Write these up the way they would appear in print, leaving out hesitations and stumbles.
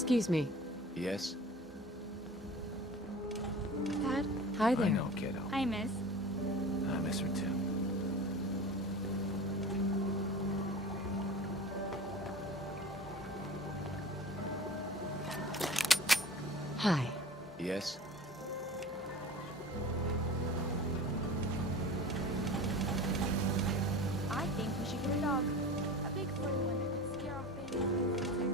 Excuse me. Yes? Dad? Hi there. I know, kiddo. Hi, miss. I miss her too. Hi. Yes? I think we should get a dog. A big furry one that can scare off babies.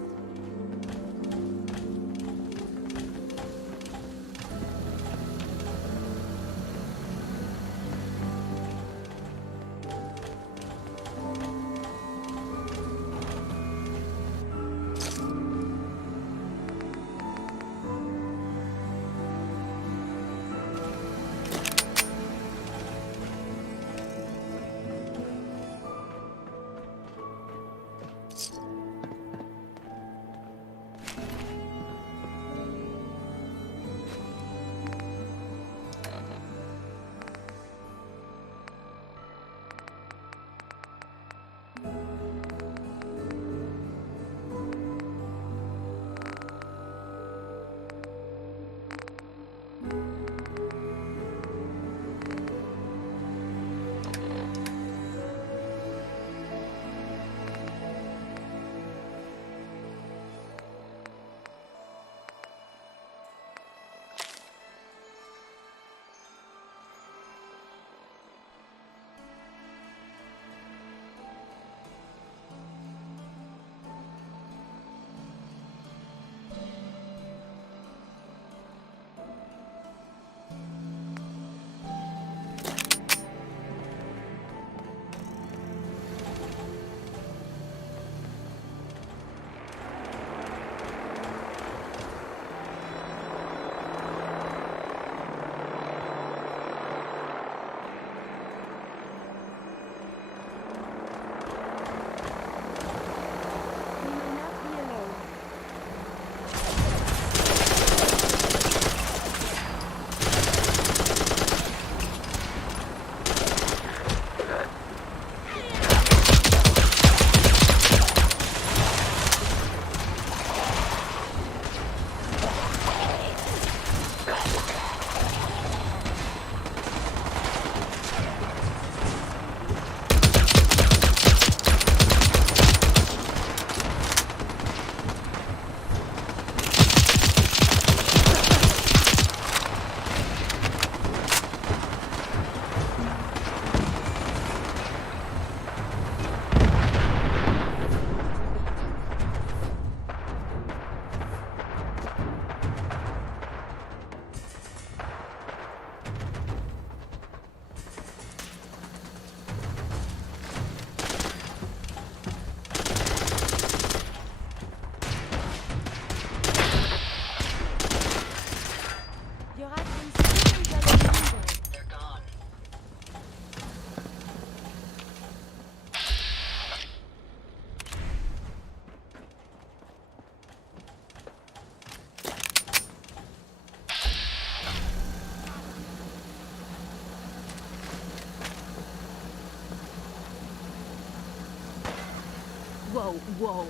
Whoa, whoa.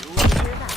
You want to hear that?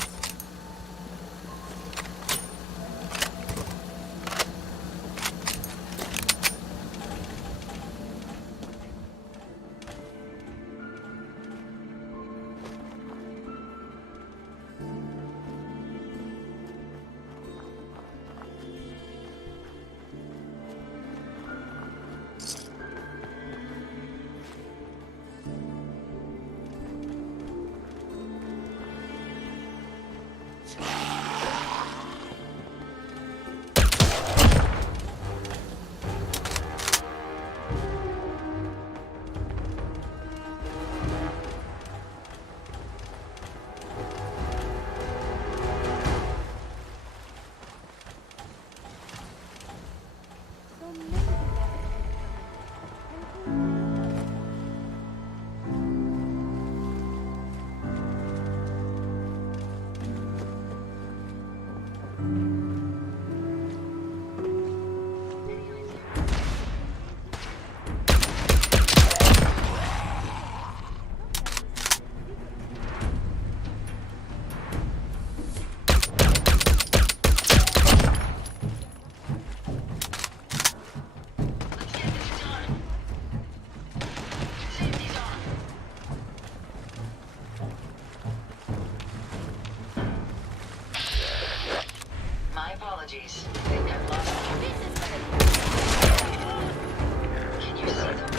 Apologies. They got lost. This is Can you see them?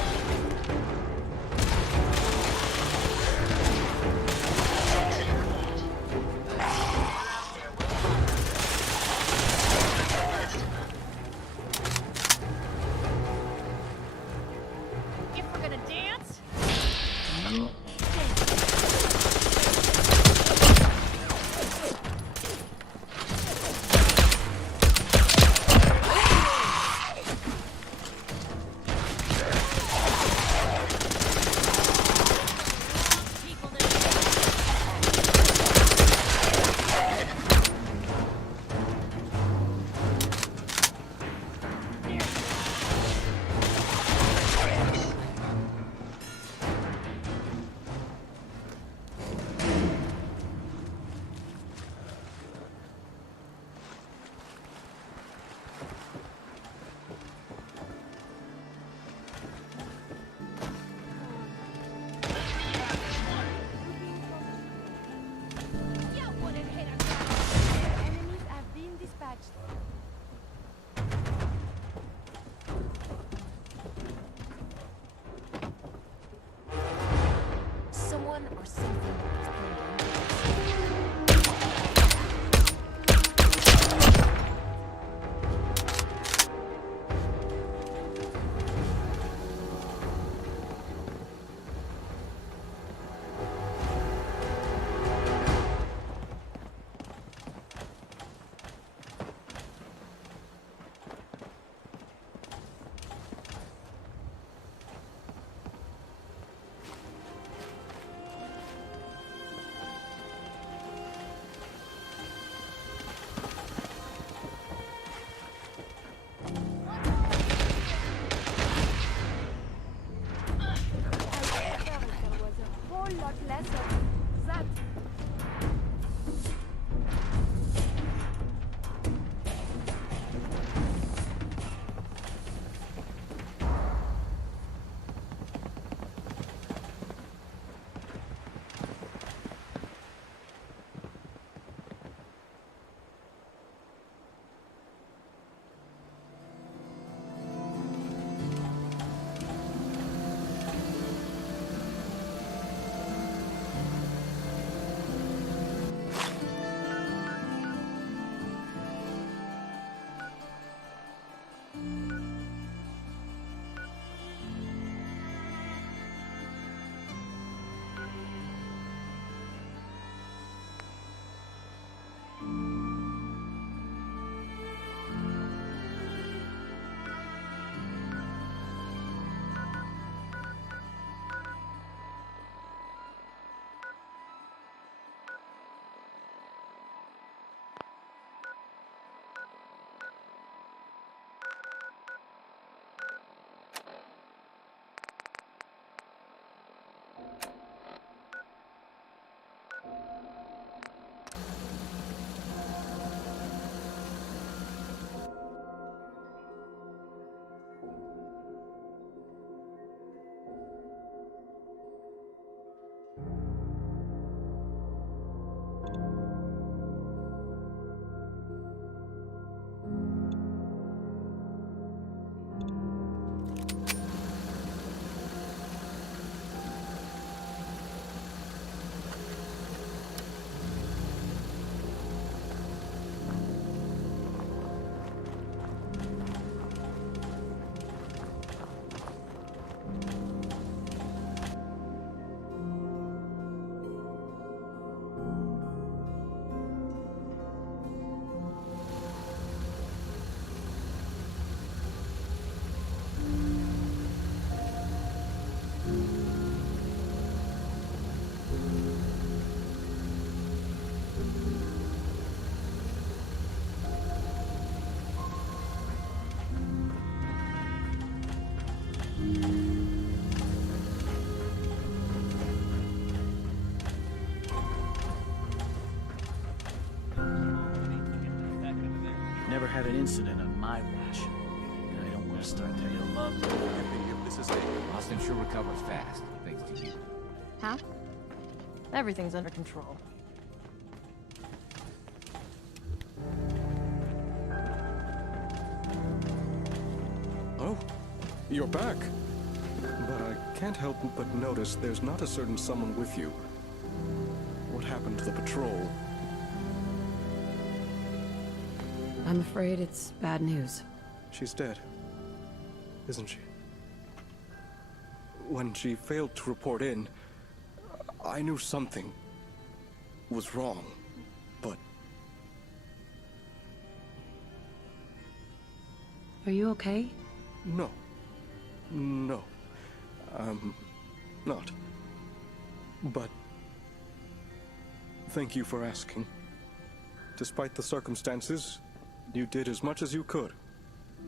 if we're gonna dance. People that you wouldn't hit us. Enemies have been dispatched. Someone or something is playing. There was a whole lot less of that. Never had an incident on my watch. And I don't want to start there. You'll love This is Austin sure recovers fast, thanks to you. Huh? Everything's under control. Hello? You're back. But I can't help but notice there's not a certain someone with you. What happened to the patrol? I'm afraid it's bad news. She's dead, isn't she? When she failed to report in, I knew something was wrong, but... Are you okay? No. No. Not. But... thank you for asking. Despite the circumstances, you did as much as you could.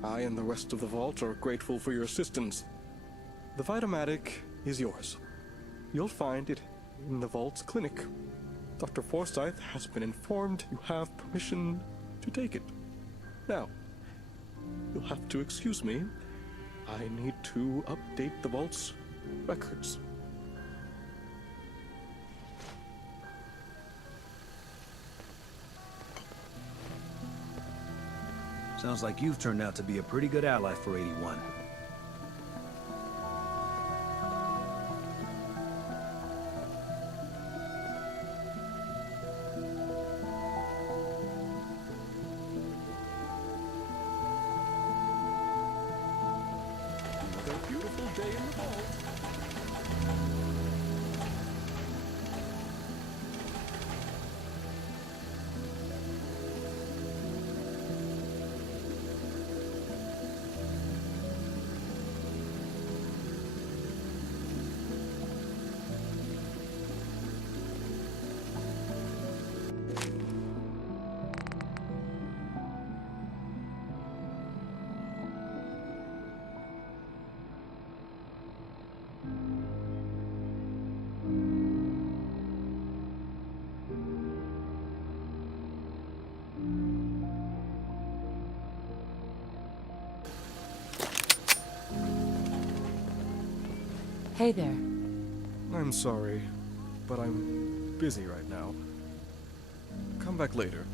I and the rest of the Vault are grateful for your assistance. The Vitamatic is yours. You'll find it in the Vault's clinic. Dr. Forsyth has been informed you have permission to take it. Now, you'll have to excuse me. I need to update the Vault's records. Sounds like you've turned out to be a pretty good ally for 81. Another beautiful day in the Vault. Hey there. I'm sorry, but I'm busy right now. Come back later.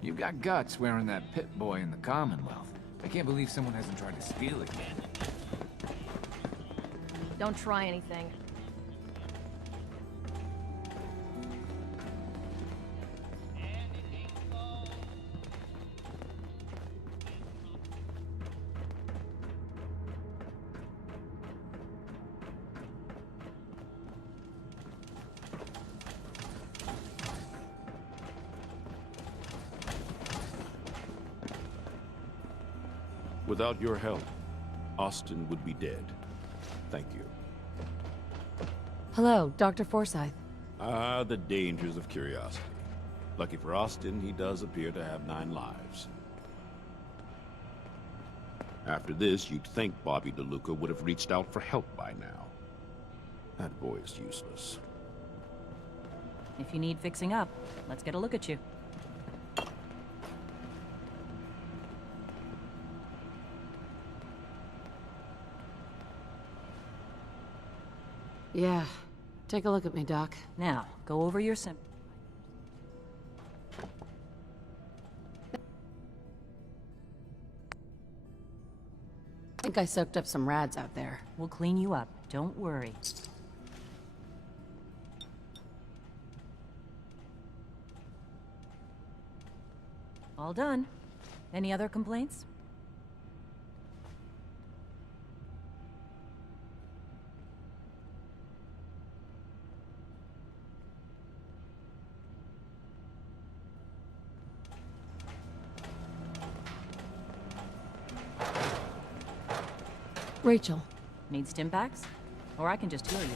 You got guts wearing that pit boy in the Commonwealth. I can't believe someone hasn't tried to steal it yet. Don't try anything. Without your help, Austin would be dead. Thank you. Hello, Dr. Forsyth. Ah, the dangers of curiosity. Lucky for Austin, he does appear to have 9 lives. After this, you'd think Bobby DeLuca would have reached out for help by now. That boy is useless. If you need fixing up, let's get a look at you. Yeah. Take a look at me, Doc. Now, go over your sim. I think I soaked up some rads out there. We'll clean you up. Don't worry. All done. Any other complaints? Rachel. Need stim packs? Or I can just heal you.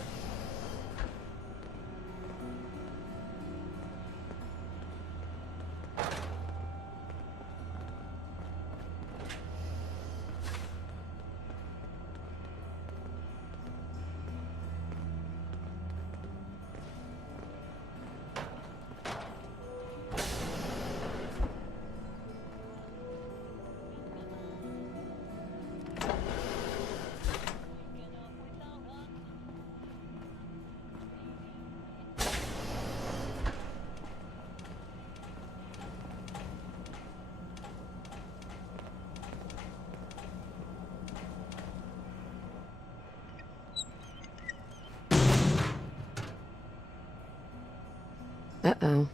Uh-oh.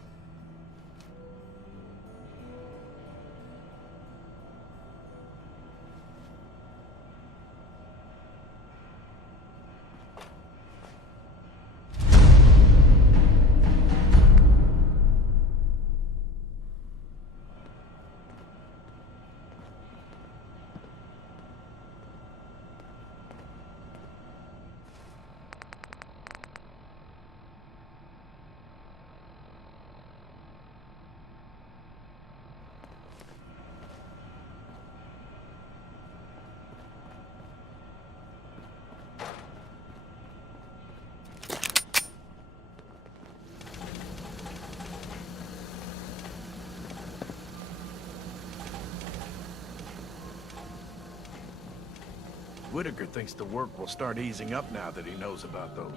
Whitaker thinks the work will start easing up now that he knows about those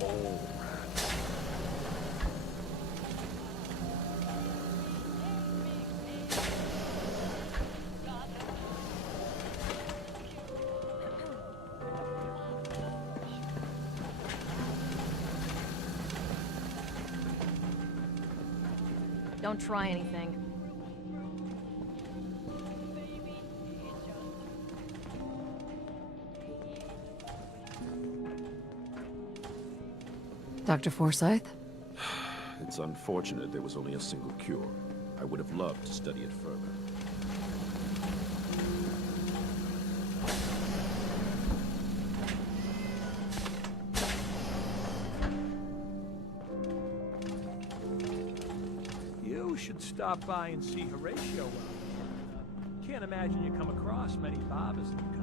mole rats. Don't try anything. Dr. Forsyth? It's unfortunate there was only a single cure. I would have loved to study it further. You should stop by and see Horatio. Can't imagine you come across many Bobbers in the come.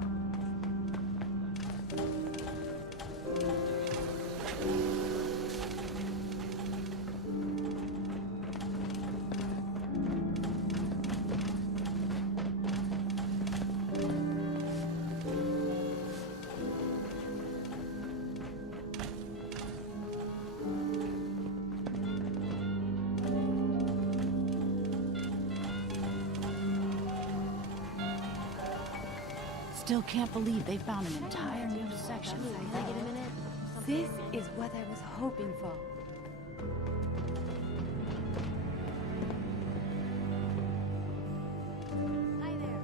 Still can't believe they found an entire new section. This is what I was hoping for. Hi there.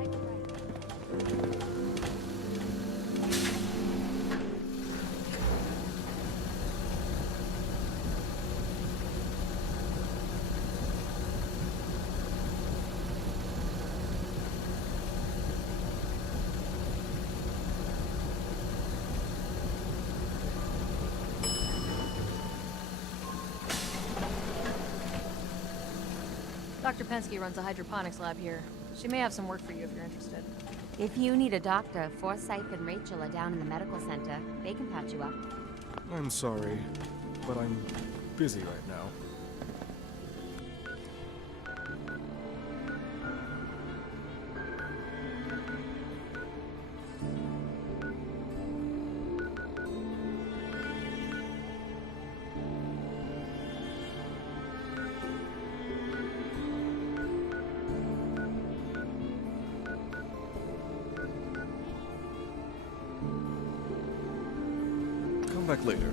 I can write. Dr. Pensky runs a hydroponics lab here. She may have some work for you if you're interested. If you need a doctor, Forsyth and Rachel are down in the medical center. They can patch you up. I'm sorry, but I'm busy right now. Come back later.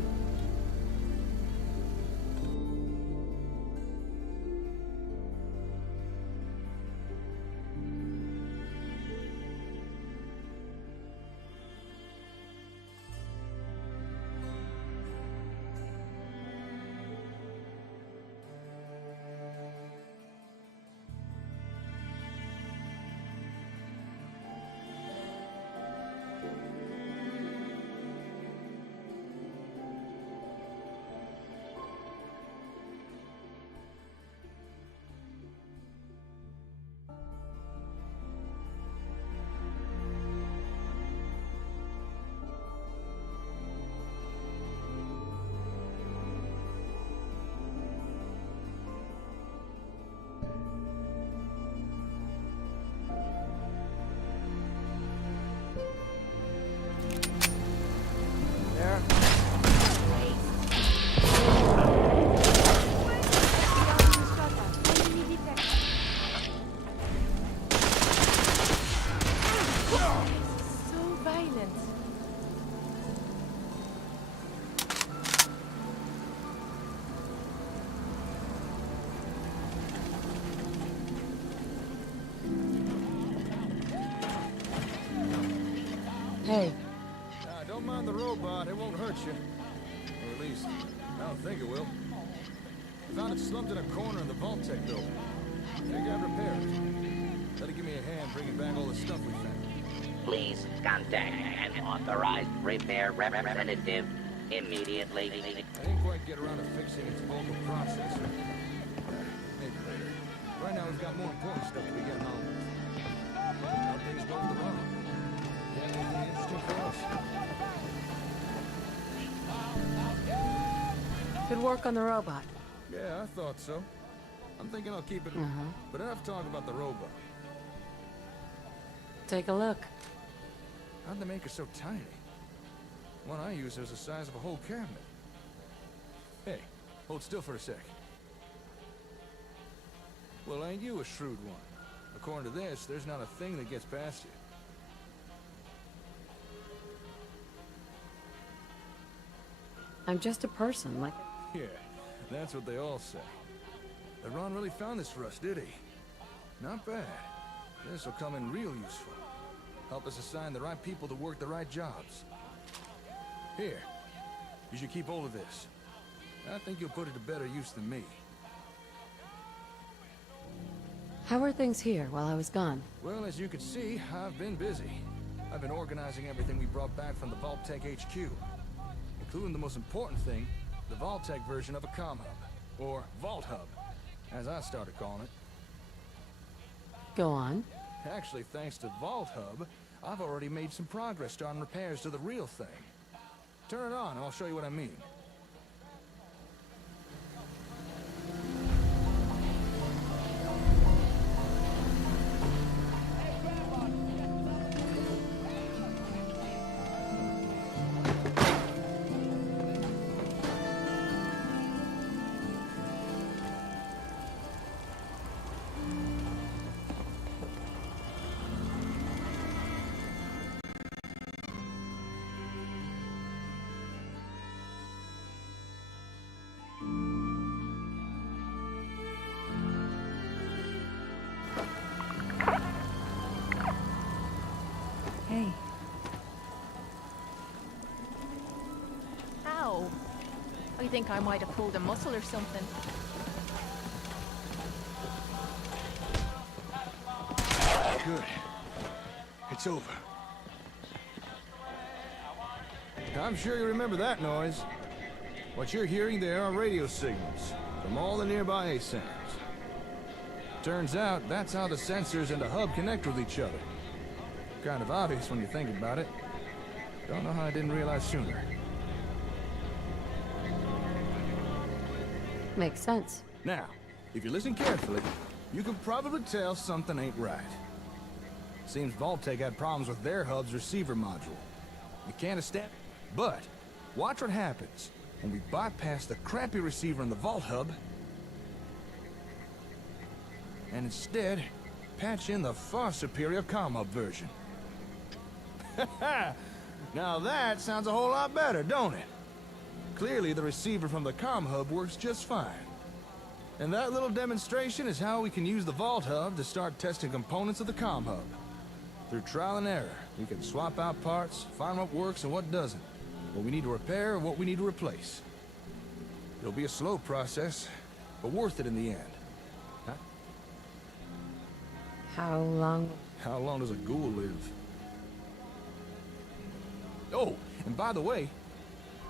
Hey, Don't mind the robot, it won't hurt you. Or at least, I don't think it will. Found it slumped in a corner in the Vault-Tec building. Figured I'd repair it. That'll give me a hand bringing back all the stuff we found. Please contact an authorized repair representative immediately. I didn't quite get around to fixing its vocal processor. Maybe later. Right now we've got more important stuff to be getting on with. How things go with the bomb. Yeah, anything interesting for us? Good work on the robot. Yeah, I thought so. I'm thinking I'll keep it... But enough talk about the robot. take a look. How'd they make her so tiny? One I use is the size of a whole cabinet. Hey, hold still for a sec. Well, ain't you a shrewd one? According to this, there's not a thing that gets past you. I'm just a person, like... Yeah, that's what they all say. But Ron really found this for us, did he? Not bad. This'll come in real useful. Help us assign the right people to work the right jobs. Here, you should keep hold of this. I think you'll put it to better use than me. How are things here while I was gone? Well, as you can see, I've been busy. I've been organizing everything we brought back from the Vault-Tec HQ. Including the most important thing, the Vault-Tec version of a comm hub. Or Vault Hub, as I started calling it. Go on. Actually, thanks to Vault Hub, I've already made some progress starting repairs to the real thing. Turn it on and I'll show you what I mean. Hey. Ow. I think I might have pulled a muscle or something. Good. It's over. I'm sure you remember that noise. What you're hearing there are radio signals from all the nearby ASAMs. Turns out, that's how the sensors and the hub connect with each other. Kind of obvious when you think about it. Don't know how I didn't realize sooner. Makes sense. Now, if you listen carefully, you can probably tell something ain't right. Seems Vault-Tec had problems with their hub's receiver module. You can't establish. But, watch what happens when we bypass the crappy receiver in the Vault hub, and instead, patch in the far superior comm hub version. Now that sounds a whole lot better, don't it? Clearly, the receiver from the comm hub works just fine. And that little demonstration is how we can use the Vault hub to start testing components of the comm hub. Through trial and error, we can swap out parts, find what works and what doesn't, what we need to repair and what we need to replace. It'll be a slow process, but worth it in the end. Huh? How long? How long does a ghoul live? Oh, and by the way,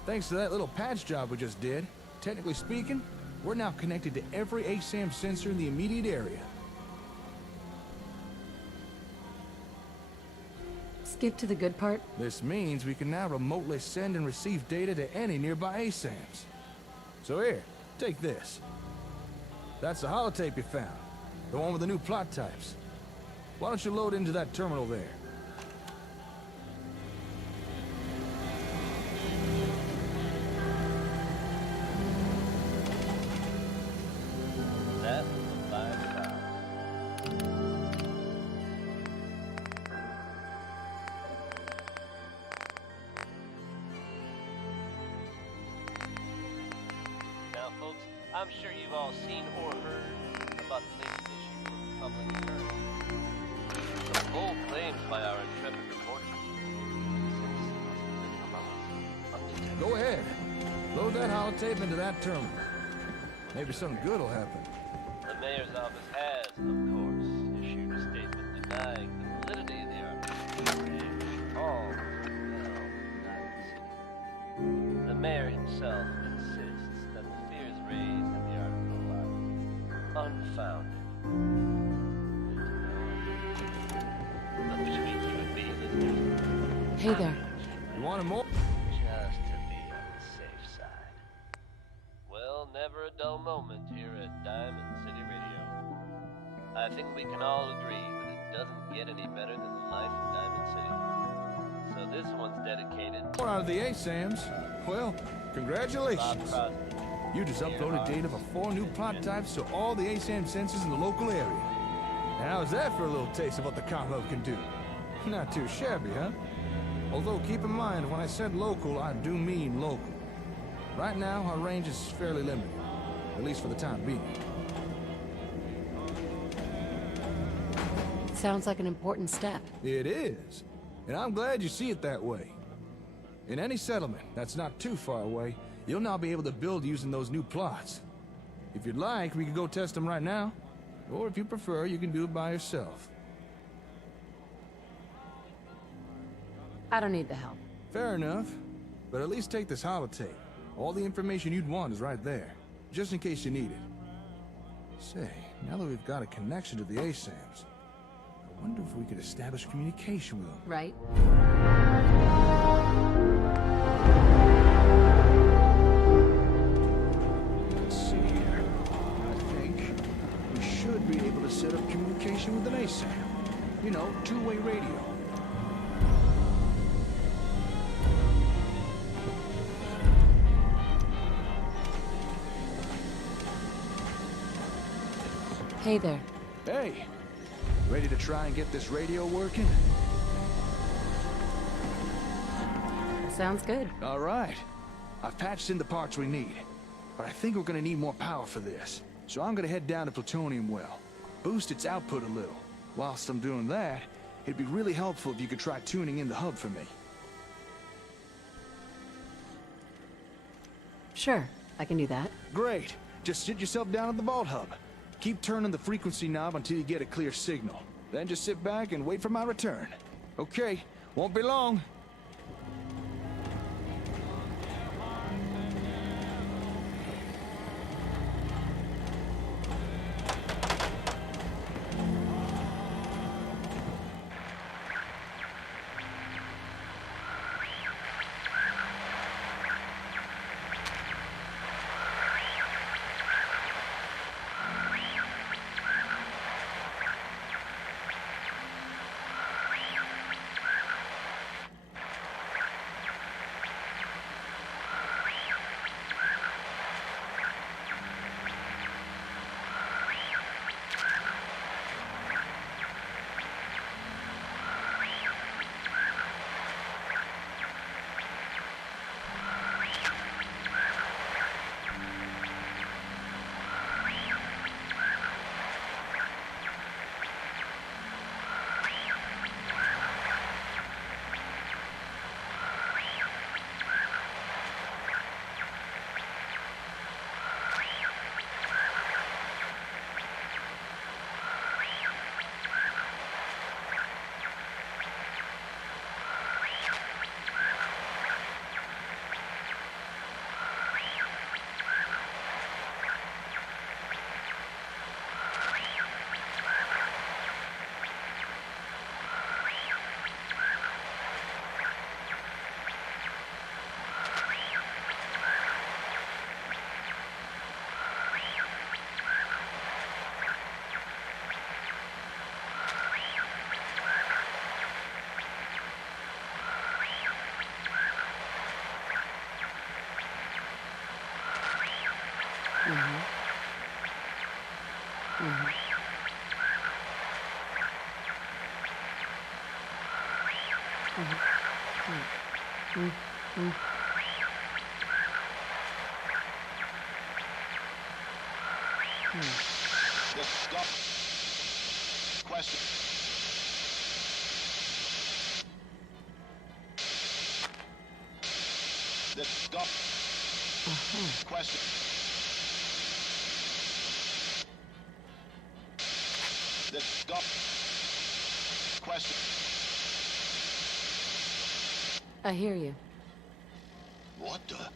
thanks to that little patch job we just did, technically speaking, we're now connected to every ASAM sensor in the immediate area. Skip to the good part. This means we can now remotely send and receive data to any nearby ASAMs. So here, take this. That's the holotape you found. The one with the new plot types. Why don't you load into that terminal there? That was a 5-star. Now, folks, I'm sure you've all seen or heard about the latest issue of Public Currency. Some bold claims by our intrepid reporter. Go ahead. Load that holotape into that terminal. Maybe something good will happen. The mayor's office has, of course, issued a statement denying the validity of the article. All the mayor himself insists that the fears raised in the article are unfounded. But between you and me, listeners, Hey there. You want more? just to be on the safe side. Well, never a dull moment here at Diamond City Radio. I think we can all agree that it doesn't get any better than the life of Diamond City. So this one's dedicated More out of the ASAMs. Well, congratulations. You just uploaded data for 4 new plot types to all the ASAM sensors in the local area. How's that for a little taste of what the comm hub can do? Not too shabby, huh? Although keep in mind, when I said local, I do mean local. Right now, our range is fairly limited, at least for the time being. Sounds like an important step. It is, and I'm glad you see it that way. In any settlement that's not too far away, you'll now be able to build using those new plots. If you'd like, we could go test them right now. Or if you prefer, you can do it by yourself. I don't need the help. Fair enough, but at least take this holotape. All the information you'd want is right there, just in case you need it. Say, now that we've got a connection to the ASAMs, I wonder if we could establish communication with them. Right? Let's see here. I think we should be able to set up communication with an ASAM. You know, two-way radio. Hey there. Hey, ready to try and get this radio working? Sounds good. All right. I've patched in the parts we need, but I think we're gonna need more power for this. So I'm gonna head down to Plutonium Well, boost its output a little. Whilst I'm doing that, it'd be really helpful if you could try tuning in the hub for me. Sure, I can do that. Great. Just sit yourself down at the Vault hub. Keep turning the frequency knob until you get a clear signal. Then just sit back and wait for my return. Okay, won't be long. The stop. Question. The stop. Question. The stop. Question. I hear you. What the?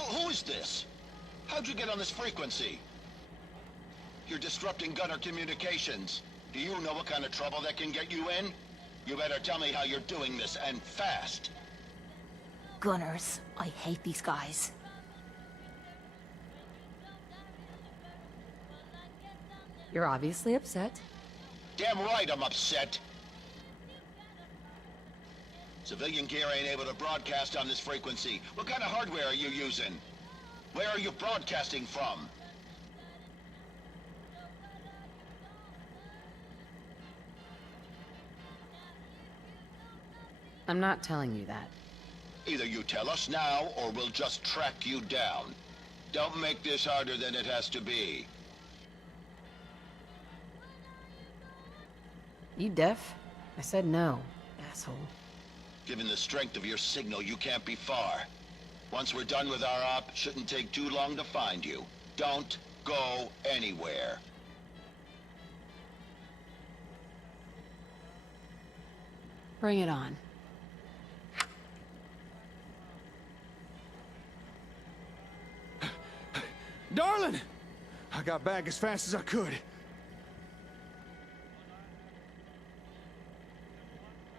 Who is this? How'd you get on this frequency? You're disrupting gunner communications. Do you know what kind of trouble that can get you in? You better tell me how you're doing this, and fast. Gunners. I hate these guys. You're obviously upset. Damn right I'm upset. Civilian gear ain't able to broadcast on this frequency. What kind of hardware are you using? Where are you broadcasting from? I'm not telling you that. Either you tell us now, or we'll just track you down. Don't make this harder than it has to be. You deaf? I said no, asshole. Given the strength of your signal, you can't be far. Once we're done with our op, shouldn't take too long to find you. Don't go anywhere. Bring it on. Darling! I got back as fast as I could.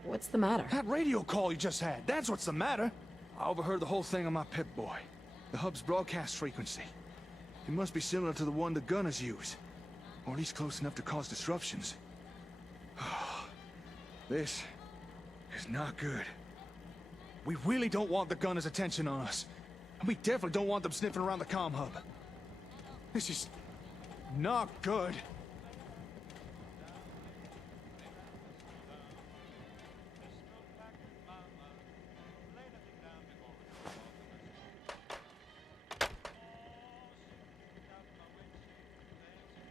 What's the matter? That radio call you just had, that's what's the matter. I overheard the whole thing on my Pip-Boy. The hub's broadcast frequency. It must be similar to the one the gunners use. Or at least close enough to cause disruptions. This is not good. We really don't want the gunners' attention on us. And we definitely don't want them sniffing around the comm hub. This is not good.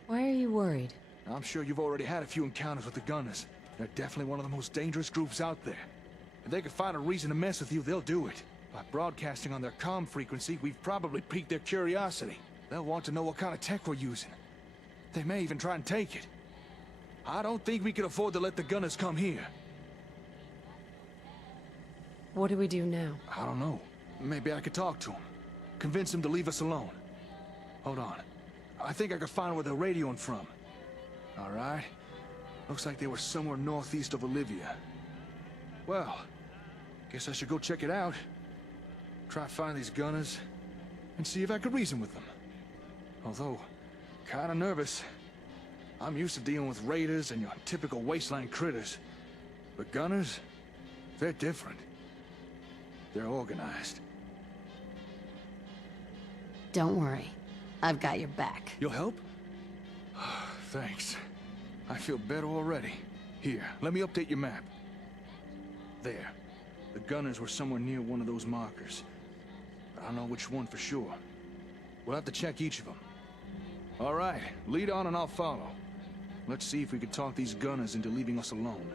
Why are you worried? I'm sure you've already had a few encounters with the gunners. They're definitely one of the most dangerous groups out there. If they could find a reason to mess with you, they'll do it. By broadcasting on their comm frequency, we've probably piqued their curiosity. They'll want to know what kind of tech we're using. They may even try and take it. I don't think we can afford to let the gunners come here. What do we do now? I don't know. Maybe I could talk to them. Convince them to leave us alone. Hold on. I think I could find where they're radioing from. All right. Looks like they were somewhere northeast of Olivia. Well, guess I should go check it out. Try to find these gunners, and see if I could reason with them. Although, kinda nervous. I'm used to dealing with raiders and your typical wasteland critters. But gunners, they're different. They're organized. Don't worry. I've got your back. You'll help? Thanks. I feel better already. Here, let me update your map. There. The gunners were somewhere near one of those markers. I don't know which one for sure. We'll have to check each of them. All right, lead on and I'll follow. Let's see if we can talk these gunners into leaving us alone.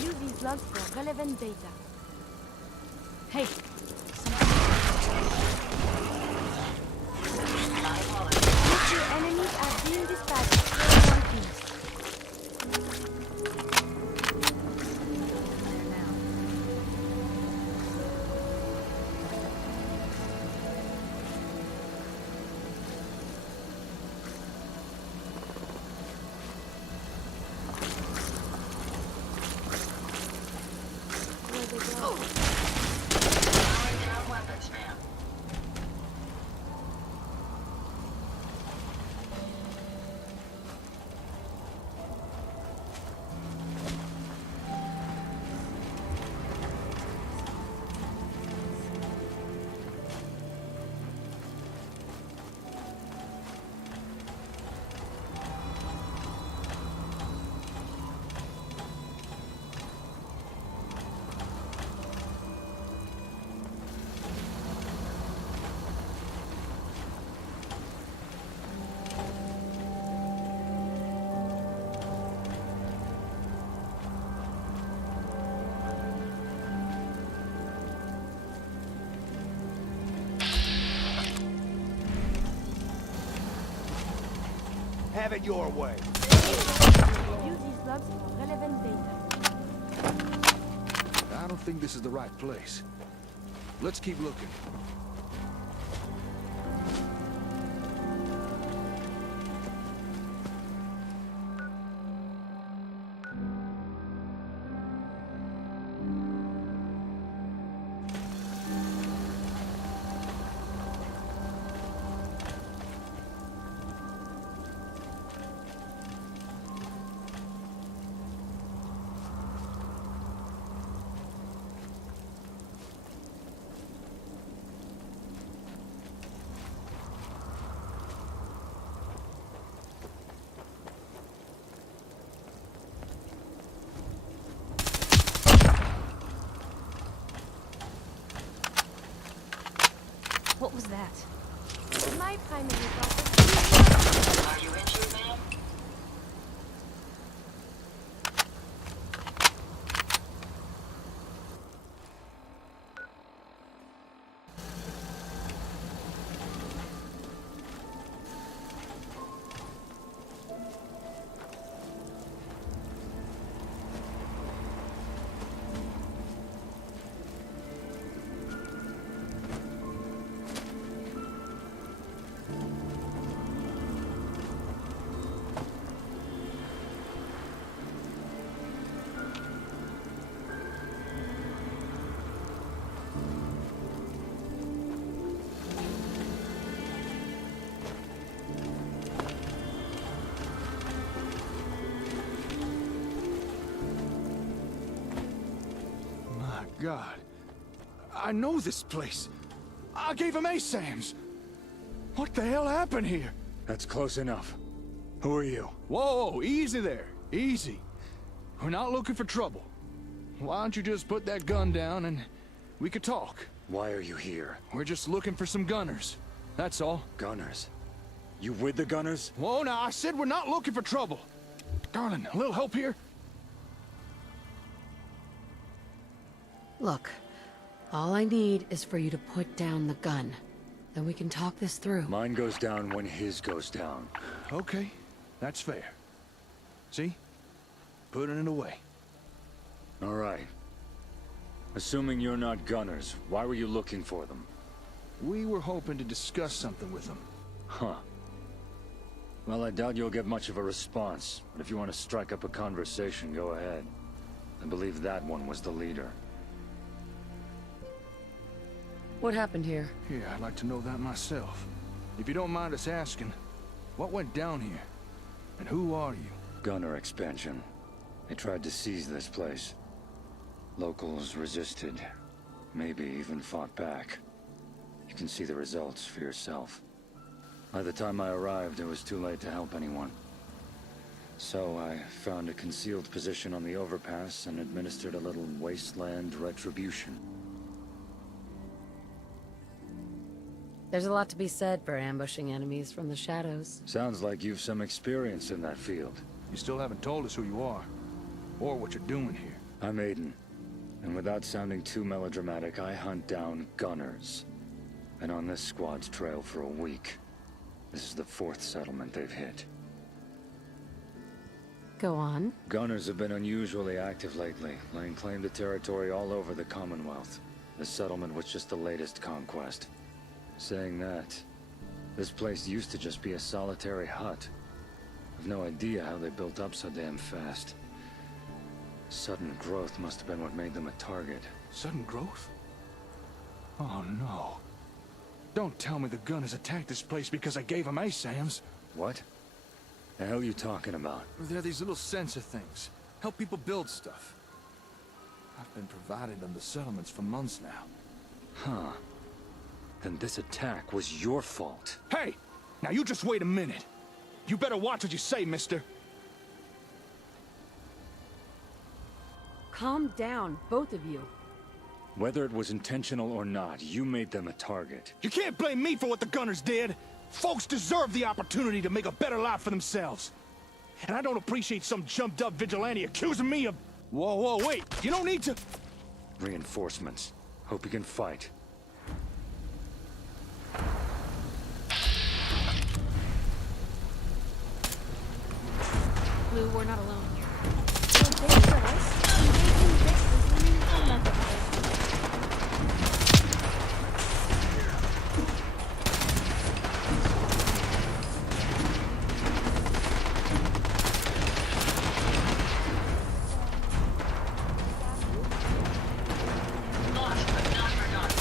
Use these logs for relevant data. Hey, Future enemies are being dispatched in one piece. Where they go? Powering down weapons, ma'am. Have it your way. Use these logs for relevant data. I don't think this is the right place. Let's keep looking. What was that? My primary purpose. Are you injured, ma'am? God. I know this place. I gave him ASAMs. What the hell happened here? That's close enough. Who are you? Whoa, easy there. Easy. We're not looking for trouble. Why don't you just put that gun down and we could talk? Why are you here? We're just looking for some gunners. That's all. Gunners? You with the gunners? Whoa, now I said we're not looking for trouble. Darling, a little help here? Look, all I need is for you to put down the gun. Then we can talk this through. Mine goes down when his goes down. Okay, that's fair. See? Putting it away. All right. Assuming you're not gunners, why were you looking for them? We were hoping to discuss something with them. Huh. Well, I doubt you'll get much of a response, but if you want to strike up a conversation, go ahead. I believe that one was the leader. What happened here? Yeah, I'd like to know that myself. If you don't mind us asking, what went down here? And who are you? Gunner expansion. They tried to seize this place. Locals resisted. Maybe even fought back. You can see the results for yourself. By the time I arrived, it was too late to help anyone. So I found a concealed position on the overpass and administered a little wasteland retribution. There's a lot to be said for ambushing enemies from the shadows. Sounds like you've some experience in that field. You still haven't told us who you are, or what you're doing here. I'm Aiden, and without sounding too melodramatic, I hunt down gunners. Been on this squad's trail for a week. This is the 4th settlement they've hit. Go on. Gunners have been unusually active lately, laying claim to territory all over the Commonwealth. This settlement was just the latest conquest. Saying that, this place used to just be a solitary hut. I've no idea how they built up so damn fast. Sudden growth must have been what made them a target. Sudden growth? Oh no. Don't tell me the gunners attacked this place because I gave them ASAMs. What? The hell you talking about? They're these little sensor things. Help people build stuff. I've been provided them the settlements for months now. Huh. Then this attack was your fault. Hey! Now you just wait a minute. You better watch what you say, mister. Calm down, both of you. Whether it was intentional or not, you made them a target. You can't blame me for what the gunners did. Folks deserve the opportunity to make a better life for themselves. And I don't appreciate some jumped-up vigilante accusing me of... Whoa, wait! You don't need to... Reinforcements. Hope you can fight. Blue, we're not alone here. You're dangerous. Invading this is meaningful method. Lost but not forgotten.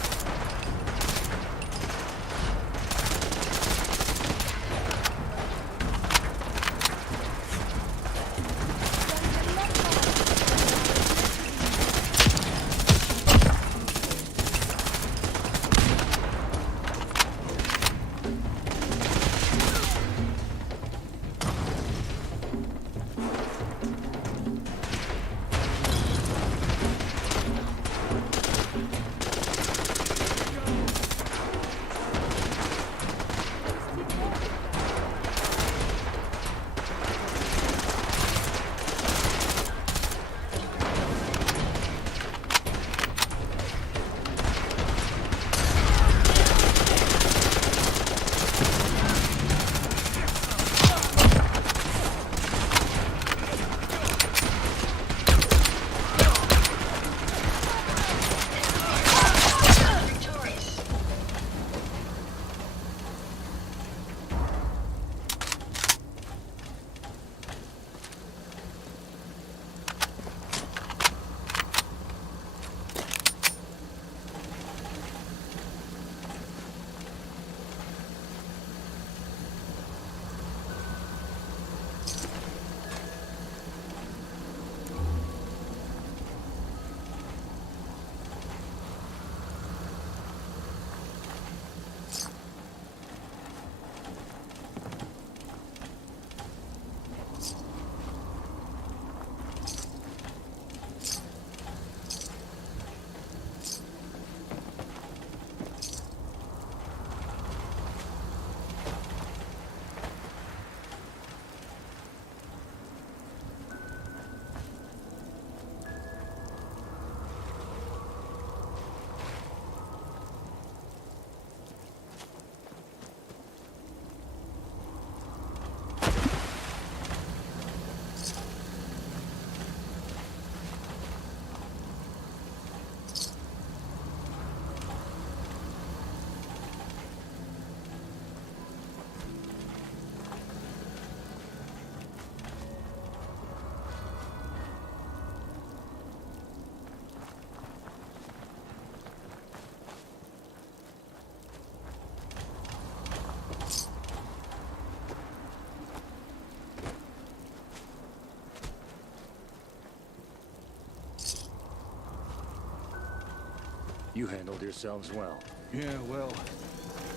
You handled yourselves well. Yeah, well,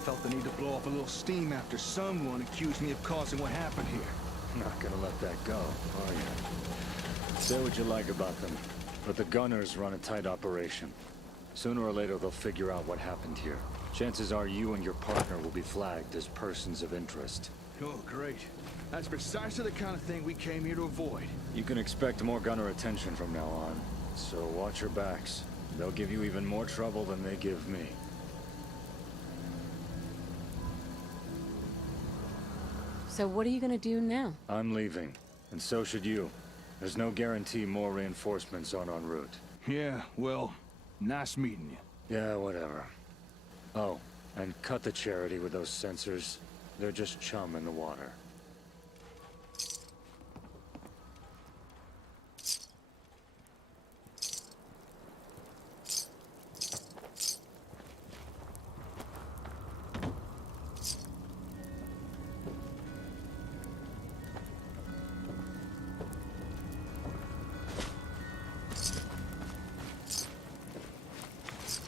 felt the need to blow off a little steam after someone accused me of causing what happened here. Not gonna let that go, are you? Say what you like about them, but the gunners run a tight operation. Sooner or later, they'll figure out what happened here. Chances are you and your partner will be flagged as persons of interest. Oh, great. That's precisely the kind of thing we came here to avoid. You can expect more gunner attention from now on. So watch your backs. They'll give you even more trouble than they give me. So what are you gonna do now? I'm leaving, and so should you. There's no guarantee more reinforcements aren't en route. Yeah, well, nice meeting you. Yeah, whatever. Oh, and cut the charity with those sensors. They're just chum in the water.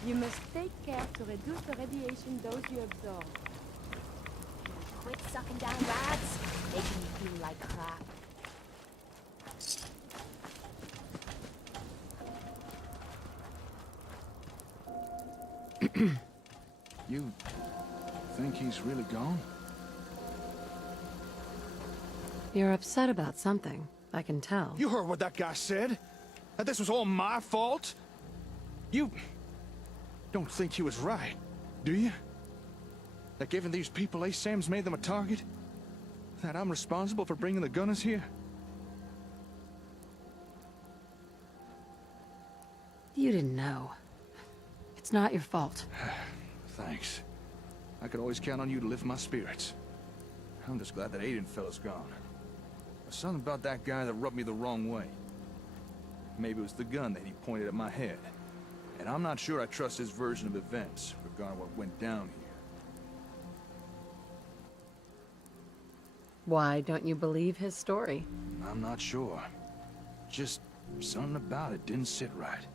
You must take care to reduce the radiation dose you absorb. Quit sucking down rats, making me feel like crap. You think he's really gone? You're upset about something, I can tell. You heard what that guy said? That this was all my fault? You don't think he was right, do you? That given these people Sam's made them a target? That I'm responsible for bringing the gunners here? You didn't know. It's not your fault. Thanks. I could always count on you to lift my spirits. I'm just glad that Aiden fella's gone. There's something about that guy that rubbed me the wrong way. Maybe it was the gun that he pointed at my head. And I'm not sure I trust his version of events, regarding what went down here. Why don't you believe his story? I'm not sure. Just something about it didn't sit right.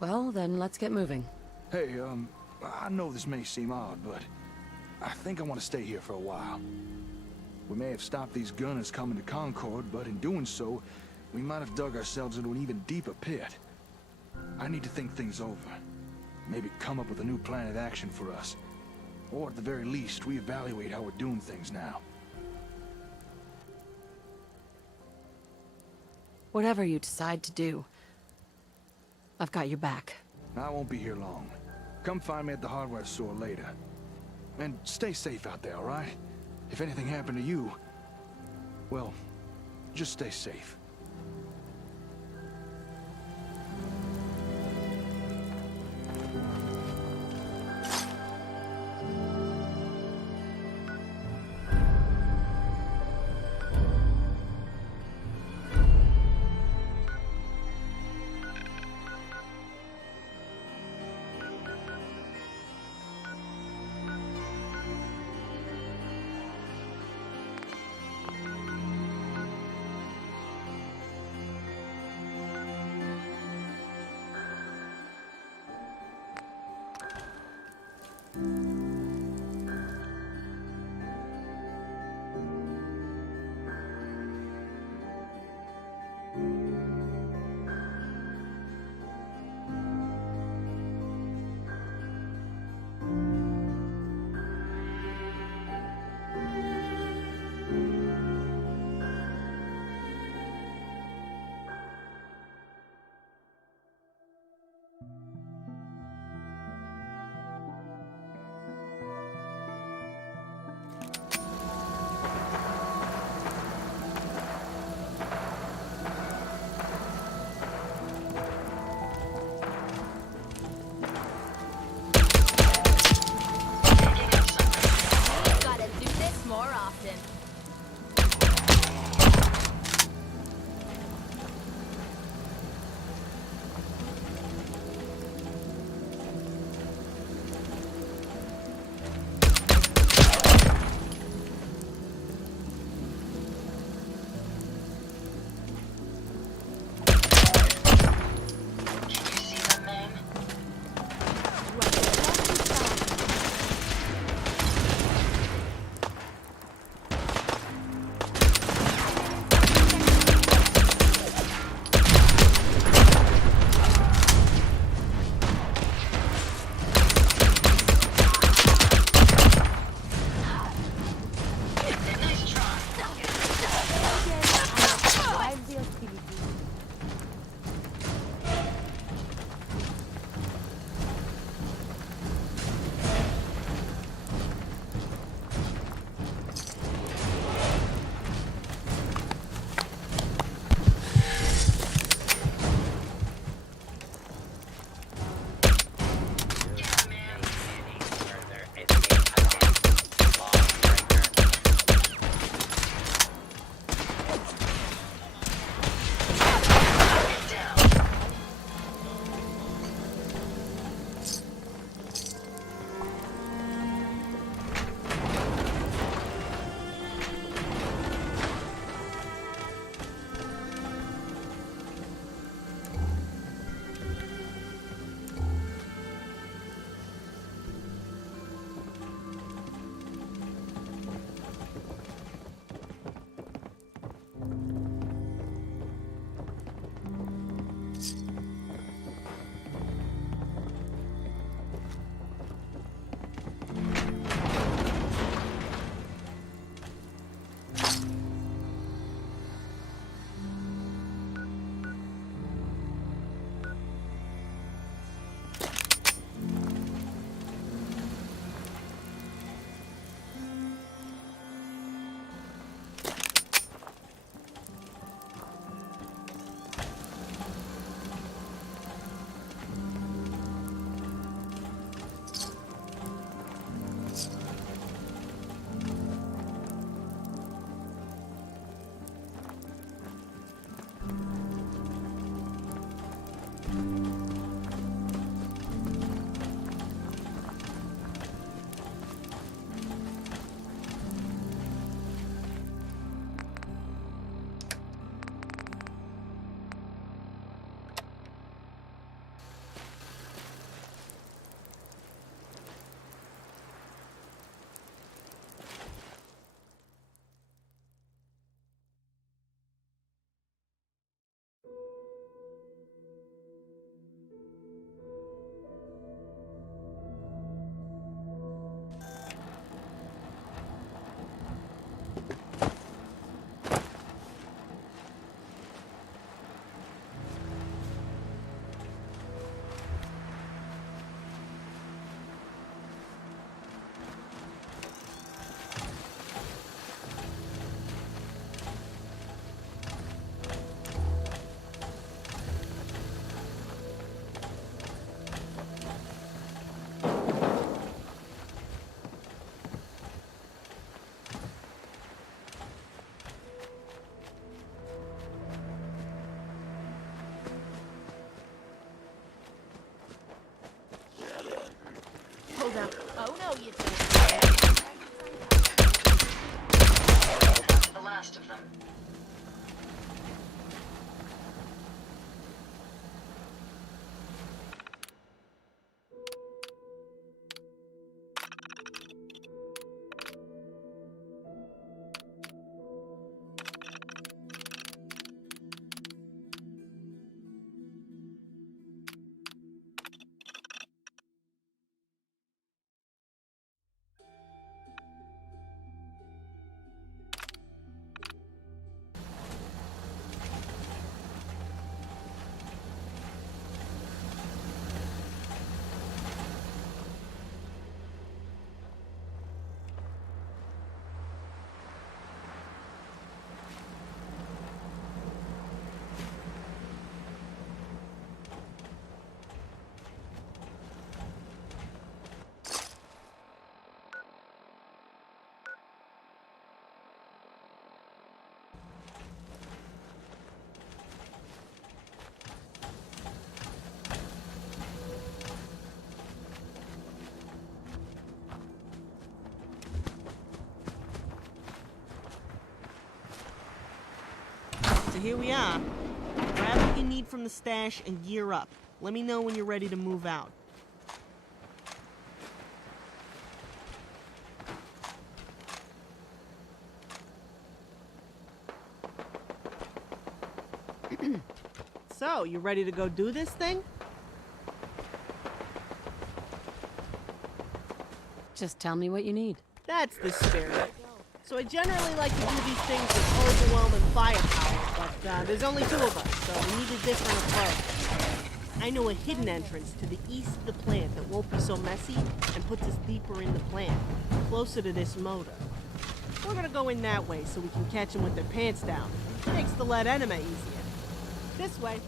Well, then let's get moving. Hey, I know this may seem odd, but I think I want to stay here for a while. We may have stopped these gunners coming to Concord, but in doing so, we might have dug ourselves into an even deeper pit. I need to think things over. Maybe come up with a new plan of action for us. Or at the very least, reevaluate how we're doing things now. Whatever you decide to do, I've got your back. I won't be here long. Come find me at the hardware store later. And stay safe out there, all right? If anything happened to you, well, just stay safe. Oh no, you didn't. That's the last of them. So here we are. Grab what you need from the stash and gear up. Let me know when you're ready to move out. So, you ready to go do this thing? Just tell me what you need. That's the spirit. So I generally like to do these things with overwhelming firepower, but there's only two of us, so we need a different approach. I know a hidden entrance to the east of the plant that won't be so messy and puts us deeper in the plant, closer to this motor. We're gonna go in that way so we can catch them with their pants down. Makes the lead enemy easier. This way.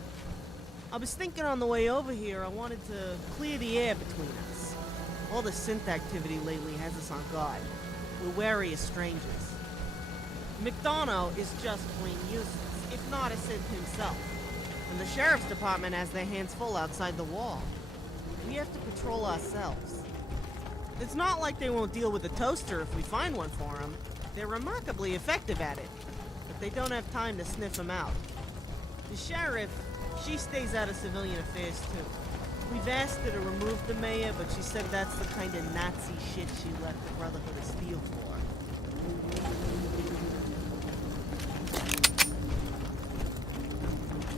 I was thinking on the way over here I wanted to clear the air between us. All the synth activity lately has us on guard. We're wary of strangers. McDonough is just plain useless, if not a synth himself. And the sheriff's department has their hands full outside the wall. We have to patrol ourselves. It's not like they won't deal with a toaster if we find one for them. They're remarkably effective at it, but they don't have time to sniff them out. The sheriff, she stays out of civilian affairs too. We've asked her to remove the mayor, but she said that's the kind of Nazi shit she left the Brotherhood of Steel for.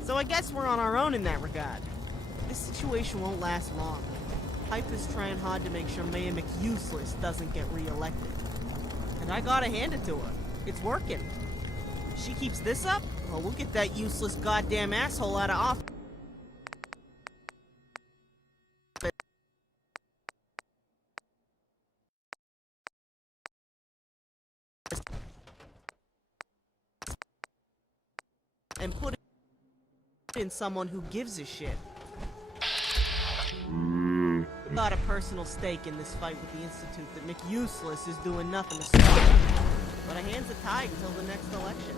So I guess we're on our own in that regard. This situation won't last long. Piper's trying hard to make sure Mayor McUseless doesn't get re-elected. And I gotta hand it to her. It's working. If she keeps this up, well, we'll get that useless goddamn asshole out of office. And put it in someone who gives a shit. Got a personal stake in this fight with the Institute that McUseless is doing nothing to stop. But our hands are tied until the next election.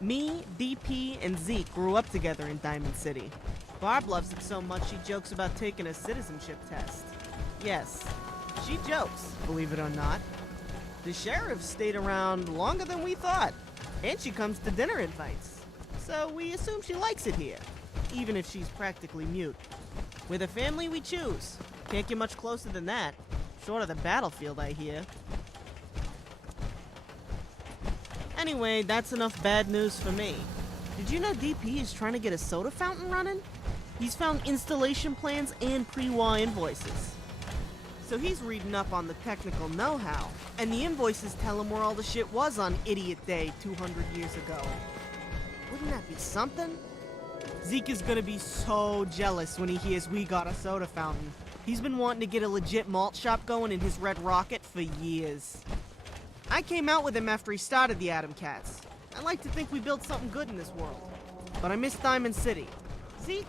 Me, DP, and Zeke grew up together in Diamond City. Barb loves it so much she jokes about taking a citizenship test. Yes, she jokes, believe it or not. The sheriff stayed around longer than we thought, and she comes to dinner invites. So we assume she likes it here, even if she's practically mute. We're the family we choose. Can't get much closer than that, short of the battlefield, I hear. Anyway, that's enough bad news for me. Did you know DP is trying to get a soda fountain running? He's found installation plans and pre-war invoices. So he's reading up on the technical know-how, and the invoices tell him where all the shit was on Idiot Day 200 years ago. Wouldn't that be something? Zeke is gonna be so jealous when he hears we got a soda fountain. He's been wanting to get a legit malt shop going in his Red Rocket for years. I came out with him after he started the Atom Cats. I like to think we built something good in this world. But I miss Diamond City. Zeke?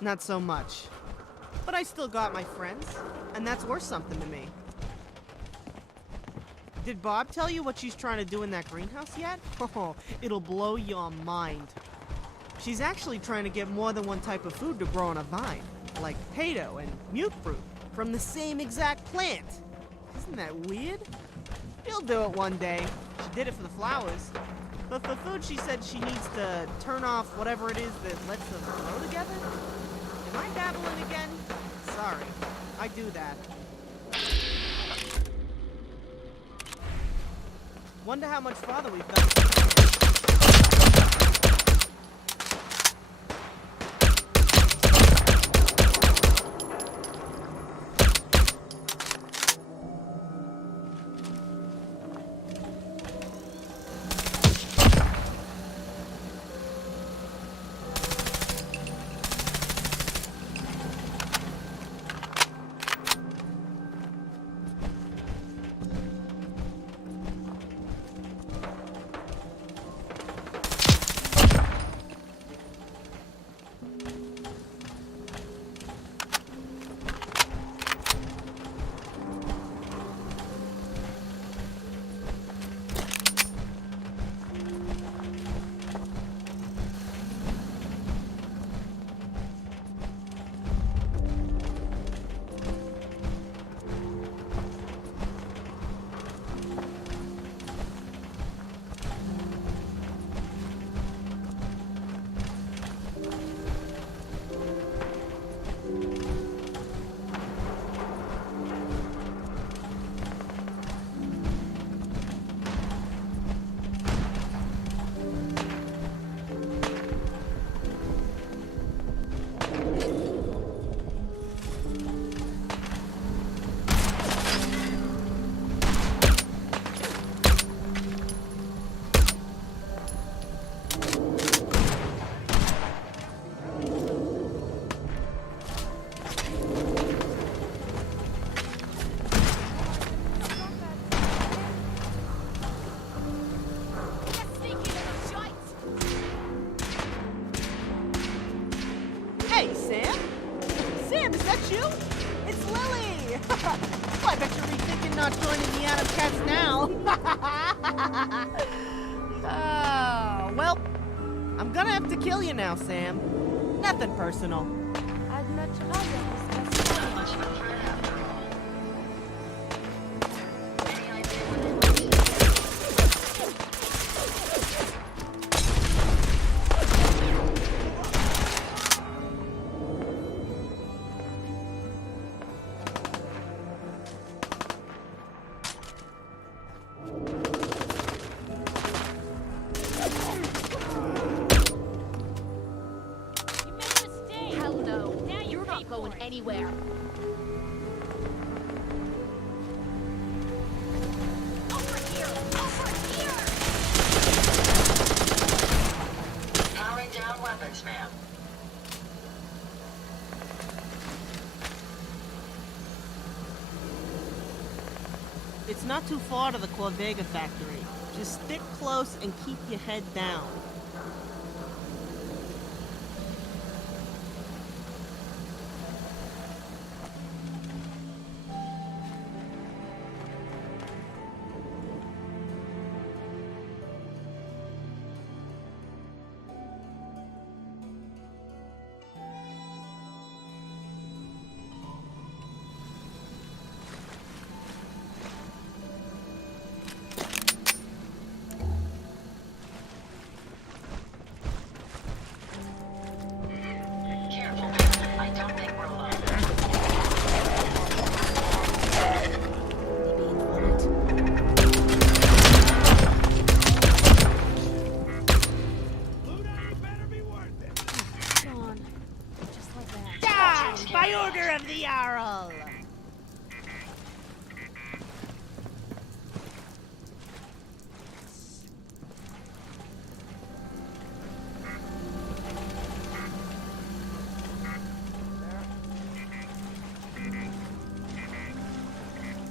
Not so much. But I still got my friends, and that's worth something to me. Did Bob tell you what she's trying to do in that greenhouse yet? Oh, it'll blow your mind. She's actually trying to get more than one type of food to grow on a vine, like potato and mute fruit, from the same exact plant. Isn't that weird? She'll do it one day. She did it for the flowers. But for food, she said she needs to turn off whatever it is that lets them grow together. Am I dabbling again? Sorry, I do that. Wonder how much farther we've got. Hey, Sam? Sam, is that you? It's Lily! I bet you're rethinking not joining the Atom Cats now. Well, I'm gonna have to kill you now, Sam. Nothing personal. I'd much rather discuss Not much of a threat after all. Any idea what they might do? Hell no. Now you're not going anywhere. Powering down weapons, ma'am. It's not too far to the Corvega factory. Just stick close and keep your head down. Careful, ma'am. I don't think we're alone. Gone. Just like that. Down by order of the Jarl!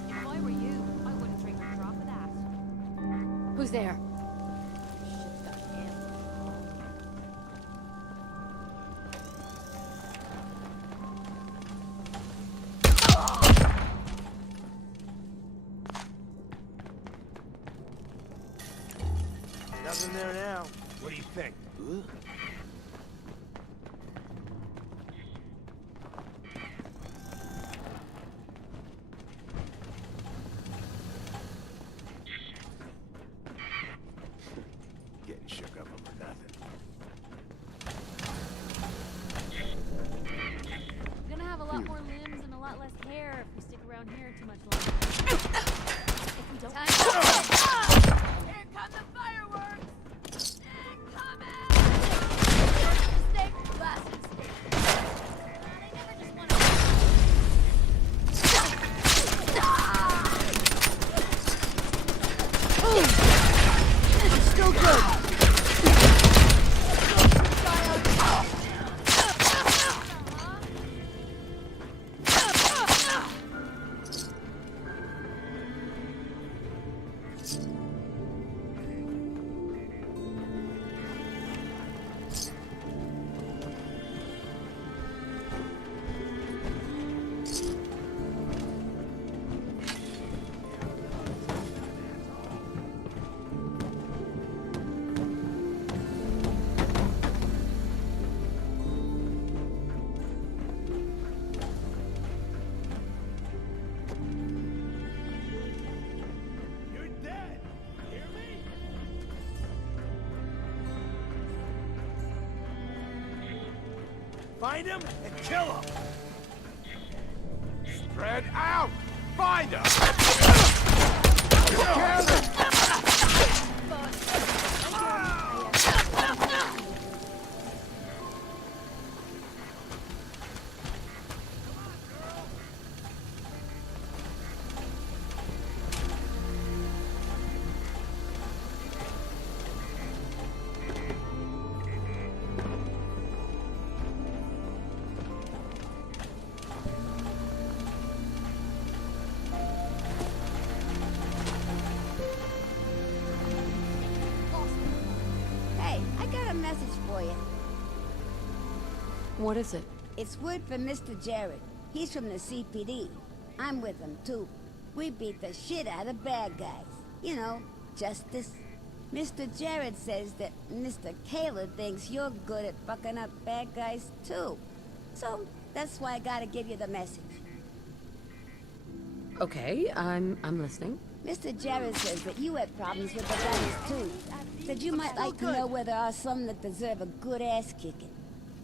If I were you, I wouldn't drink a drop of that. Who's there? Nothing there now. What do you think? Getting shook up over nothing. We're gonna have a lot more limbs and a lot less hair if we stick around here too much longer. If we don't. Here come the fireworks! Incoming! Mistake, last mistake. They never just want to. It's still good. You're dead! Hear me? Find him and kill him! Spread out! Find him! Kill him! Hey, I got a message for you. What is it? It's word from Mr. Jared. He's from the CPD. I'm with him, too. We beat the shit out of bad guys. You know, justice. Mr. Jared says that Mr. Kaler thinks you're good at fucking up bad guys, too. So, that's why I gotta give you the message. Okay, I'm listening. Mr. Jared says that you had problems with the gunners, too. Said you might like to know where there are some that deserve a good ass kicking.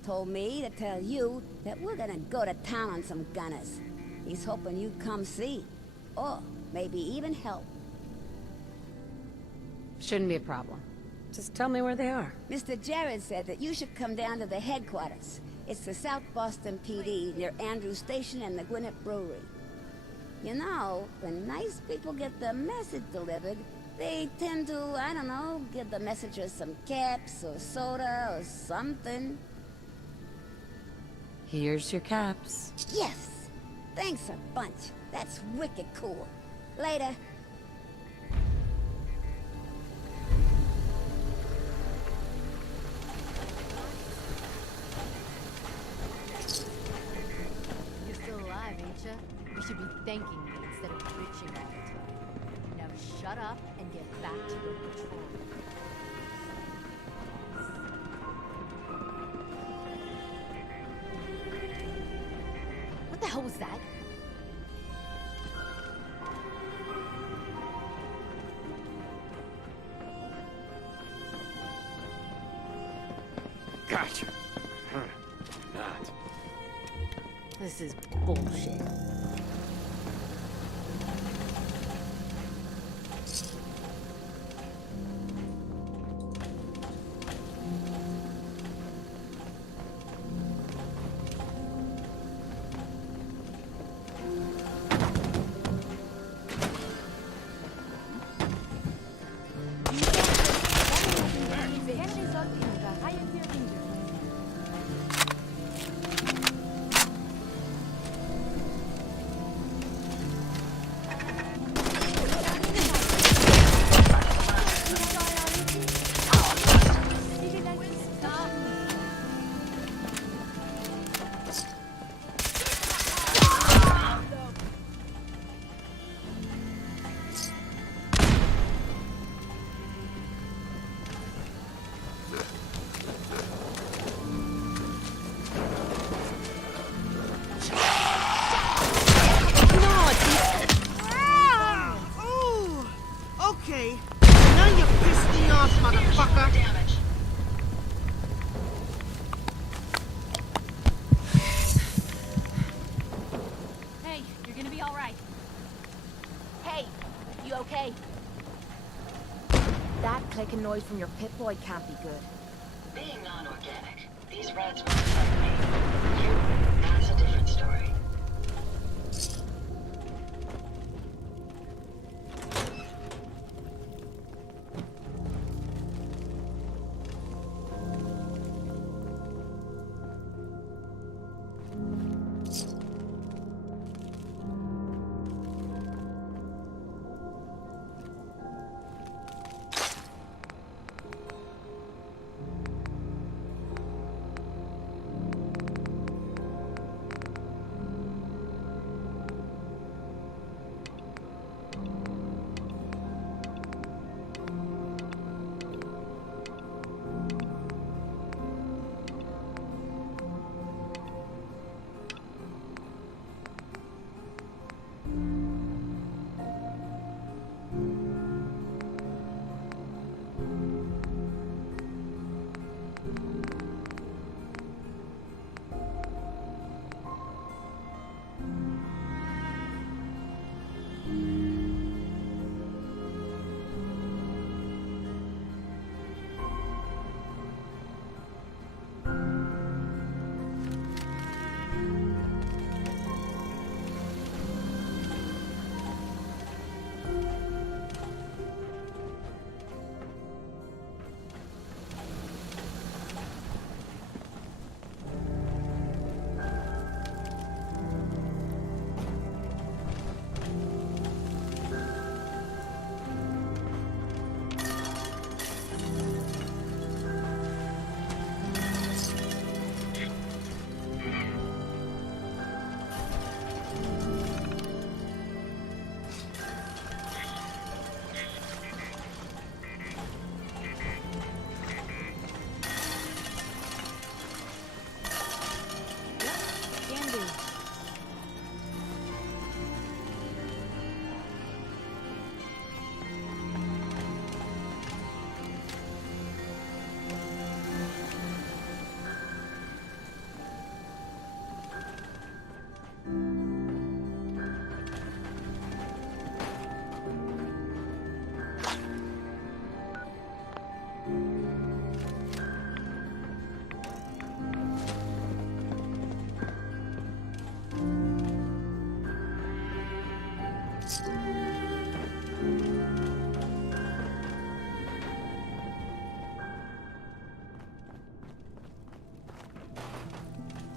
Told me to tell you that we're gonna go to town on some gunners. He's hoping you come see. Or maybe even help. Shouldn't be a problem. Just tell me where they are. Mr. Jared said that you should come down to the headquarters. It's the South Boston PD near Andrews Station and the Gwinnett Brewery. You know, when nice people get the message delivered, they tend to, I don't know, give the messenger some caps or soda or something. Here's your caps. Yes! Thanks a bunch. That's wicked cool. Later. You're still alive, ain't ya? You should be thanking me instead of bitching all the time. Now shut up and get back to your patrol. What the hell was that? Gotcha. Not. This is bullshit. noise from your Pit-Boy can't be good. Being non-organic, these rats won't affect me. You, that's a different story.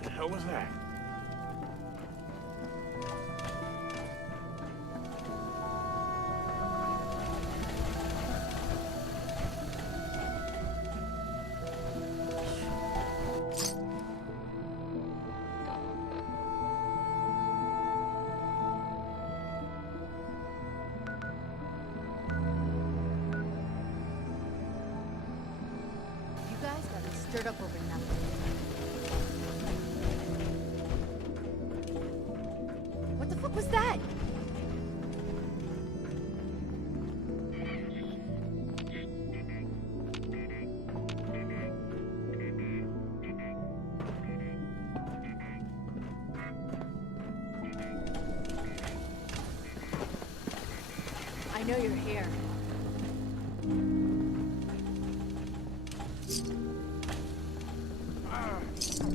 The hell was that? You guys got me stirred up over nothing. What the fuck was that? I know you're here.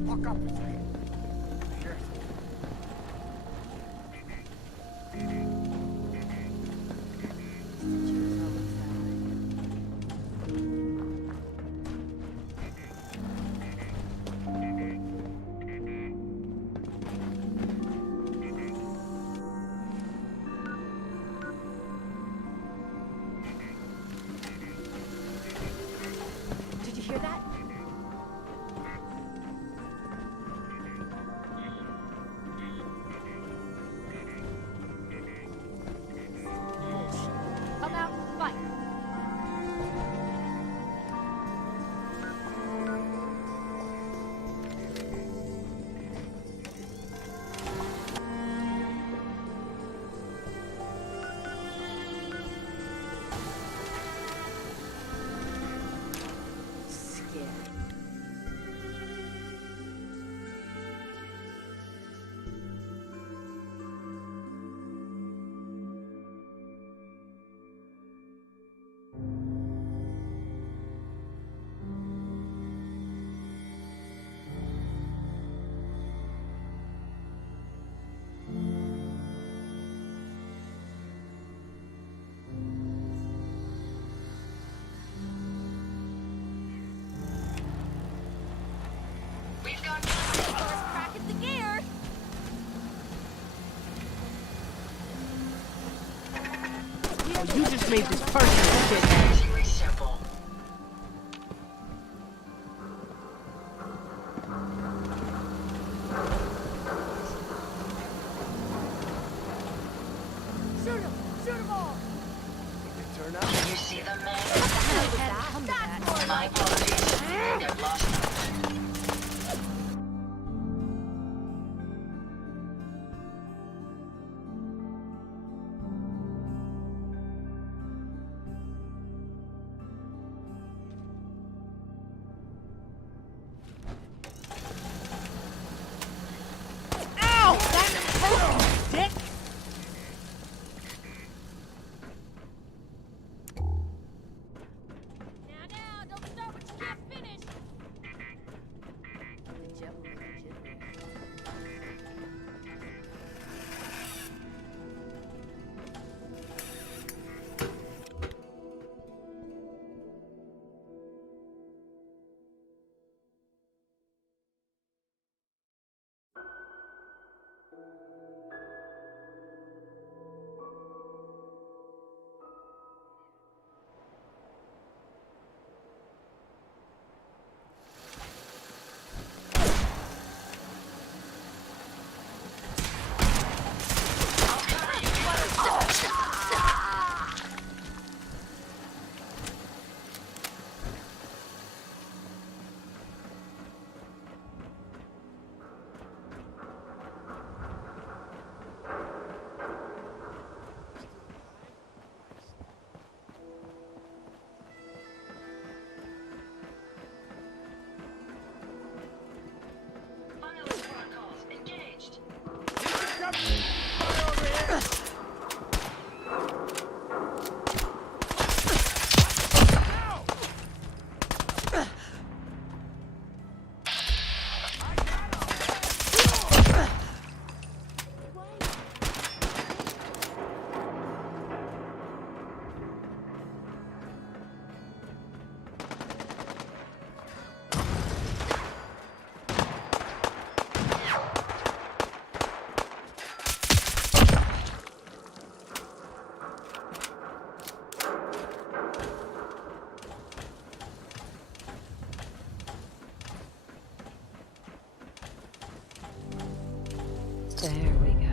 Fuck up with me. Here. Did you hear that? Come out and fight. Scared. made this person a shithead. Amazingly simple. Shoot him! Shoot them all! Turn out. Can you see them, man? That's My apologies. I've lost them. Ow! That hurt, dick! Now, don't start what you can't finish. Wireless protocols engaged. There we go.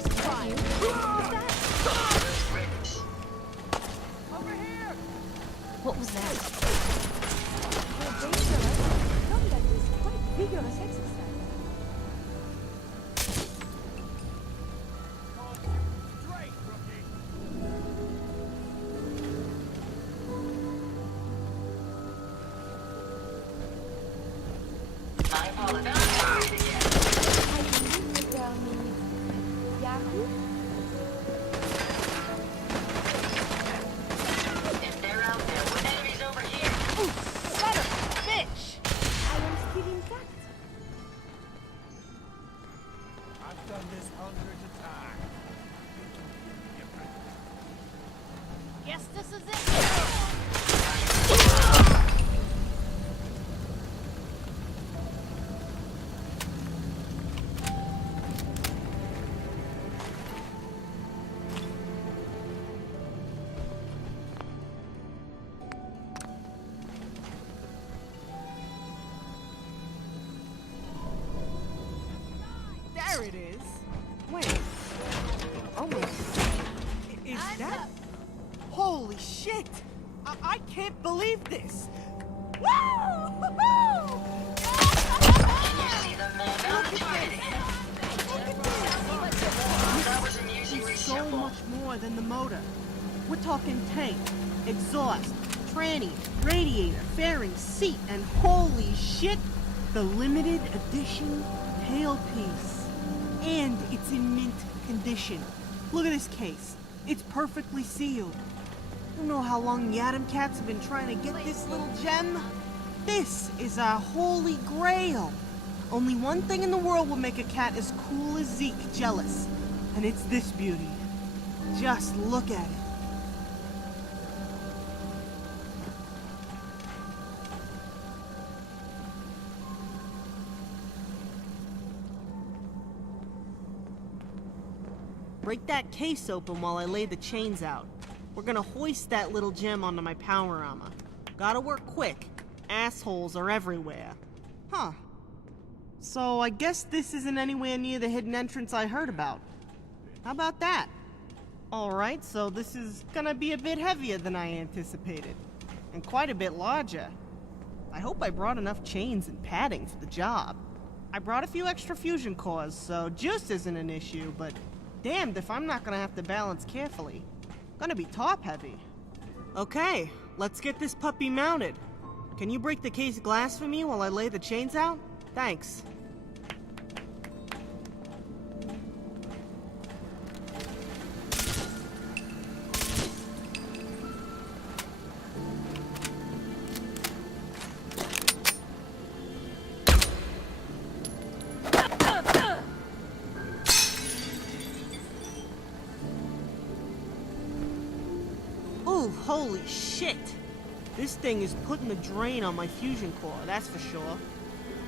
Nice try. Over here! What was that? They're dangerous. Combat is quite vigorous exercise. Guess this is it. There it is. Wait. Oh my. Is that? Holy shit! I can't believe this. It's so much more than the motor. We're talking tank, exhaust, tranny, radiator, fairing, seat, and holy shit, the limited edition tailpiece. And it's in mint condition. Look at this case. It's perfectly sealed. You know how long the Atom Cats have been trying to get this little gem? This is our holy grail. Only one thing in the world will make a cat as cool as Zeke jealous, and it's this beauty. Just look at it. Break that case open while I lay the chains out. We're gonna hoist that little gem onto my power armor. Gotta work quick. Assholes are everywhere. Huh. So I guess this isn't anywhere near the hidden entrance I heard about. How about that? Alright, so this is gonna be a bit heavier than I anticipated. And quite a bit larger. I hope I brought enough chains and padding for the job. I brought a few extra fusion cores, so juice isn't an issue, but damned if I'm not gonna have to balance carefully. Gonna be top heavy. Okay, let's get this puppy mounted. Can you break the case glass for me while I lay the chains out? Thanks. Ooh, holy shit! This thing is putting the drain on my fusion core, that's for sure.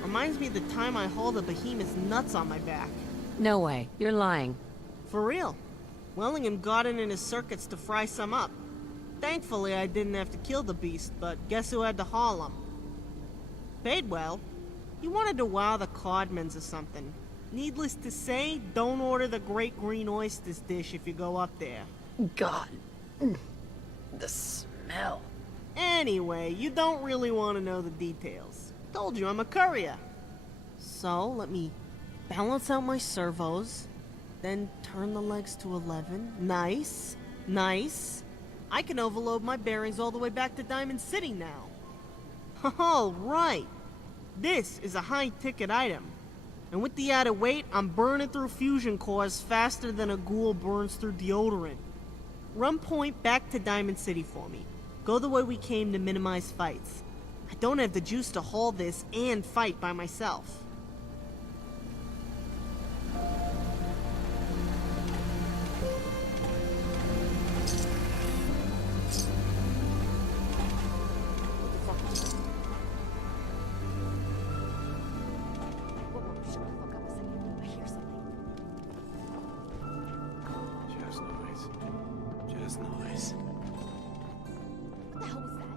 Reminds me of the time I hauled a behemoth's nuts on my back. No way. You're lying. For real. Wellingham got in his circuits to fry some up. Thankfully, I didn't have to kill the beast, but guess who had to haul him? Paid well. He wanted to wow the Codmans or something. Needless to say, don't order the Great Green Oysters dish if you go up there. God. The smell. Anyway, you don't really want to know the details. Told you I'm a courier. So, let me balance out my servos, then turn the legs to 11. Nice. Nice. I can overload my bearings all the way back to Diamond City now. Oh, right. This is a high-ticket item. And with the added weight, I'm burning through fusion cores faster than a ghoul burns through deodorant. Run point back to Diamond City for me. Go the way we came to minimize fights. I don't have the juice to haul this and fight by myself. Just noise. What the hell was that?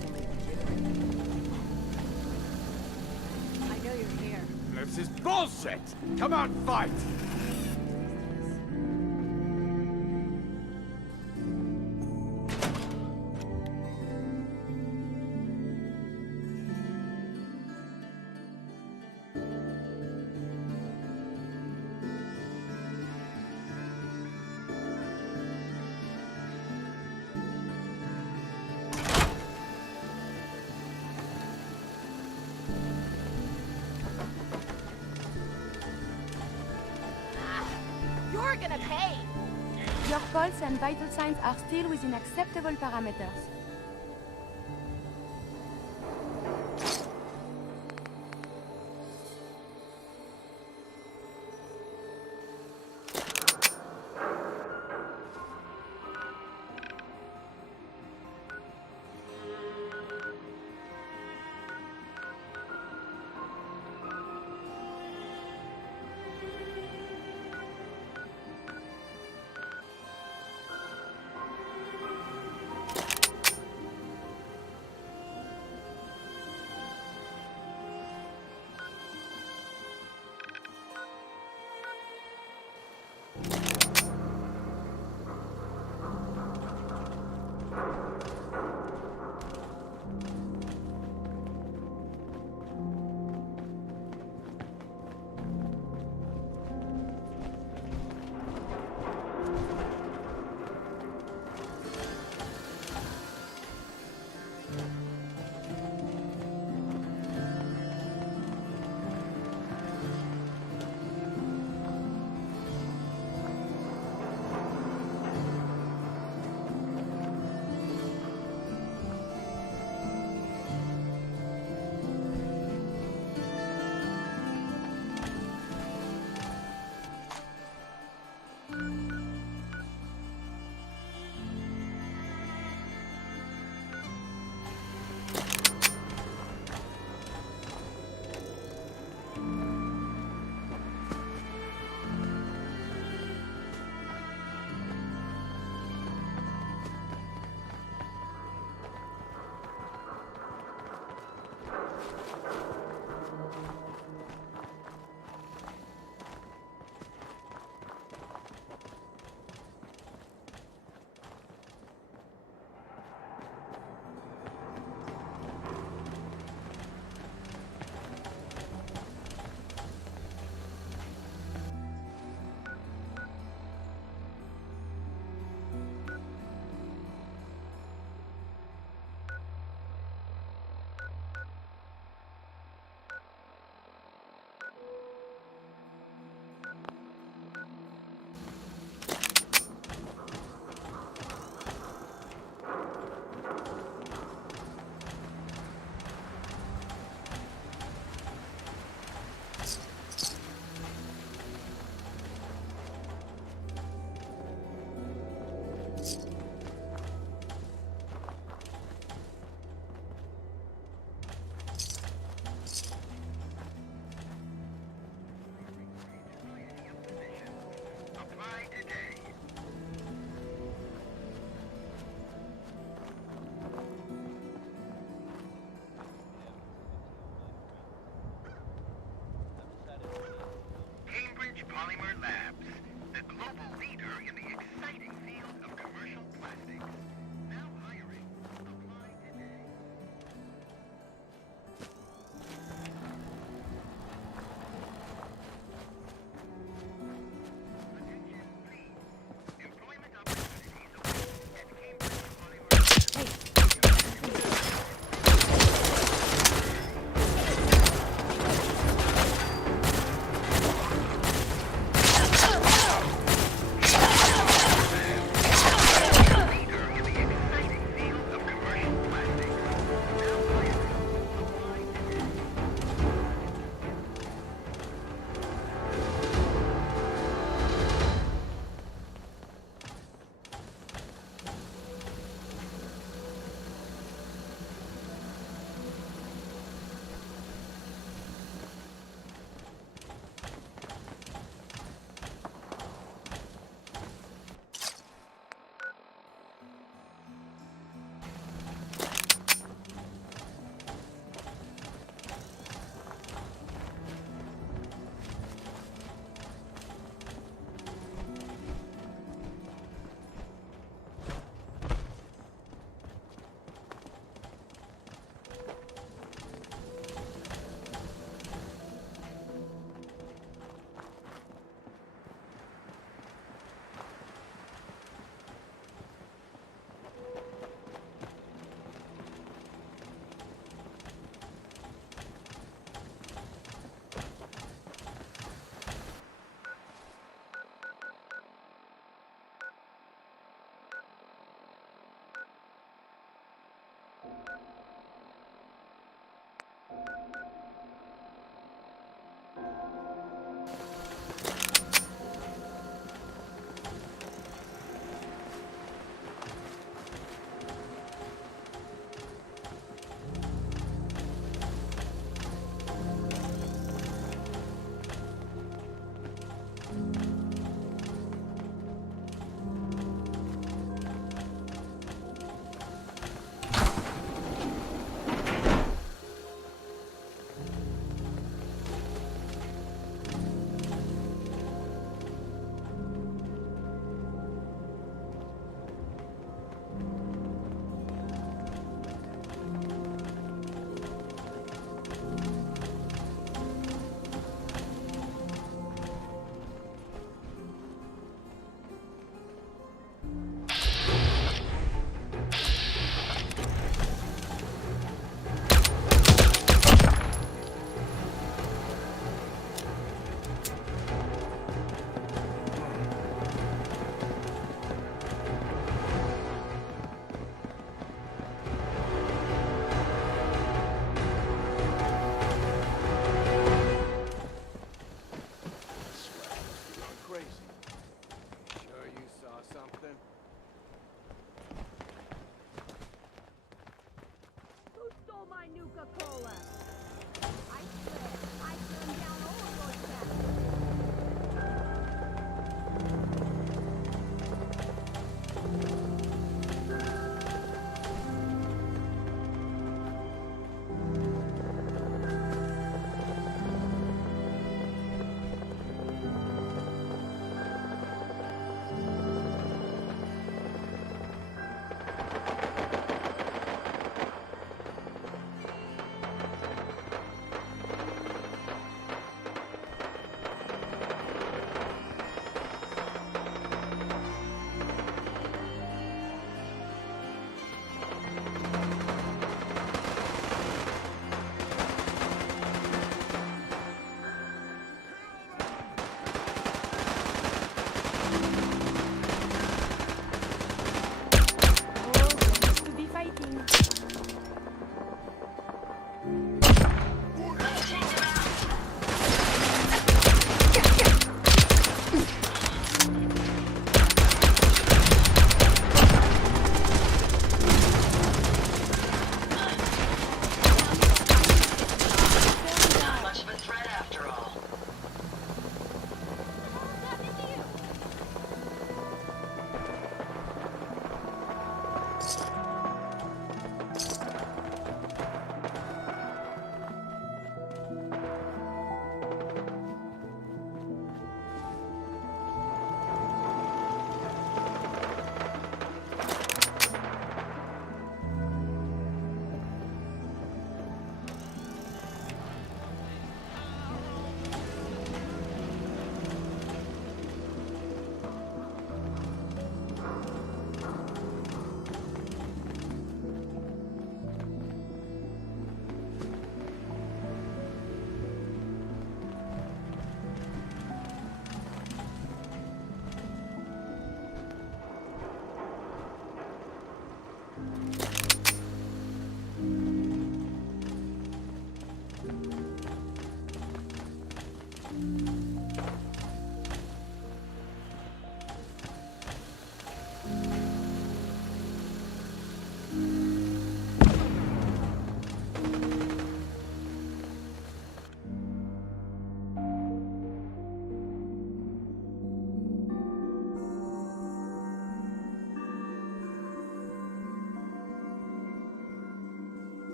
will make you jittery. I know you're here. This is bullshit! Come on, fight! You're gonna pay! Your pulse and vital signs are still within acceptable parameters.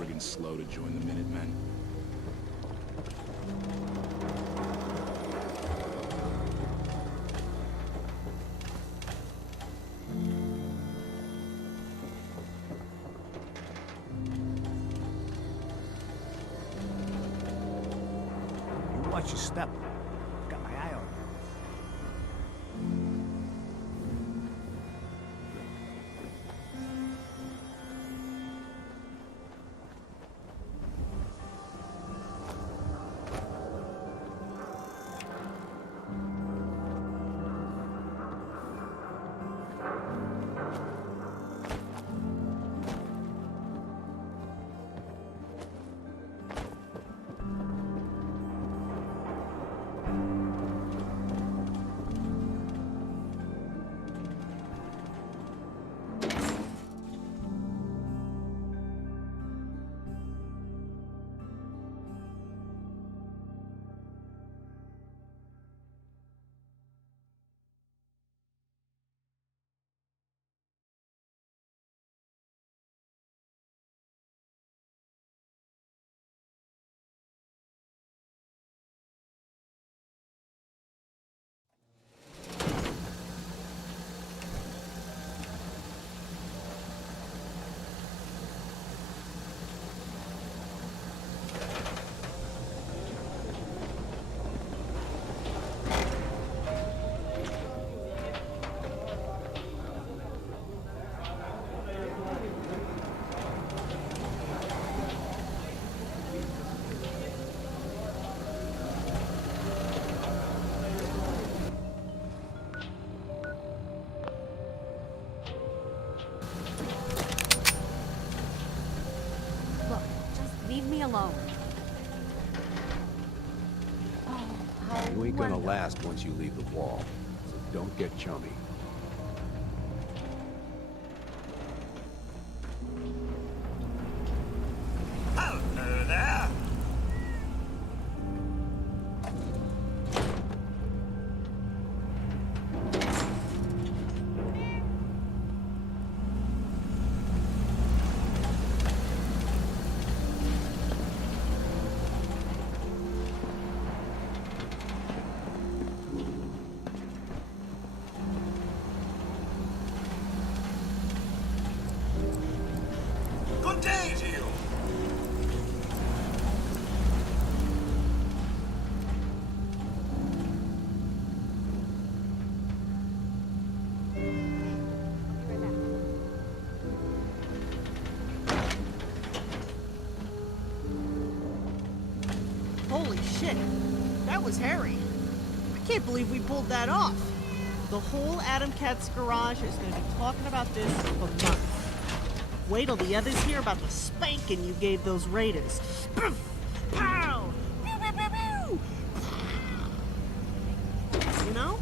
friggin' slow to join the Minutemen. You watch your step. Got my eye on you. Look, just leave me alone. Oh, how You ain't gonna wonderful. last once you leave the wall, so don't get chummy. Hello there. Good day to you. Holy shit. That was hairy. I can't believe we pulled that off. The whole Adam Cat's garage is going to be talking about this for months. Wait till the others hear about the spanking you gave those raiders. Poof! Pow! Pew, pew, pew, pew! You know?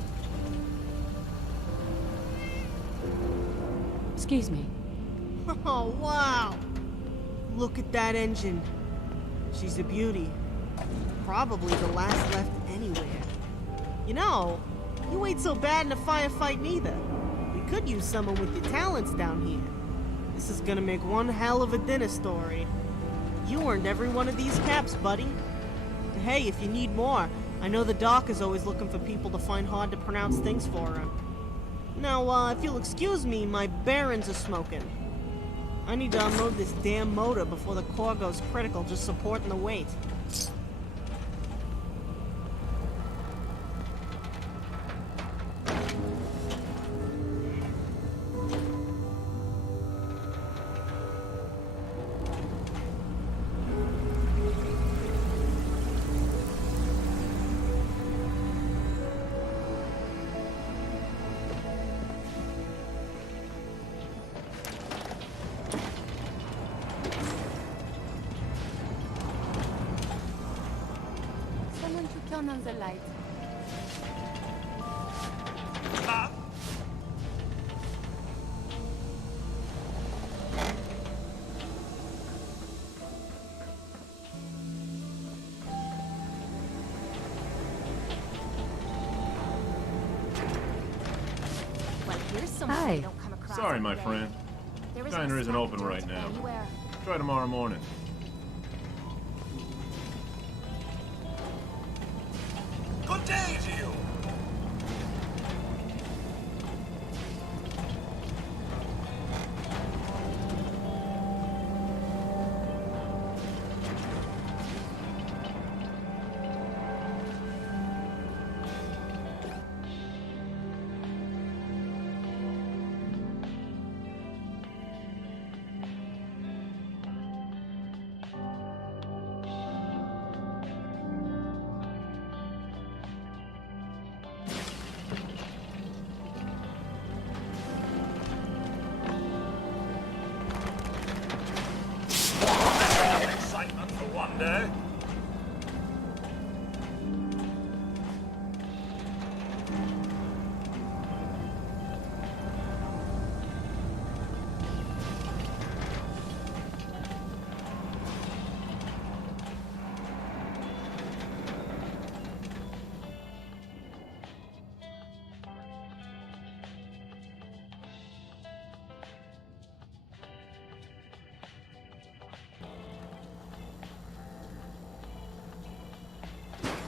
Excuse me. Oh, wow. Look at that engine. She's a beauty. Probably the last left anywhere. You know, you ain't so bad in a firefight neither. We could use someone with your talents down here. This is gonna make one hell of a dinner story. You earned every one of these caps, buddy. Hey, if you need more, I know the doc is always looking for people to find hard to pronounce things for him. Now, if you'll excuse me, my barons are smoking. I need to unload this damn motor before the core goes critical just supporting the weight. Someone to turn on the light. Well, here's some Hi. you don't come across Sorry, my every day. friend. There Diner isn't a open right now. anywhere. Try tomorrow morning. Good day to you! Excitement for one day.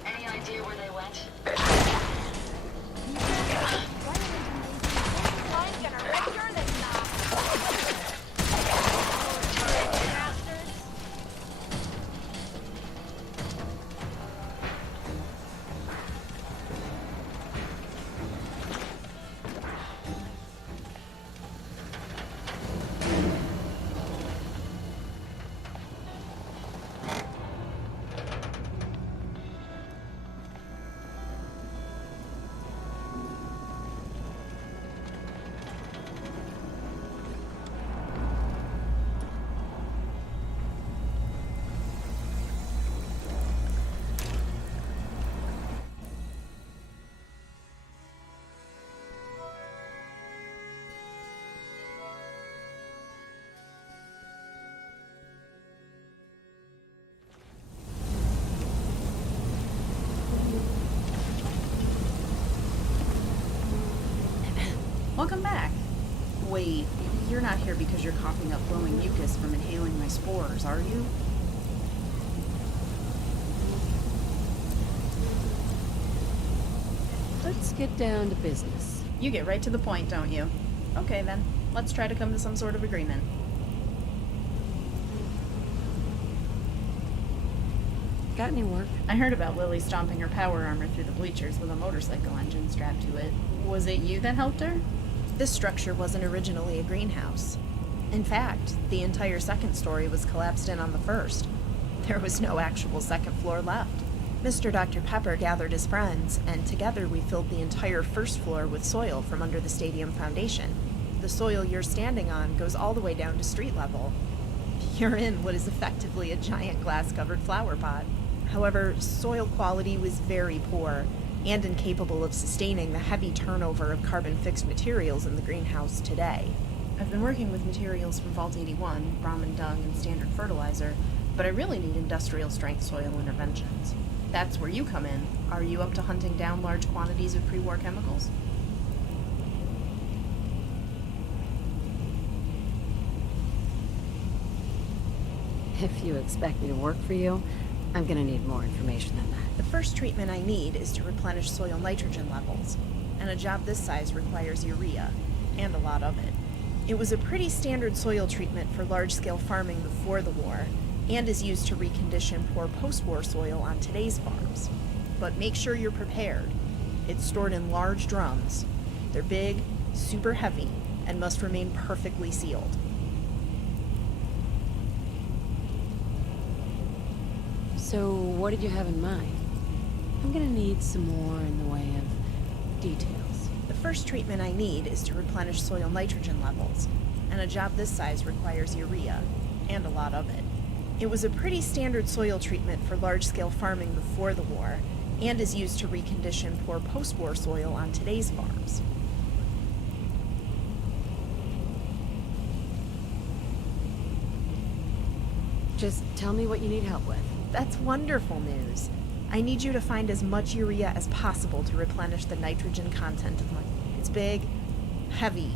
Any idea where they went? Welcome back. Wait, you're not here because you're coughing up glowing mucus from inhaling my spores, are you? Let's get down to business. You get right to the point, don't you? Okay then, let's try to come to some sort of agreement. Got any work? I heard about Lily stomping her power armor through the bleachers with a motorcycle engine strapped to it. Was it you that helped her? This structure wasn't originally a greenhouse. In fact, the entire second story was collapsed in on the first. There was no actual second floor left. Mr. Dr. Pepper gathered his friends, and together we filled the entire first floor with soil from under the stadium foundation. The soil you're standing on goes all the way down to street level. You're in what is effectively a giant glass-covered flower pot. However, soil quality was very poor, and incapable of sustaining the heavy turnover of carbon-fixed materials in the greenhouse today. I've been working with materials from Vault 81, Brahmin dung, and standard fertilizer, but I really need industrial-strength soil interventions. That's where you come in. Are you up to hunting down large quantities of pre-war chemicals? If you expect me to work for you, I'm gonna need more information than that. The first treatment I need is to replenish soil nitrogen levels, and a job this size requires urea, and a lot of it. It was a pretty standard soil treatment for large-scale farming before the war, and is used to recondition poor post-war soil on today's farms. But make sure you're prepared. It's stored in large drums. They're big, super heavy, and must remain perfectly sealed. So, what did you have in mind? I'm gonna need some more in the way of details. The first treatment I need is to replenish soil nitrogen levels, and a job this size requires urea, and a lot of it. It was a pretty standard soil treatment for large-scale farming before the war, and is used to recondition poor post-war soil on today's farms. Just tell me what you need help with. That's wonderful news. I need you to find as much urea as possible to replenish the nitrogen content of my... It's big, heavy.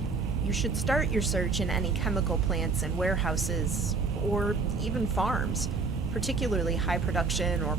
You should start your search in any chemical plants and warehouses, or even farms, particularly high production or...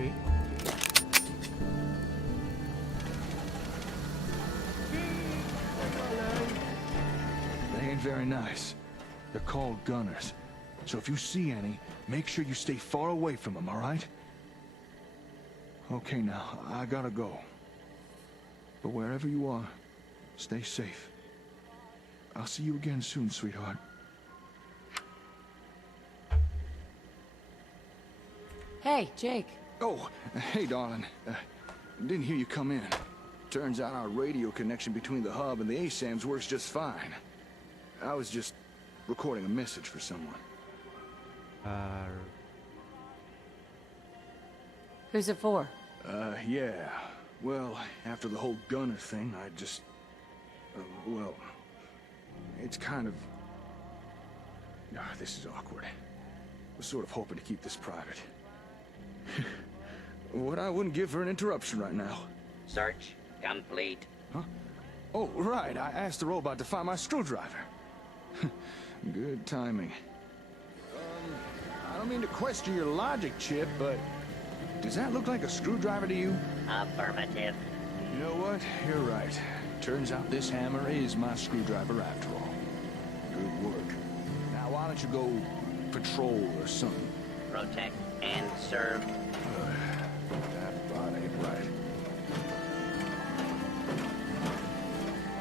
Okay. They ain't very nice. They're called gunners. So if you see any, make sure you stay far away from them, all right? Okay, now, I gotta go. But wherever you are, stay safe. I'll see you again soon, sweetheart. Hey, Jake. Oh, hey, darling. Didn't hear you come in. Turns out our radio connection between the hub and the ASAMs works just fine. I was just recording a message for someone. Who's it for? Yeah. Well, after the whole gunner thing, I just... well... It's kind of... this is awkward. I was sort of hoping to keep this private. What I wouldn't give for an interruption right now. Search complete. Huh? Oh, right. I asked the robot to find my screwdriver. Good timing. I don't mean to question your logic, Chip, but... does that look like a screwdriver to you? Affirmative. You know what? You're right. Turns out this hammer is my screwdriver after all. Good work. Now why don't you go patrol or something? Protect and serve. That thought ain't right.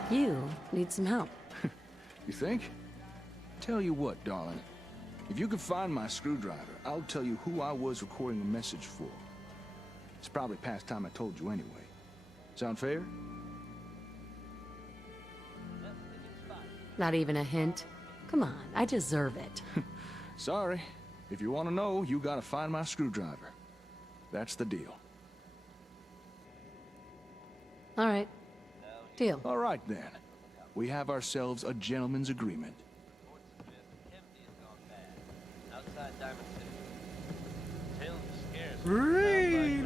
You need some help. You think? Tell you what, darling. If you can find my screwdriver, I'll tell you who I was recording a message for. It's probably past time I told you anyway. Sound fair? Not even a hint? Come on, I deserve it. Sorry. If you want to know, you gotta find my screwdriver. That's the deal. All right. Deal. All right, then. We have ourselves a gentleman's agreement. Outside Diamond City. Tales are scarce. Really?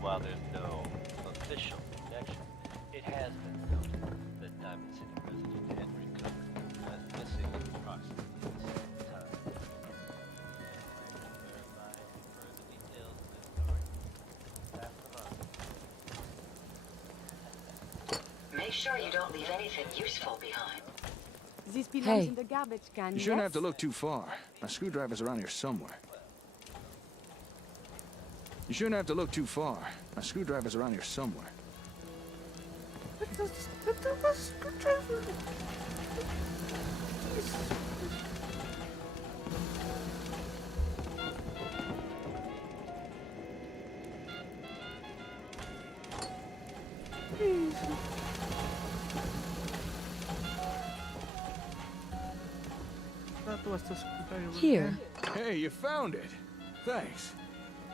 While there's no official connection, it has been noted that Diamond City resident Henry Cook went missing approximately the same time. Verify any further details of this story. Pass them on. Make sure you don't leave anything useful behind. This belongs in the garbage can. You shouldn't have to look too far. My screwdriver's around here somewhere. You shouldn't have to look too far. My screwdriver's around here somewhere. Here. Hey, you found it. Thanks.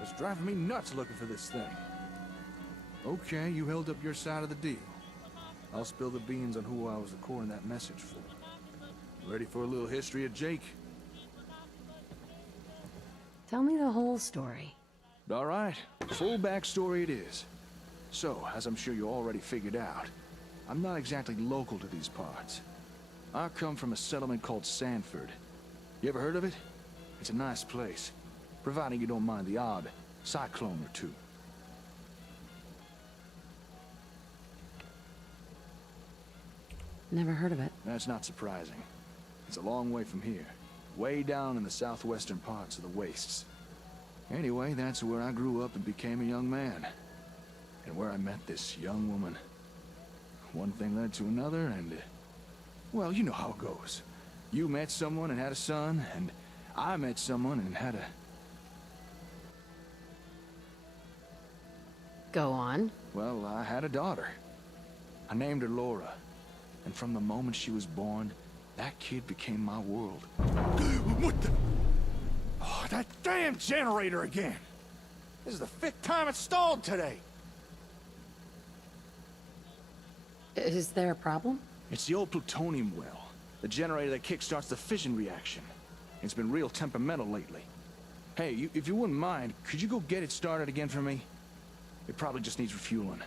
It's driving me nuts looking for this thing. Okay, you held up your side of the deal. I'll spill the beans on who I was recording that message for. Ready for a little history of Jake? Tell me the whole story. All right, full backstory it is. So, as I'm sure you already figured out, I'm not exactly local to these parts. I come from a settlement called Sanford. You ever heard of it? It's a nice place, providing you don't mind the odd cyclone or two. Never heard of it. That's not surprising. It's a long way from here, way down in the southwestern parts of the wastes. Anyway, that's where I grew up and became a young man. And where I met this young woman. One thing led to another, and... well, you know how it goes. You met someone and had a son, and I met someone and had a... Go on. well, I had a daughter. I named her Laura. And from the moment she was born, that kid became my world. What the... oh, that damn generator again! This is the 5th time it's stalled today! Is there a problem? It's the old plutonium well. The generator that kickstarts the fission reaction. It's been real temperamental lately. Hey, if you wouldn't mind, could you go get it started again for me? It probably just needs refueling.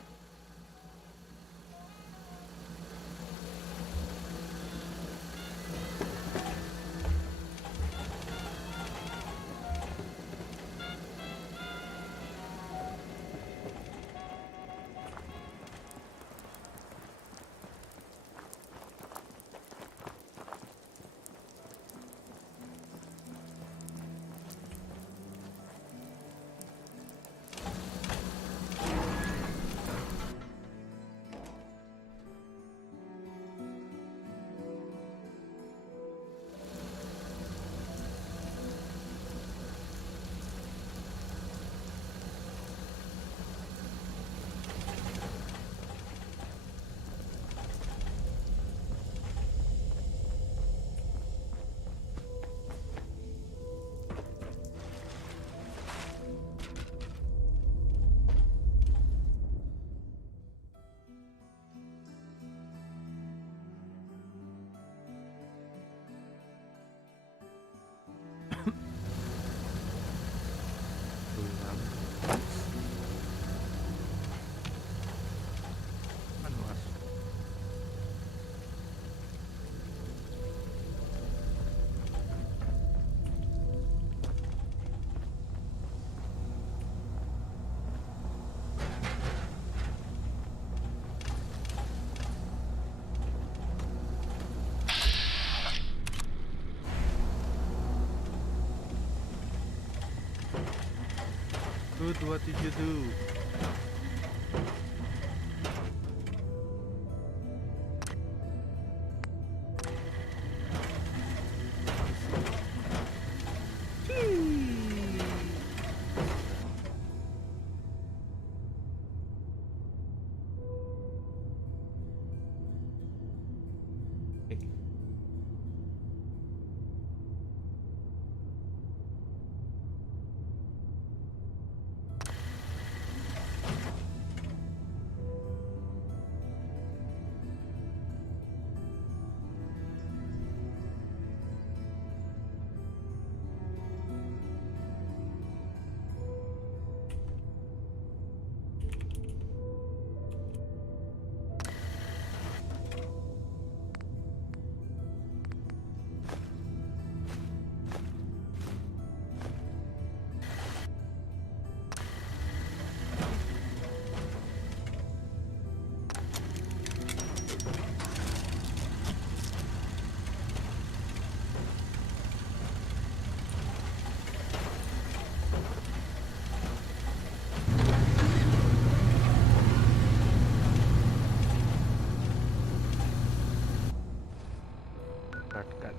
Dude, what did you do?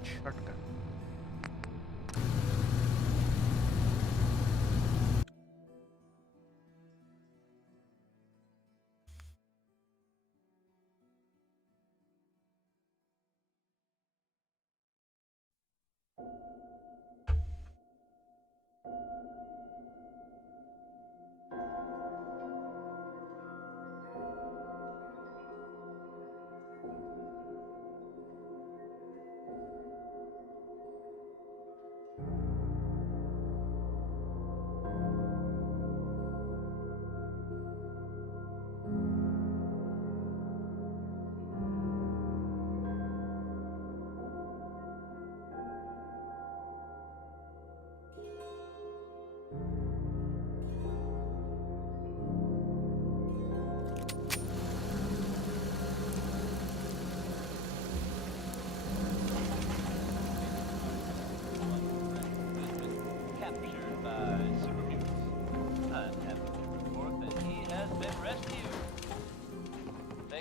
Shotgun. Captured by super mutants. I'm happy to report that he has been rescued.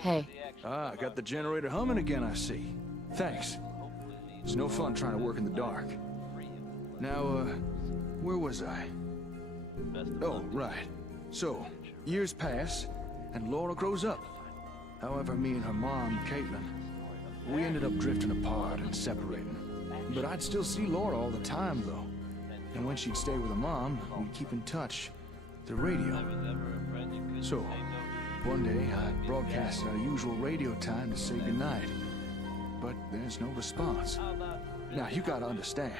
Hey. Ah, got the generator humming again, I see. Thanks. It's no fun trying to work in the dark. Now, where was I? Oh, right. So, years pass, and Laura grows up. However, me and her mom, Caitlin, we ended up drifting apart and separating. But I'd still see Laura all the time, though. And when she'd stay with her mom, we'd keep in touch. The radio. So, one day, I broadcast our usual radio time to say goodnight. But there's no response. Now, you gotta understand,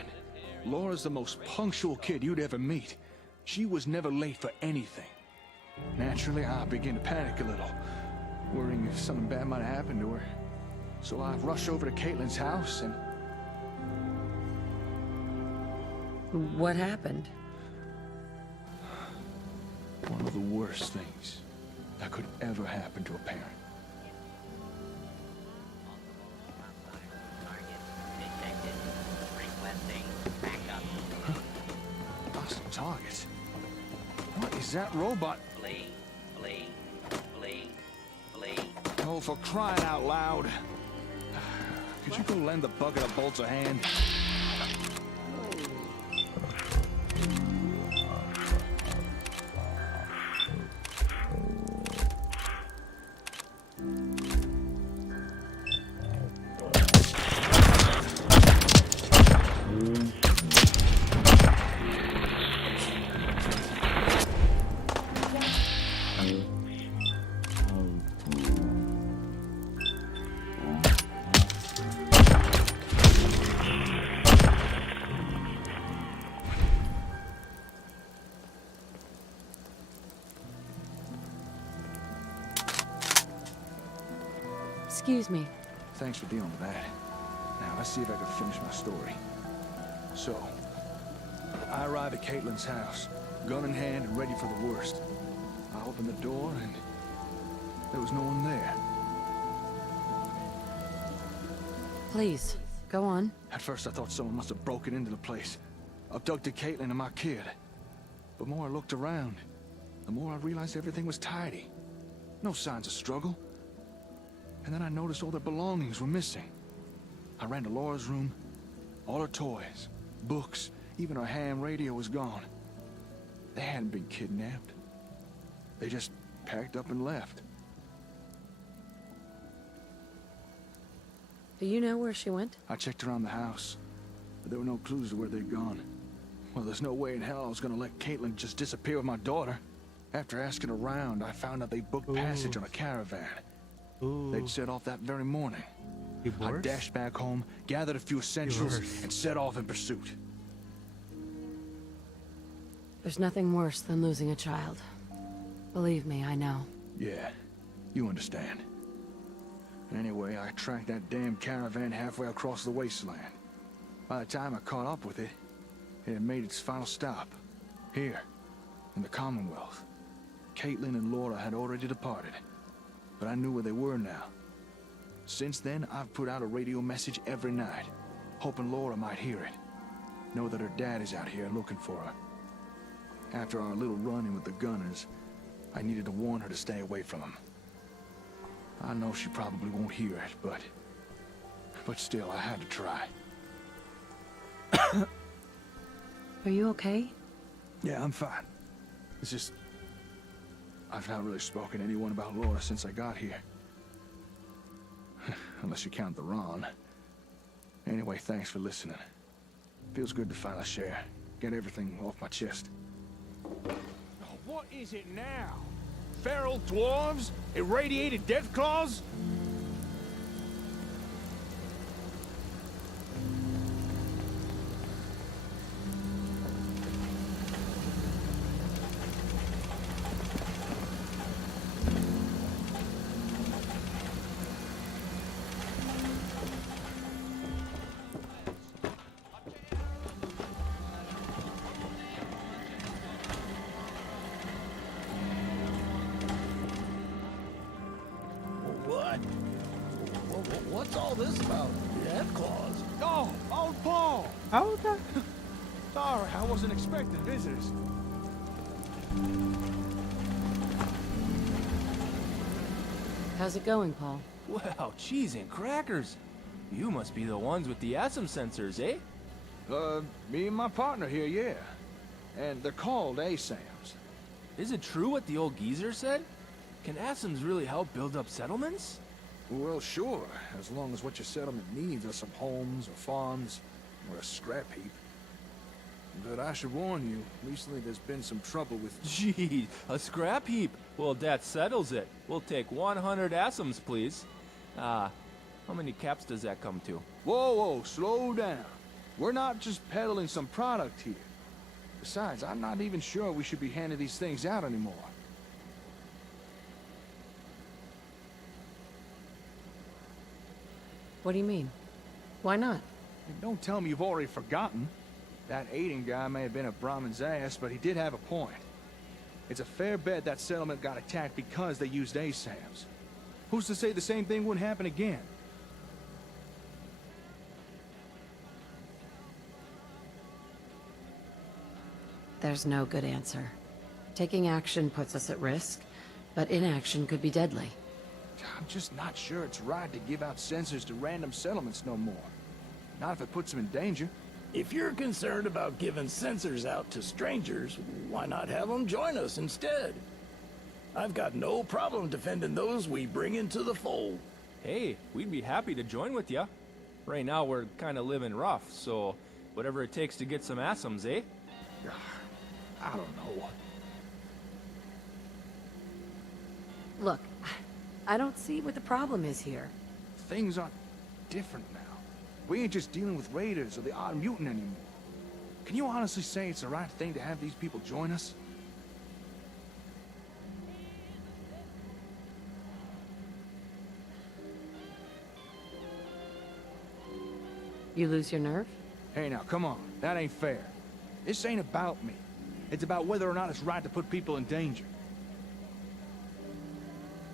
Laura's the most punctual kid you'd ever meet. She was never late for anything. Naturally, I began to panic a little, worrying if something bad might have happened to her. So I rushed over to Caitlin's house and... What happened? One of the worst things that could ever happen to a parent. Lost targets. What is that robot? Flee, flee, flee, flee. Oh, for crying out loud. Could you go lend the bucket of bolts a hand? Excuse me. Thanks for dealing with that. Now, let's see if I can finish my story. So, I arrive at Caitlin's house, gun in hand and ready for the worst. I open the door and there was no one there. Please, go on. At first I thought someone must have broken into the place, abducted Caitlin and my kid. But more I looked around, the more I realized everything was tidy. No signs of struggle. And then I noticed all their belongings were missing. I ran to Laura's room. All her toys, books, even her ham radio was gone. They hadn't been kidnapped. They just packed up and left. Do you know where she went? I checked around the house, but there were no clues to where they'd gone. Well, there's no way in hell I was gonna let Caitlin just disappear with my daughter. After asking around, I found out they booked passage on a caravan. They'd set off that very morning. I dashed back home, gathered a few essentials, and set off in pursuit. There's nothing worse than losing a child. Believe me, I know. Yeah, you understand. Anyway, I tracked that damn caravan halfway across the wasteland. By the time I caught up with it, it had made its final stop. Here, in the Commonwealth. Caitlin and Laura had already departed, but I knew where they were now. Since then, I've put out a radio message every night, hoping Laura might hear it. Know that her dad is out here looking for her. After our little run-in with the gunners, I needed to warn her to stay away from them. I know she probably won't hear it, but still, I had to try. Are you okay? Yeah, I'm fine. It's just... I've not really spoken to anyone about Laura since I got here. Unless you count the Ron. Anyway, thanks for listening. Feels good to finally share. Get everything off my chest. What is it now? Feral dwarves? Irradiated death claws? What's all this about? Death claws? Oh, old Paul! How was that? Sorry, I wasn't expecting visitors. How's it going, Paul? Well, cheese and crackers. You must be the ones with the ASM sensors, eh? Me and my partner here, yeah. And they're called ASAMs. Is it true what the old geezer said? Can ASMs really help build up settlements? Well, sure, as long as what your settlement needs are some homes or farms or a scrap heap. But I should warn you, recently there's been some trouble with... Gee, a scrap heap? Well, that settles it. We'll take 100 ASMs, please. How many caps does that come to? Whoa, slow down. We're not just peddling some product here. Besides, I'm not even sure we should be handing these things out anymore. What do you mean? Why not? Don't tell me you've already forgotten. That Aiden guy may have been a Brahmin's ass, but he did have a point. It's a fair bet that settlement got attacked because they used ASAMs. Who's to say the same thing wouldn't happen again? There's no good answer. Taking action puts us at risk, but inaction could be deadly. I'm just not sure it's right to give out sensors to random settlements no more. Not if it puts them in danger. If you're concerned about giving sensors out to strangers, why not have them join us instead? I've got no problem defending those we bring into the fold. Hey, we'd be happy to join with ya. Right now we're kind of living rough, so whatever it takes to get some ASMs, eh? I don't know. Look, I don't see what the problem is here. Things are different now. We ain't just dealing with raiders or the odd mutant anymore. Can you honestly say it's the right thing to have these people join us? You lose your nerve? Hey now, come on. That ain't fair. This ain't about me. It's about whether or not it's right to put people in danger.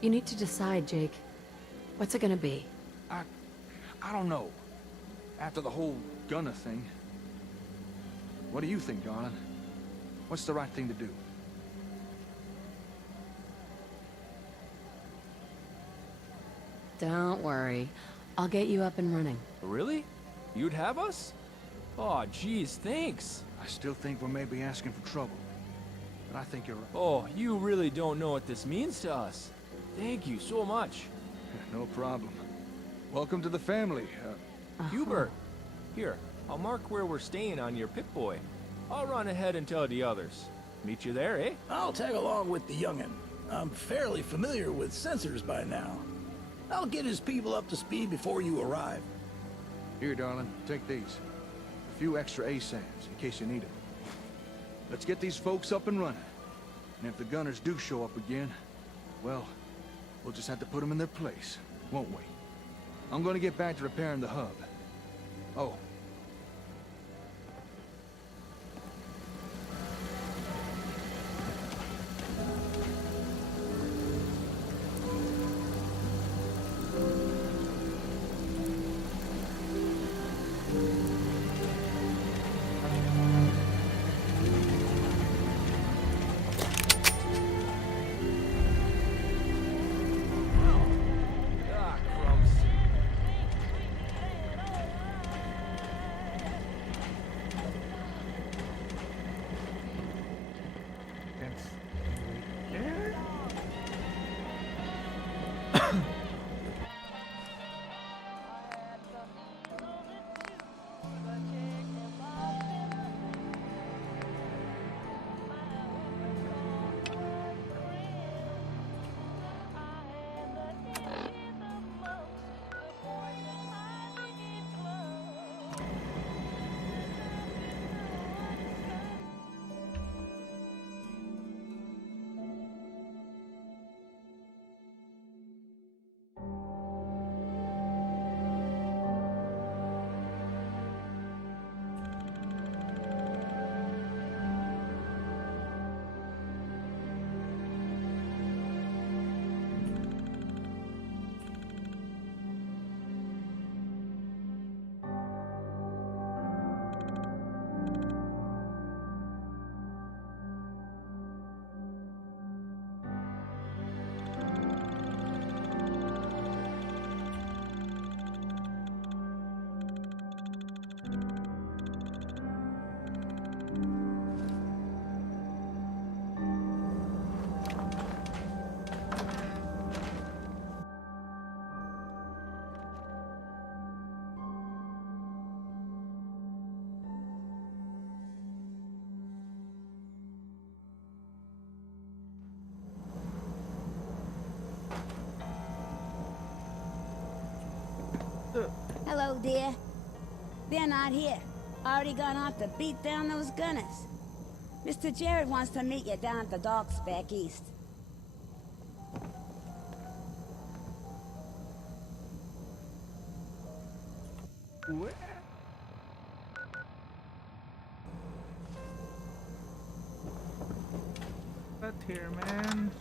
You need to decide, Jake. What's it gonna be? I don't know. After the whole Gunner thing. What do you think, darling? What's the right thing to do? Don't worry. I'll get you up and running. Really? You'd have us? Oh, geez, thanks. I still think we're maybe asking for trouble. But I think you're right. Oh, you really don't know what this means to us. Thank you so much. No problem. Welcome to the family. Hubert. Here, I'll mark where we're staying on your Pip-Boy. I'll run ahead and tell the others. Meet you there, eh? I'll tag along with the youngin'. I'm fairly familiar with sensors by now. I'll get his people up to speed before you arrive. Here, darling, take these. A few extra ASAMs, in case you need them. Let's get these folks up and running. And if the gunners do show up again, well, we'll just have to put them in their place, won't we? I'm gonna get back to repairing the hub. Oh. Hello, dear. They're not here. Already gone off to beat down those gunners. Mr. Jared wants to meet you down at the docks back east. What? But here, man.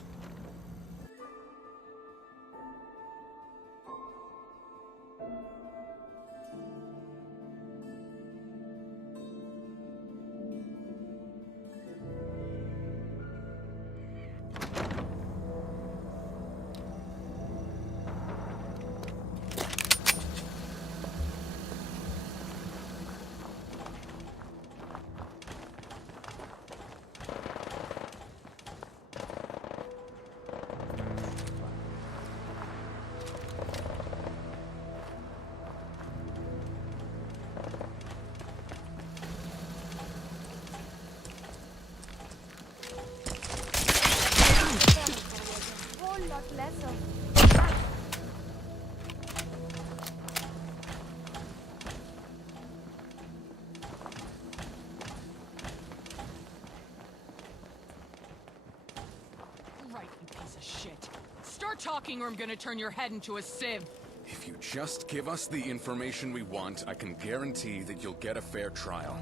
Right, you piece of shit. Start talking or I'm gonna turn your head into a sieve. If you just give us the information we want, I can guarantee that you'll get a fair trial.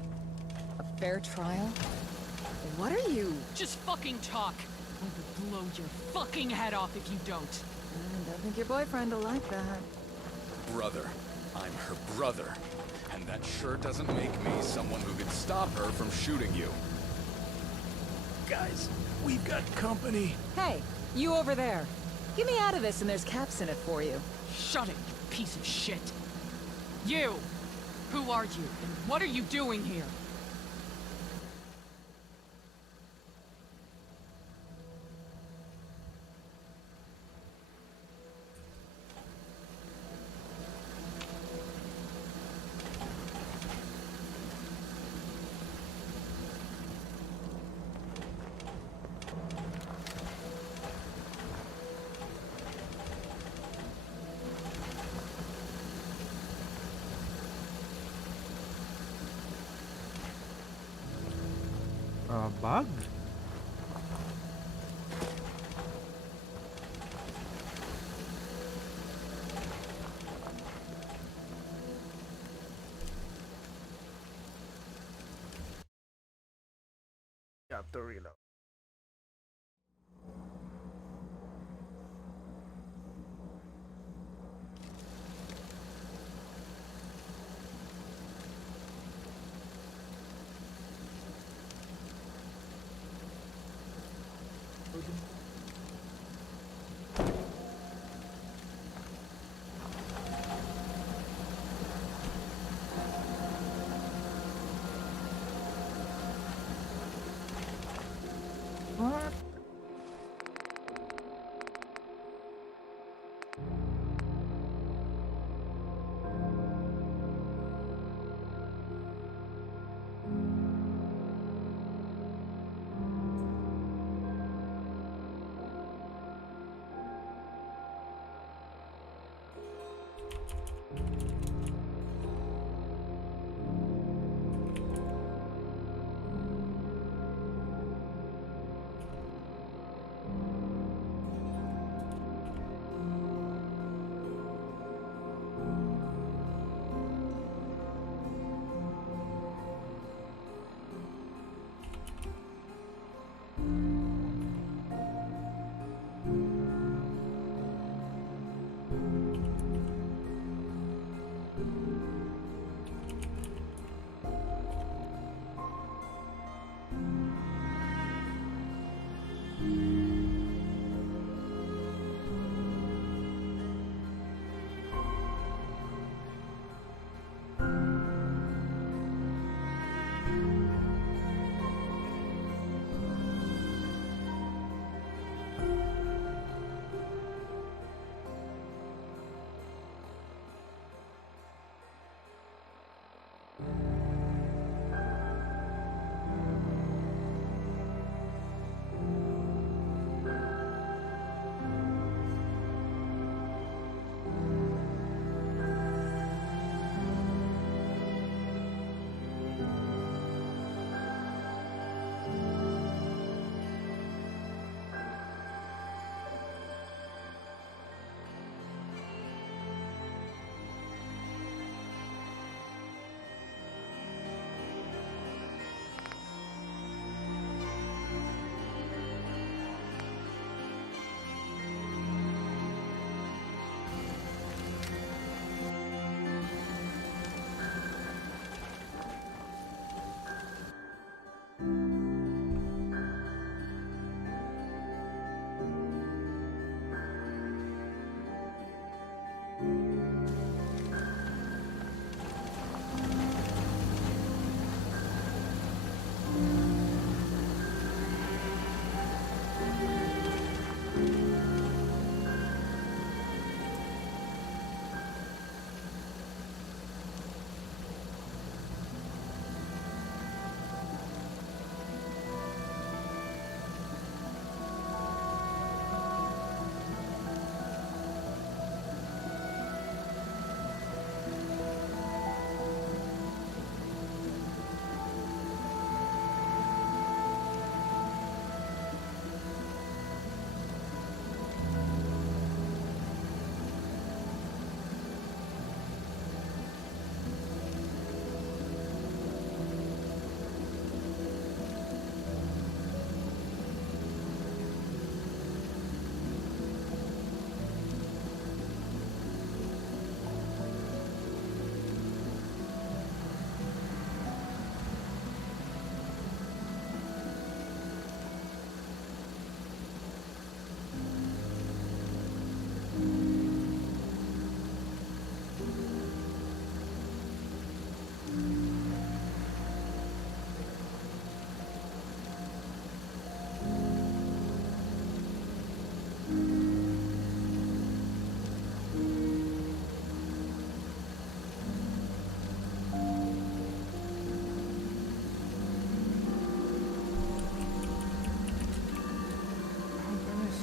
A fair trial? What are you? Just fucking talk. I will blow your fucking head off if you don't. I don't think your boyfriend will like that. Brother. I'm her brother. And that sure doesn't make me someone who could stop her from shooting you. Guys, we've got company. Hey, you over there. Get me out of this and there's caps in it for you. Shut it, you piece of shit. You! Who are you, and what are you doing here? Bug? You have to reload. What?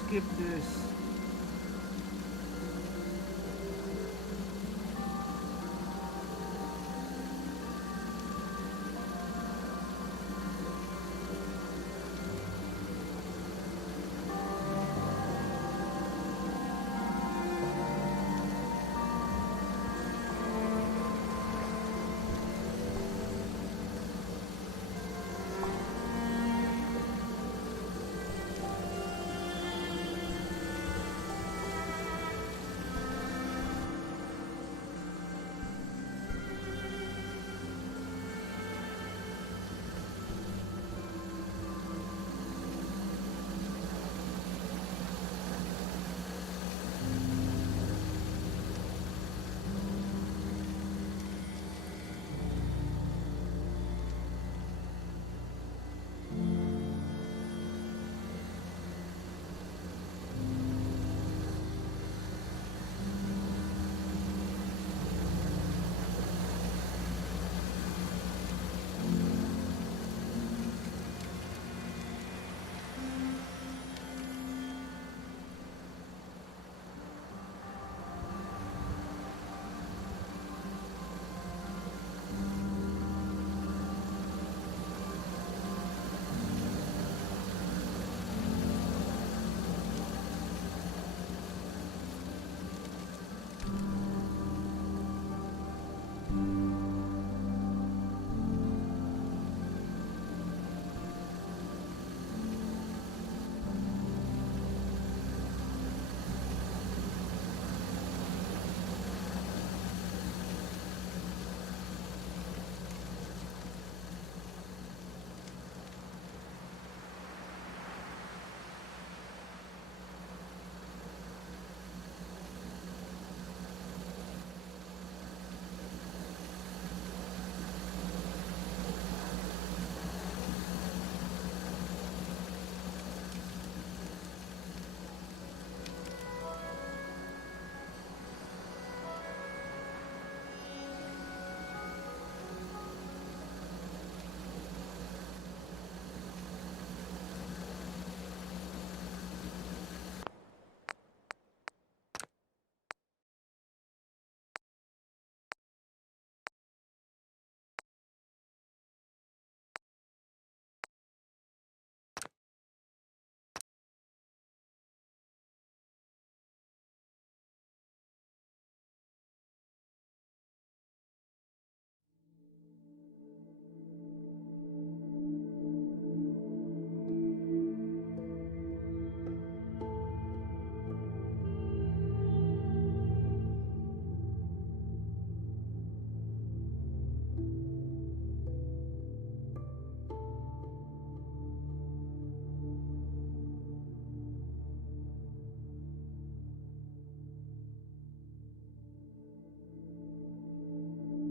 skip this.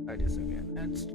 Try this again. That's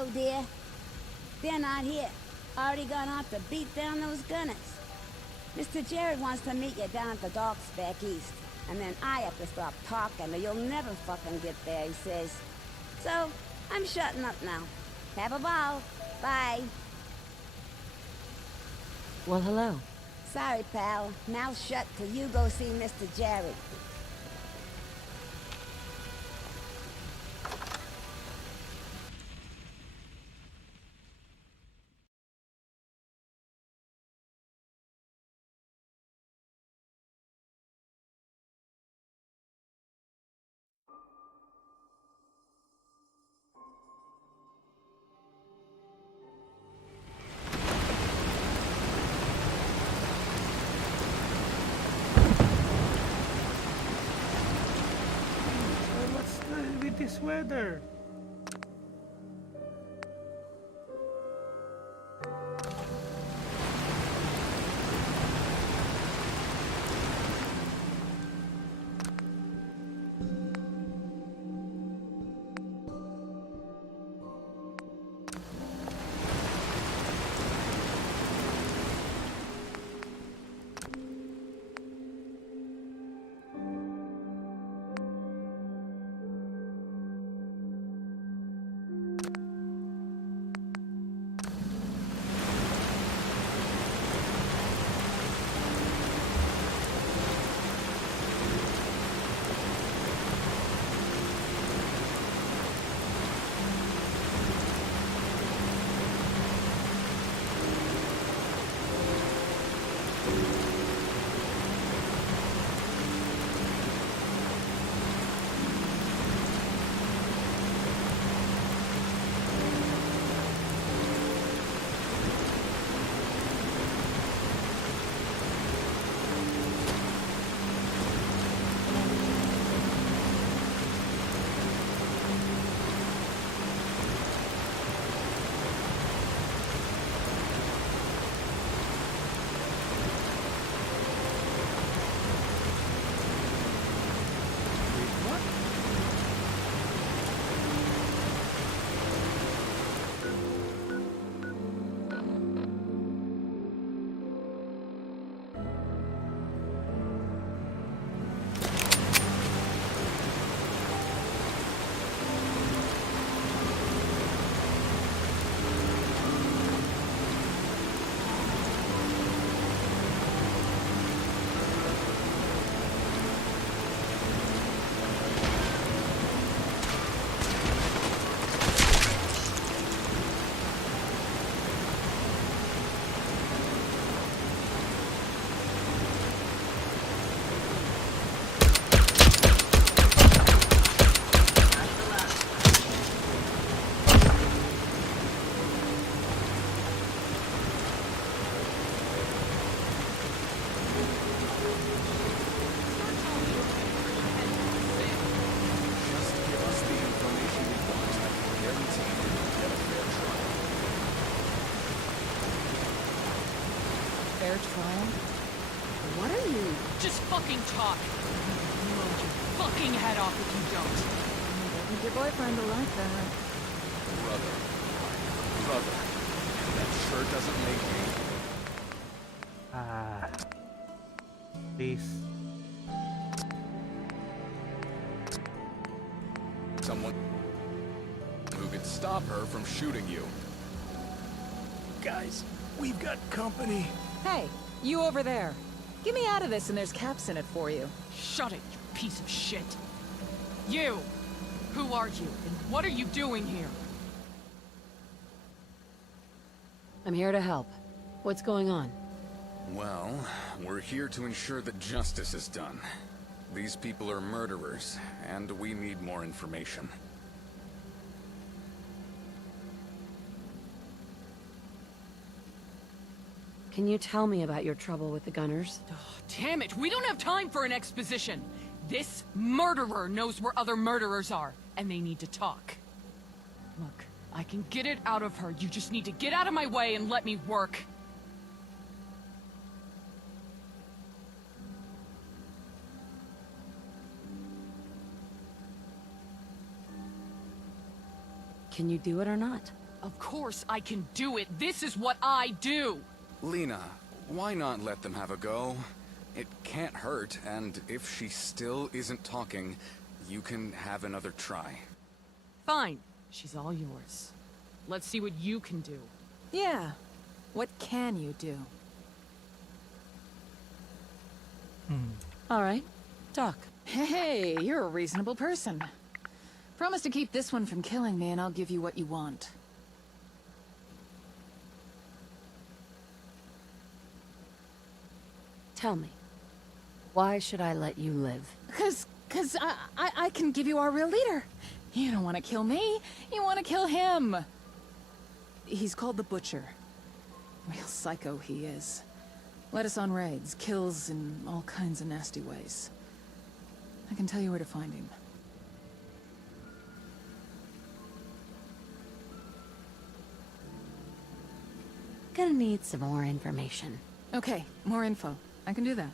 Hello, dear. They're not here. Already gone off to beat down those gunners. Mr. Jared wants to meet you down at the docks back east. And then I have to stop talking or you'll never fucking get there, he says. So, I'm shutting up now. Have a ball. Bye. Well, hello. Sorry, pal. Mouth shut till you go see Mr. Jared. What's with this weather? Fair trial? What are you? Just fucking talk! You'll blow your fucking head off if you don't. I think your boyfriend will like that. Brother. Brother. And that sure doesn't make me. Please. Someone who could stop her from shooting you. Guys, we've got company. Hey, you over there. Get me out of this and there's caps in it for you. Shut it, you piece of shit. You! Who are you, and what are you doing here? I'm here to help. What's going on? Well, we're here to ensure that justice is done. These people are murderers, and we need more information. Can you tell me about your trouble with the Gunners? Oh, damn it, we don't have time for an exposition! This murderer knows where other murderers are, and they need to talk. Look, I can get it out of her. You just need to get out of my way and let me work. Can you do it or not? Of course I can do it. This is what I do. Lena, why not let them have a go? It can't hurt, and if she still isn't talking, you can have another try. Fine. She's all yours. Let's see what you can do. Yeah. What can you do? All right. Talk. Hey, you're a reasonable person. Promise to keep this one from killing me and I'll give you what you want. Tell me, why should I let you live? Cause I can give you our real leader. You don't want to kill me, you want to kill him. He's called the Butcher. Real psycho he is. Led us on raids, kills in all kinds of nasty ways. I can tell you where to find him. Gonna need some more information. Okay, more info. I can do that.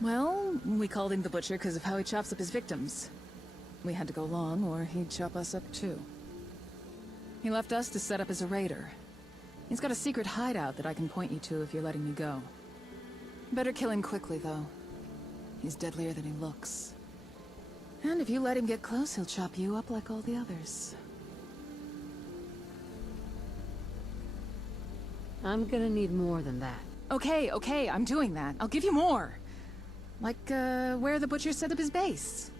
Well, we called him the Butcher because of how he chops up his victims. We had to go long, or he'd chop us up too. He left us to set up as a raider. He's got a secret hideout that I can point you to if you're letting me go. Better kill him quickly, though. He's deadlier than he looks. And if you let him get close, he'll chop you up like all the others. I'm gonna need more than that. Okay, I'm doing that. I'll give you more. Like, where the Butcher set up his base.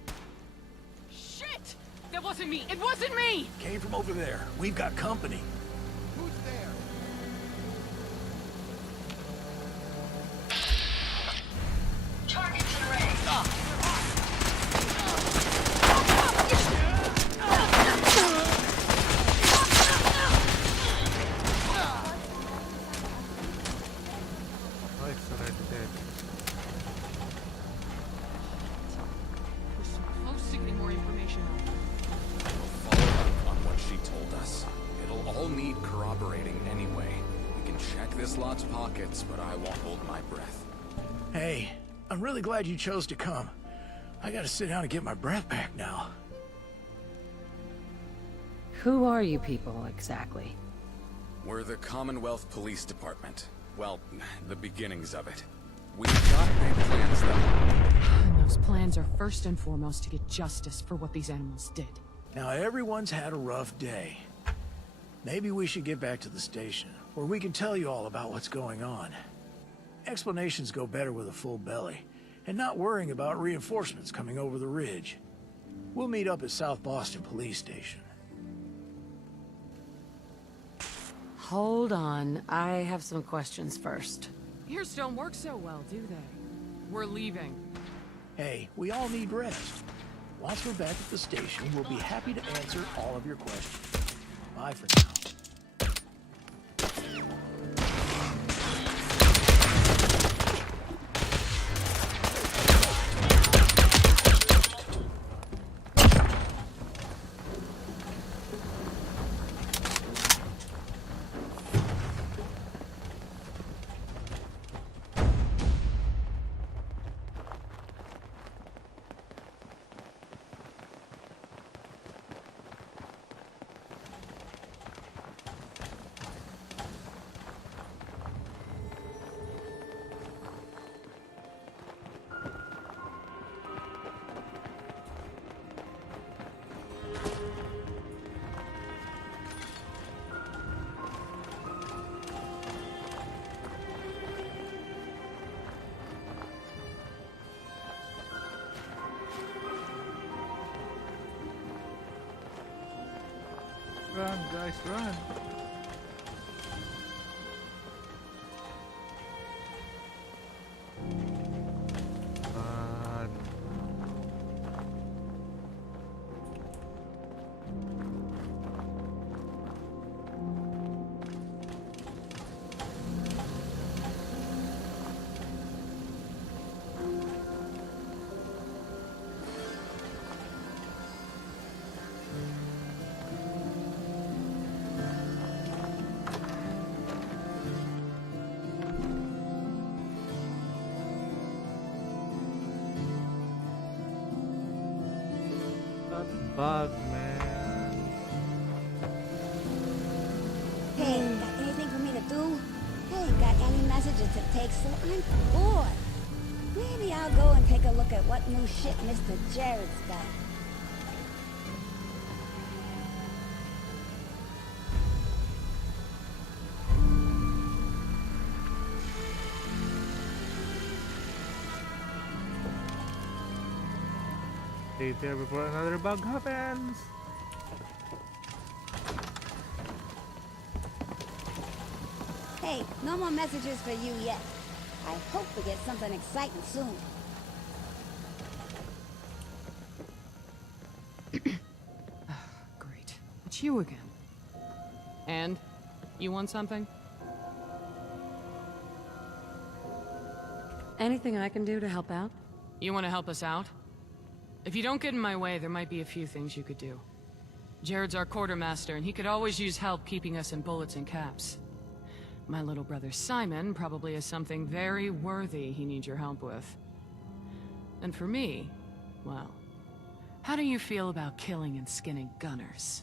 Shit! That wasn't me! It wasn't me! Came from over there. We've got company. Who's there? Targets in range. Oh, it's already dead. We're so close to getting more information. Follow up on what she told us. It'll all need corroborating anyway. We can check this lot's pockets, but I won't hold my breath. Hey, I'm really glad you chose to come. I gotta sit down and get my breath back now. Who are you people, exactly? We're the Commonwealth Police Department. Well, the beginnings of it. We've got big plans, though. And those plans are first and foremost to get justice for what these animals did. Now everyone's had a rough day. Maybe we should get back to the station, where we can tell you all about what's going on. Explanations go better with a full belly, and not worrying about reinforcements coming over the ridge. We'll meet up at South Boston Police Station. Hold on, I have some questions first. Ears don't work so well, do they? We're leaving. Hey, we all need rest. Once we're back at the station, we'll be happy to answer all of your questions. Bye for now. Run, guys, run. Run. That bug, man. any messages to take, so I'm bored. Maybe I'll go and take a look at what new shit Mr. Jared's got. Stay there before another bug happens. Hey, no more messages for you yet. I hope we get something exciting soon. Great. It's you again. And? You want something? Anything I can do to help out? You want to help us out? If you don't get in my way, there might be a few things you could do. Jared's our quartermaster, and he could always use help keeping us in bullets and caps. My little brother Simon probably has something very worthy he needs your help with. And for me, well, how do you feel about killing and skinning gunners?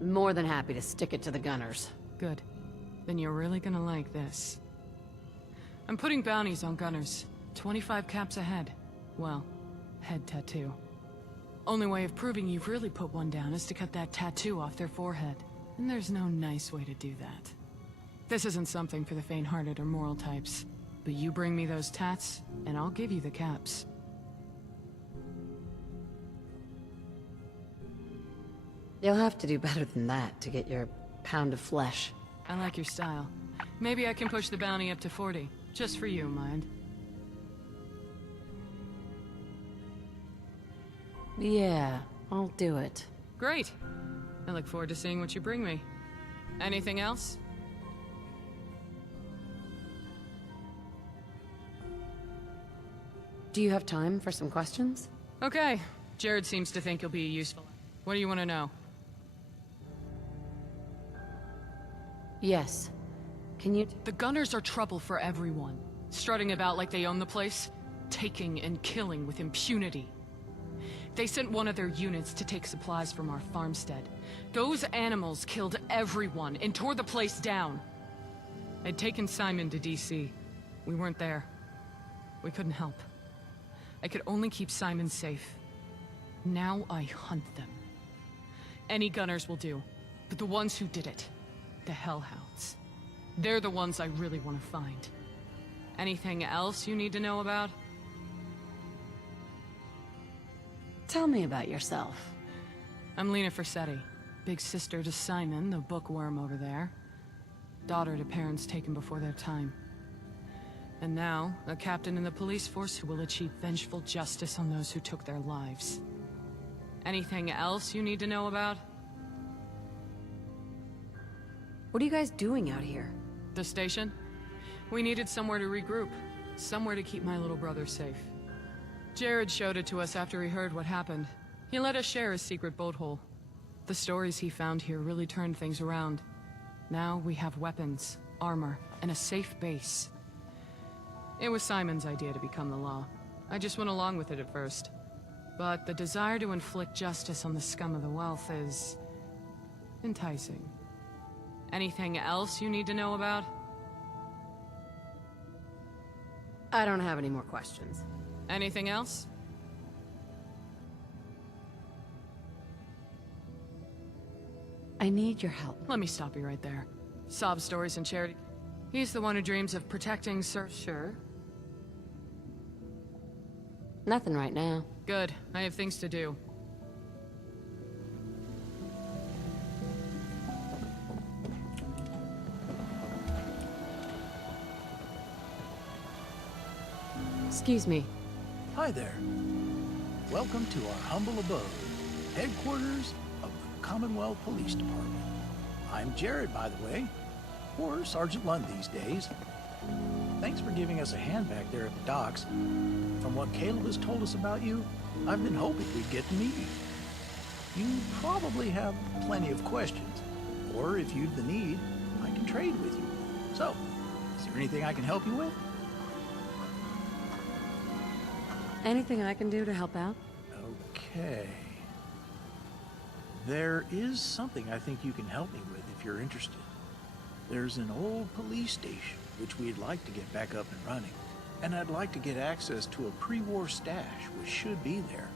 More than happy to stick it to the gunners. Good. Then you're really gonna like this. I'm putting bounties on gunners. 25 caps a head. Well, head tattoo. Only way of proving you've really put one down is to cut that tattoo off their forehead. And there's no nice way to do that. This isn't something for the faint-hearted or moral types. But you bring me those tats, and I'll give you the caps. You'll have to do better than that to get your pound of flesh. I like your style. Maybe I can push the bounty up to 40. Just for you, mind. Yeah, I'll do it. Great. I look forward to seeing what you bring me. Anything else? Do you have time for some questions? Okay. Jared seems to think you'll be useful. What do you want to know? Yes. Can you... The gunners are trouble for everyone. Strutting about like they own the place. Taking and killing with impunity. They sent one of their units to take supplies from our farmstead. Those animals killed everyone and tore the place down. I'd taken Simon to DC. We weren't there. We couldn't help. I could only keep Simon safe. Now I hunt them. Any gunners will do, but the ones who did it, the Hellhounds, they're the ones I really want to find. Anything else you need to know about? Tell me about yourself. I'm Lena Fersetti, big sister to Simon, the bookworm over there. Daughter to parents taken before their time. And now, a captain in the police force who will achieve vengeful justice on those who took their lives. Anything else you need to know about? What are you guys doing out here? The station? We needed somewhere to regroup. Somewhere to keep my little brother safe. Jared showed it to us after he heard what happened. He let us share his secret boat hole. The stories he found here really turned things around. Now we have weapons, armor, and a safe base. It was Simon's idea to become the law. I just went along with it at first. But the desire to inflict justice on the scum of the wealth is... enticing. Anything else you need to know about? I don't have any more questions. Anything else? I need your help. Let me stop you right there. Sob stories and charity. He's the one who dreams of protecting Sir... Sure. Nothing right now. Good. I have things to do. Excuse me. Hi there. Welcome to our humble abode, headquarters of the Commonwealth Police Department. I'm Jared, by the way, or Sergeant Lund these days. Thanks for giving us a hand back there at the docks. From what Caleb has told us about you, I've been hoping we'd get to meet you. You probably have plenty of questions, or if you've the need, I can trade with you. So, is there anything I can help you with? Anything I can do to help out? Okay. There is something I think you can help me with if you're interested. There's an old police station which we'd like to get back up and running, and I'd like to get access to a pre-war stash which should be there.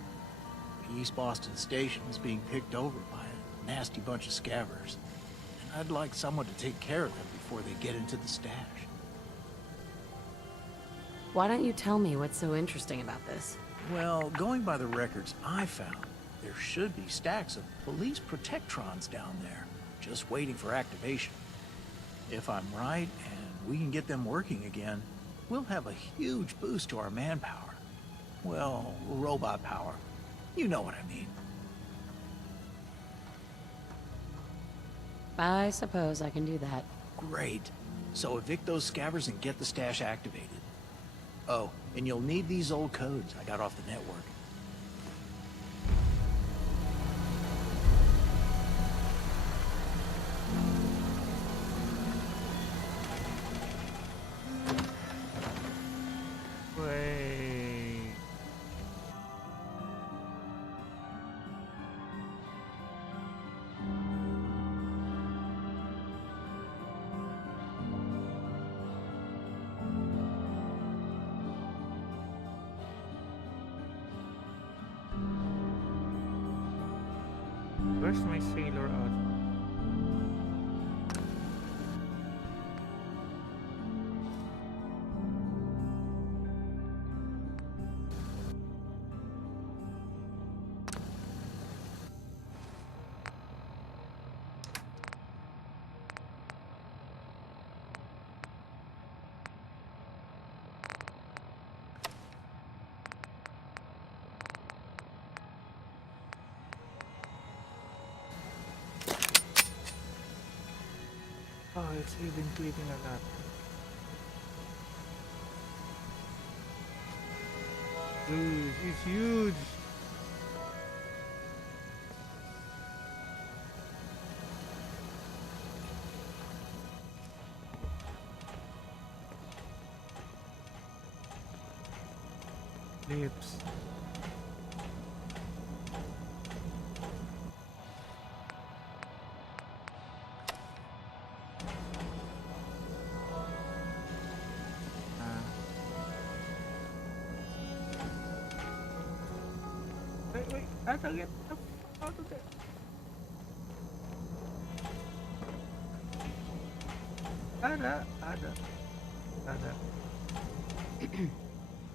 The East Boston station is being picked over by a nasty bunch of scabbers, and I'd like someone to take care of them before they get into the stash. Why don't you tell me what's so interesting about this? Well, going by the records I found, there should be stacks of police protectrons down there, just waiting for activation. If I'm right, and we can get them working again, we'll have a huge boost to our manpower. Well, robot power. You know what I mean. I suppose I can do that. Great. So evict those scabbers and get the stash activated. Oh, and you'll need these old codes I got off the network. Wait. Where's my sailor out? Oh, it's even tweeting a lot. Dude, it's huge. Lips. Wait, I gotta get the fuck out of there.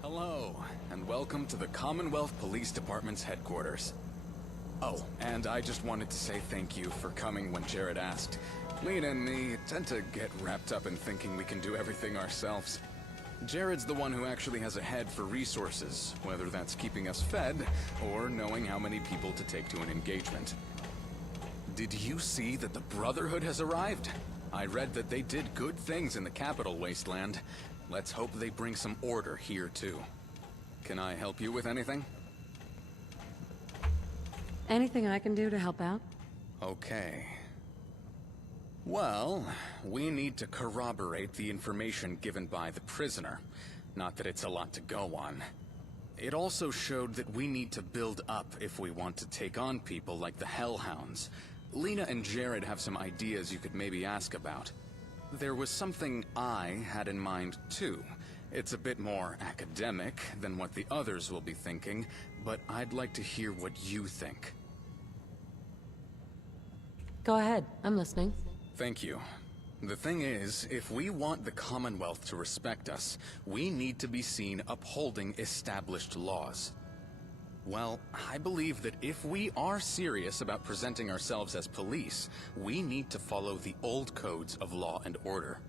Hello, and welcome to the Commonwealth Police Department's headquarters. Oh, and I just wanted to say thank you for coming when Jared asked. Lena and me tend to get wrapped up in thinking we can do everything ourselves. Jared's the one who actually has a head for resources, whether that's keeping us fed or knowing how many people to take to an engagement. Did you see that the Brotherhood has arrived? I read that they did good things in the capital wasteland. Let's hope they bring some order here too. Can I help you with anything? Anything I can do to help out? Okay. Well, we need to corroborate the information given by the prisoner. Not that it's a lot to go on. It also showed that we need to build up if we want to take on people like the Hellhounds. Lena and Jared have some ideas you could maybe ask about. There was something I had in mind too. It's a bit more academic than what the others will be thinking, but I'd like to hear what you think. Go ahead, I'm listening. Thank you. The thing is, if we want the Commonwealth to respect us, we need to be seen upholding established laws. Well, I believe that if we are serious about presenting ourselves as police, we need to follow the old codes of law and order.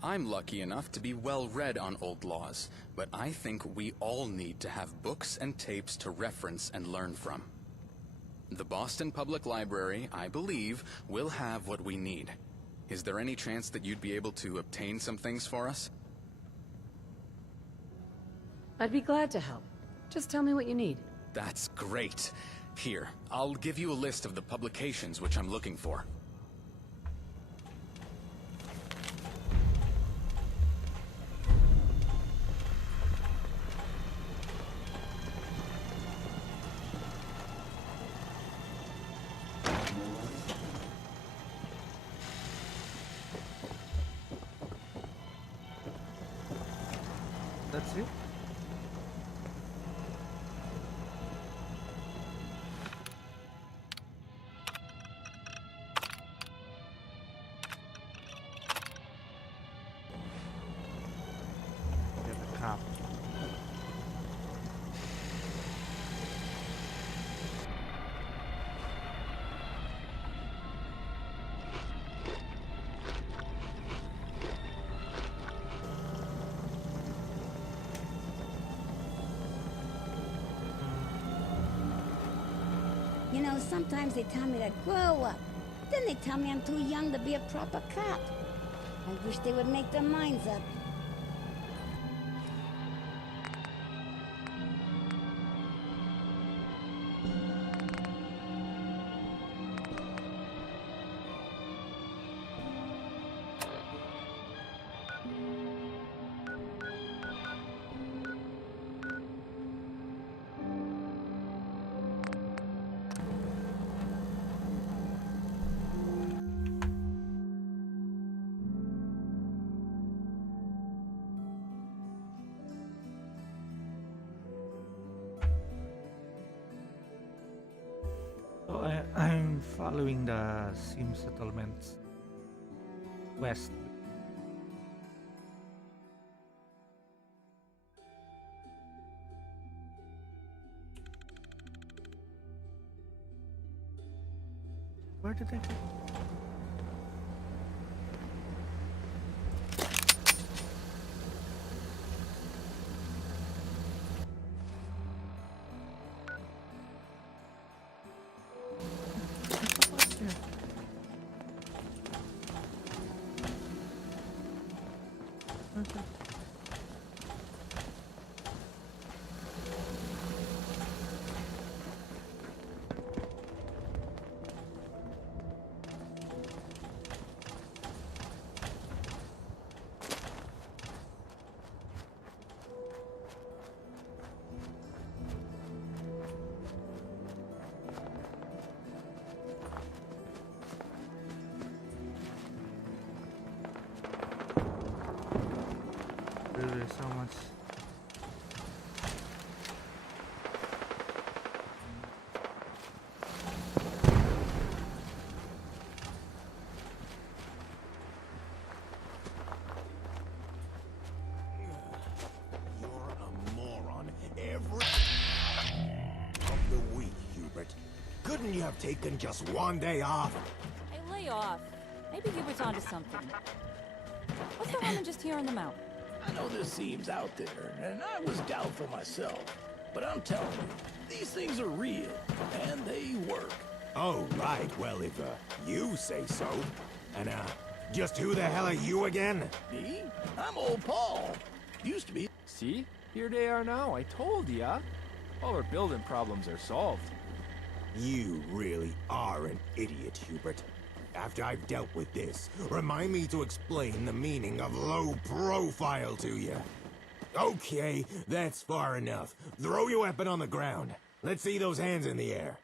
I'm lucky enough to be well read on old laws, but I think we all need to have books and tapes to reference and learn from. The Boston Public Library, I believe, will have what we need. Is there any chance that you'd be able to obtain some things for us? I'd be glad to help. Just tell me what you need. That's great. Here, I'll give you a list of the publications which I'm looking for. That's it? Get the cop. You know, sometimes they tell me to grow up. Then they tell me I'm too young to be a proper cop. I wish they would make their minds up. So I'm following the Sim settlements west. Where did I go? There's so much. You're a moron every of the week, Hubert. Couldn't you have taken just one day off? Hey, lay off. Maybe Hubert's onto something. What's the harm in just hearing them out? I know this seems out there, and I was doubtful myself. But I'm telling you, these things are real, and they work. Oh, right. Well, if you say so. And just who the hell are you again? Me? I'm old Paul. Used to be. See? Here they are now, I told ya. All our building problems are solved. You really are an idiot, Hubert. After I've dealt with this, remind me to explain the meaning of low profile to you. Okay, that's far enough. Throw your weapon on the ground. Let's see those hands in the air.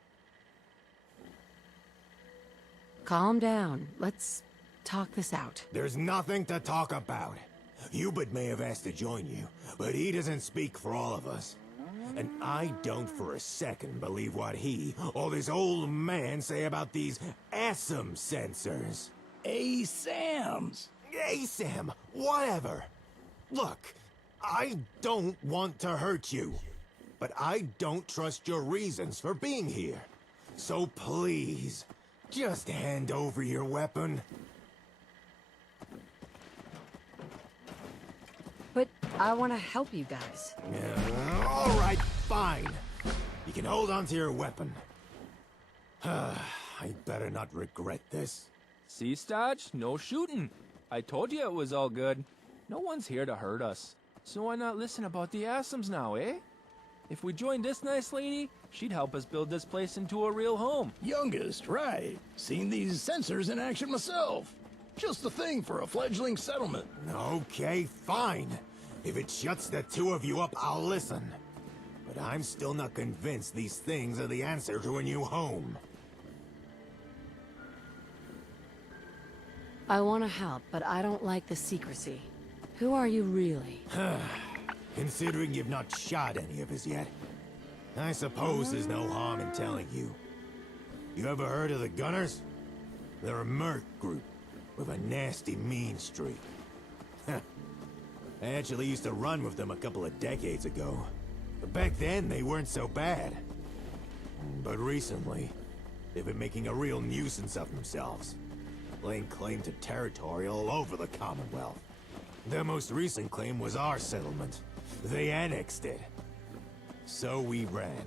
Calm down. Let's talk this out. There's nothing to talk about. Hubert may have asked to join you, but he doesn't speak for all of us. And I don't for a second believe what he or this old man say about these ASM sensors. ASAMs. ASAM, whatever. Look, I don't want to hurt you, but I don't trust your reasons for being here. So please, just hand over your weapon. But I want to help you guys. All right, fine. You can hold on to your weapon. I better not regret this. See, Stodge? No shooting. I told you it was all good. No one's here to hurt us. So why not listen about the Asums now, eh? If we joined this nice lady, she'd help us build this place into a real home. Youngest, right. Seen these sensors in action myself. Just the thing for a fledgling settlement. Okay, fine. If it shuts the two of you up, I'll listen. But I'm still not convinced these things are the answer to a new home. I want to help, but I don't like the secrecy. Who are you really? considering you've not shot any of us yet. I suppose there's no harm in telling you. You ever heard of the Gunners? They're a merc group with a nasty mean streak. I actually used to run with them a couple of decades ago. But back then, they weren't so bad. But recently, they've been making a real nuisance of themselves, laying claim to territory all over the Commonwealth. Their most recent claim was our settlement. They annexed it. So we ran.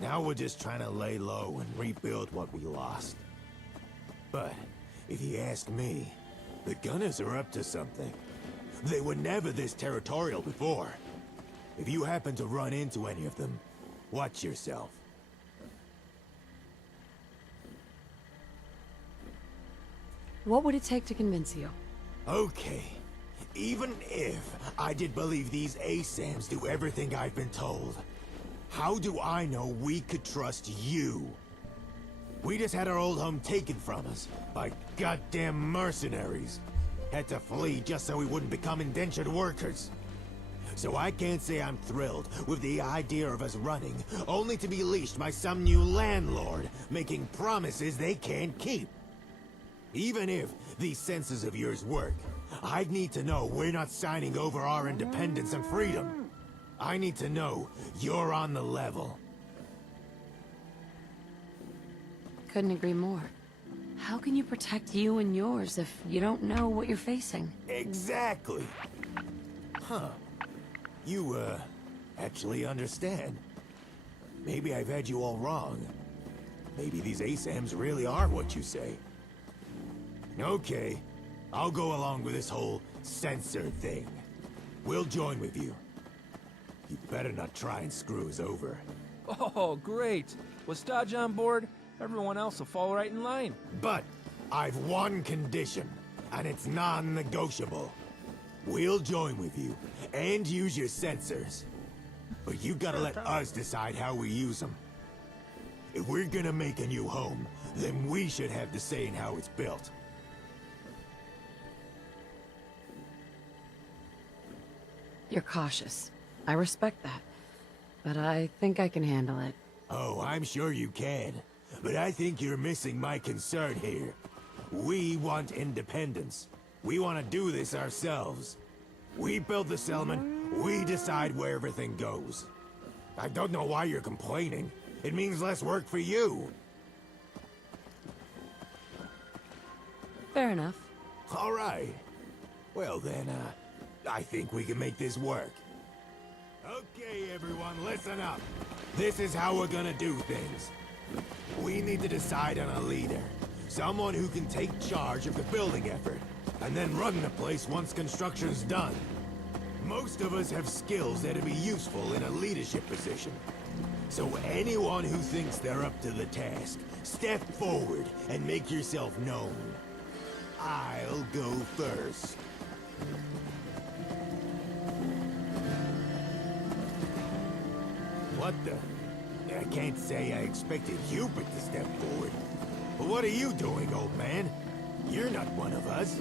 Now we're just trying to lay low and rebuild what we lost. But, if you ask me, the Gunners are up to something. They were never this territorial before. If you happen to run into any of them, watch yourself. What would it take to convince you? Okay. Even if I did believe these ASAMs do everything I've been told, how do I know we could trust you? We just had our old home taken from us by goddamn mercenaries. Had to flee just so we wouldn't become indentured workers. So I can't say I'm thrilled with the idea of us running, only to be leashed by some new landlord, making promises they can't keep. Even if these senses of yours work, I'd need to know we're not signing over our independence and freedom. I need to know you're on the level. Couldn't agree more. How can you protect you and yours if you don't know what you're facing? Exactly. Huh. You, actually understand. Maybe I've had you all wrong. Maybe these ASAMs really are what you say. Okay. I'll go along with this whole censor thing. We'll join with you. You better not try and screw us over. Oh, great. With Stodge on board, everyone else will fall right in line. But I've one condition, and it's non-negotiable. We'll join with you, and use your sensors. But you gotta let us decide how we use them. If we're gonna make a new home, then we should have the say in how it's built. You're cautious. I respect that. But I think I can handle it. Oh, I'm sure you can. But I think you're missing my concern here. We want independence. We want to do this ourselves. We build the settlement, we decide where everything goes. I don't know why you're complaining. It means less work for you. Fair enough. All right. Well then, I think we can make this work. Okay, everyone, listen up. This is how we're gonna do things. We need to decide on a leader. Someone who can take charge of the building effort, and then run the place once construction's done. Most of us have skills that'd be useful in a leadership position. So anyone who thinks they're up to the task, step forward and make yourself known. I'll go first. What the? I can't say I expected Hubert to step forward. But what are you doing, old man? You're not one of us.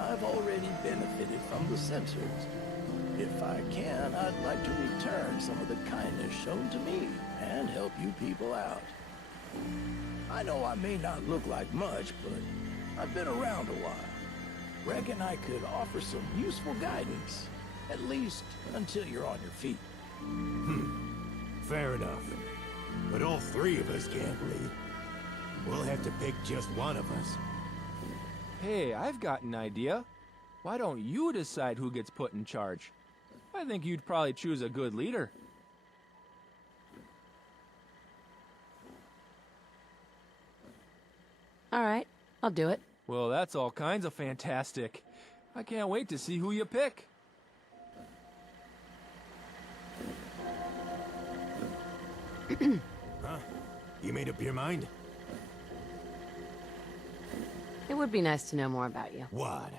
I've already benefited from the sensors. If I can, I'd like to return some of the kindness shown to me and help you people out. I know I may not look like much, but I've been around a while. Reckon I could offer some useful guidance, at least until you're on your feet. Fair enough. But all three of us can't lead. We'll have to pick just one of us. Hey, I've got an idea. Why don't you decide who gets put in charge? I think you'd probably choose a good leader. All right, I'll do it. Well, that's all kinds of fantastic. I can't wait to see who you pick. Huh? You made up your mind? It would be nice to know more about you. What?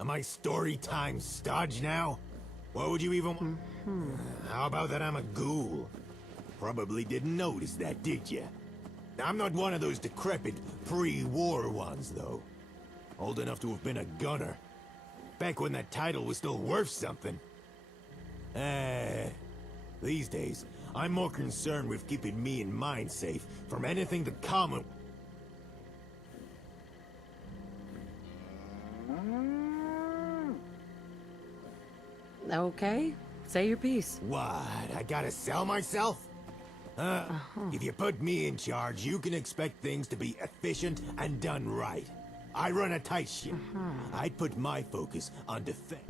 Am I story time stodge now? What would you even... How about that I'm a ghoul? Probably didn't notice that, did ya? I'm not one of those decrepit, pre-war ones, though. Old enough to have been a gunner. Back when that title was still worth something. These days, I'm more concerned with keeping me and mine safe from anything the common... Okay, say your piece. What? I gotta sell myself? If you put me in charge, you can expect things to be efficient and done right. I run a tight ship. I'd put my focus on defense.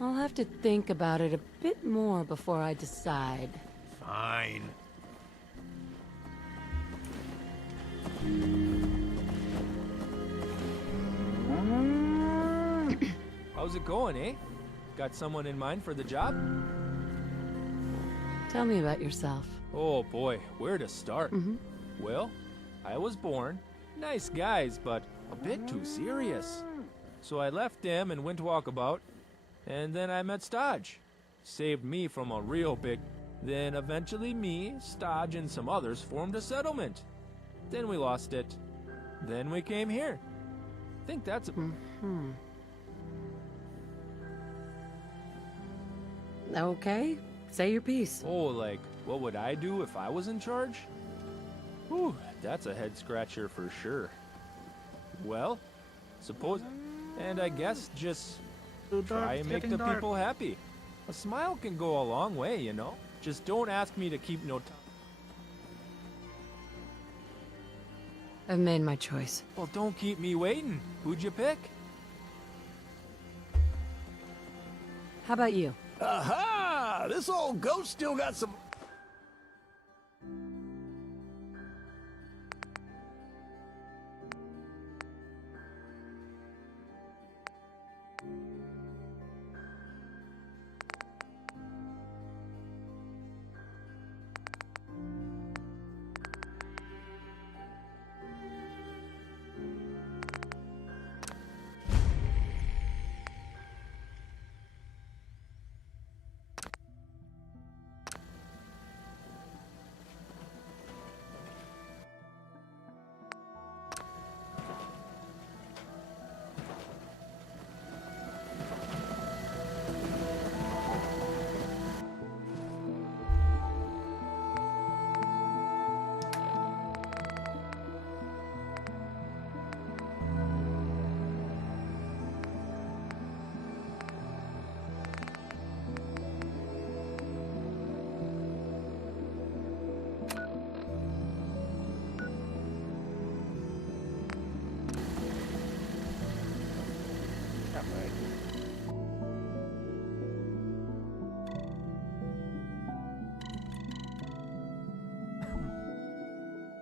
I'll have to think about it a bit more before I decide. Fine. How's it going, eh? Got someone in mind for the job? Tell me about yourself. Oh boy, where to start? Well, I was born. Nice guys, but a bit too serious. So I left them and went walkabout. And then I met Stodge. Saved me from a real big... Then eventually me, Stodge, and some others formed a settlement. Then we lost it. Then we came here. Think that's a... Okay, say your piece. Oh, like, what would I do if I was in charge? Whew, that's a head scratcher for sure. Well, suppose... And I guess just... Try and make the people happy. A smile can go a long way, you know? Just don't ask me to keep no time. I've made my choice. Well, don't keep me waiting. Who'd you pick? How about you? Aha! This old ghost still got some...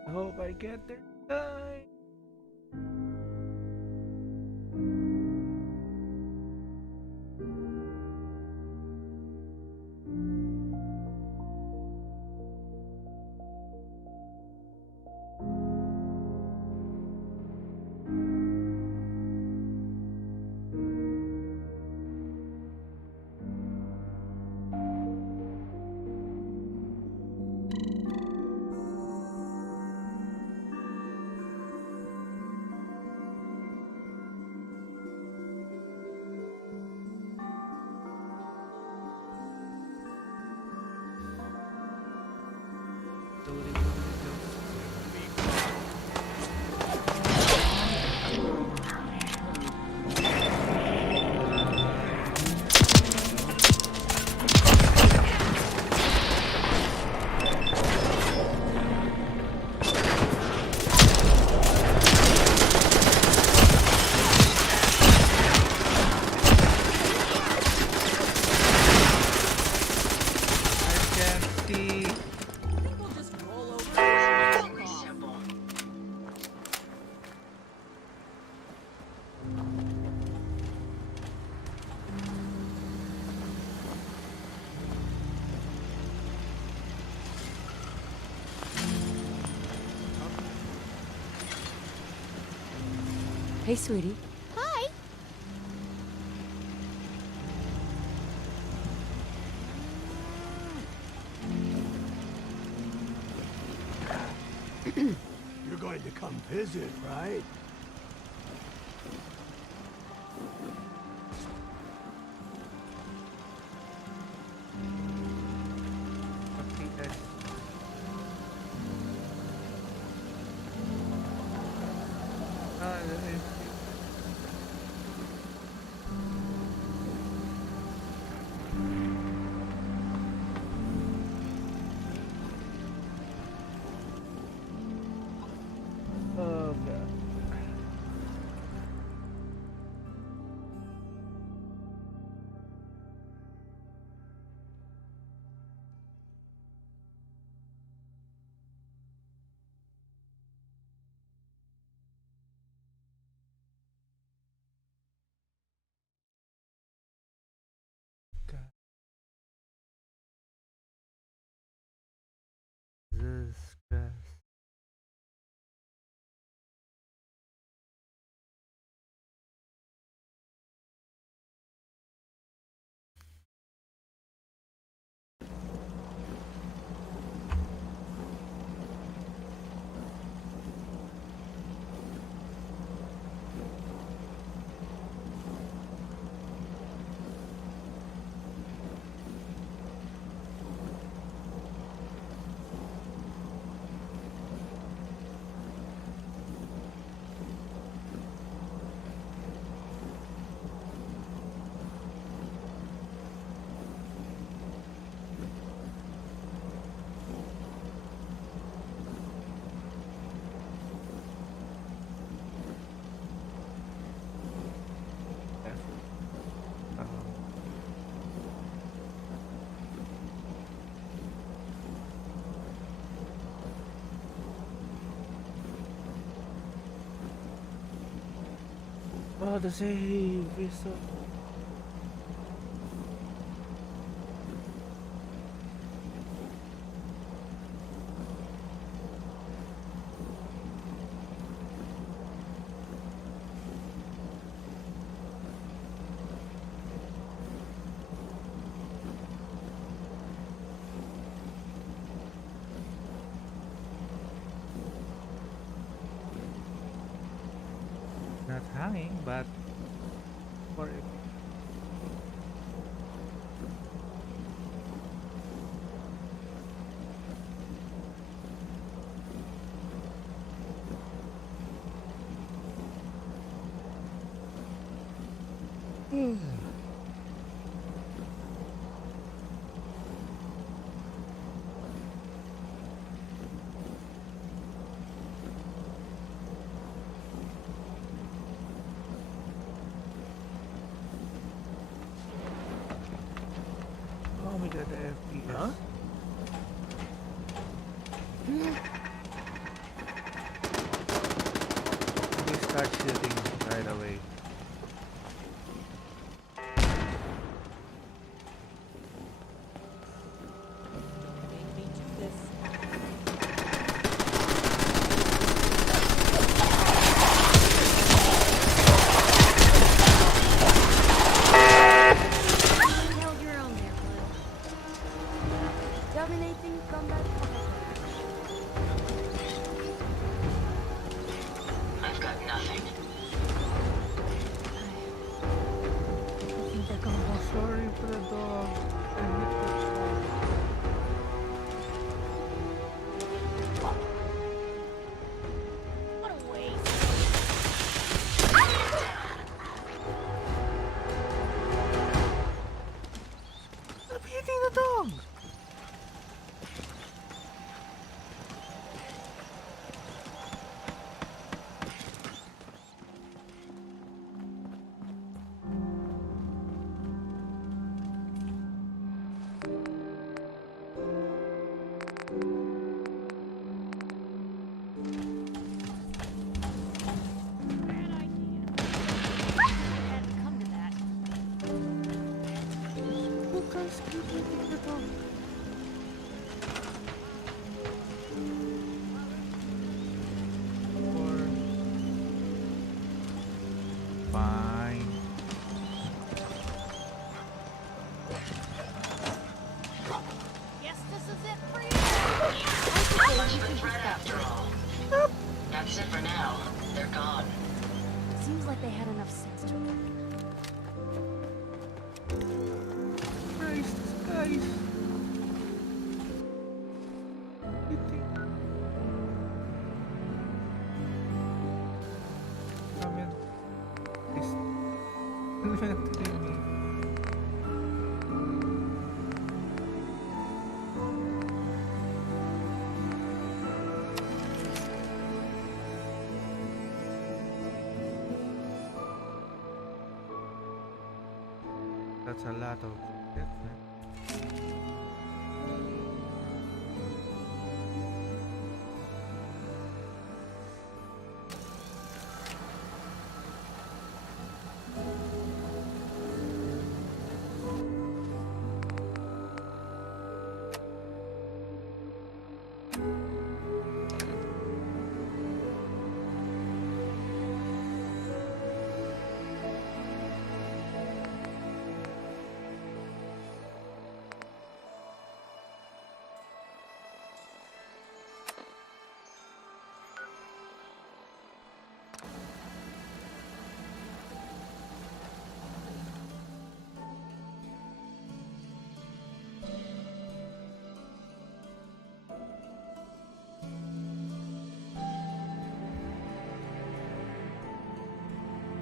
I hope I get there in time. Hey, sweetie. Hi. You're going to come visit, right? Oh, the save is so... Not hanging, but for it. Oh my god, the FPS. Huh? They start shooting right away. Held your own there, Blue. Dominating combat forever. I've got nothing. I think they're gonna go sorry for the dog. I hit the dog. What a waste. Stop hitting the dog! Had to come to that. Who guys keep hitting the dog? Or... Fine. Guess this is it for you. Not much of a threat after all. That's it for now. They're gone. Seems like they had enough sense to run. Christ, guys. Hitting. Come in. Please. Let me. That's a lot of death, man.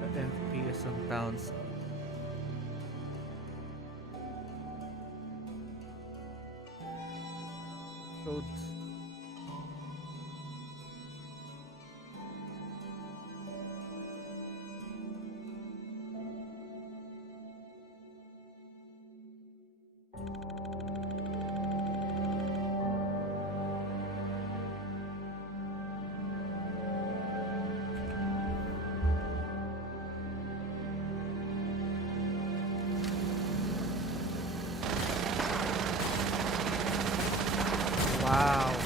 The FPS on downs. Roads. Wow.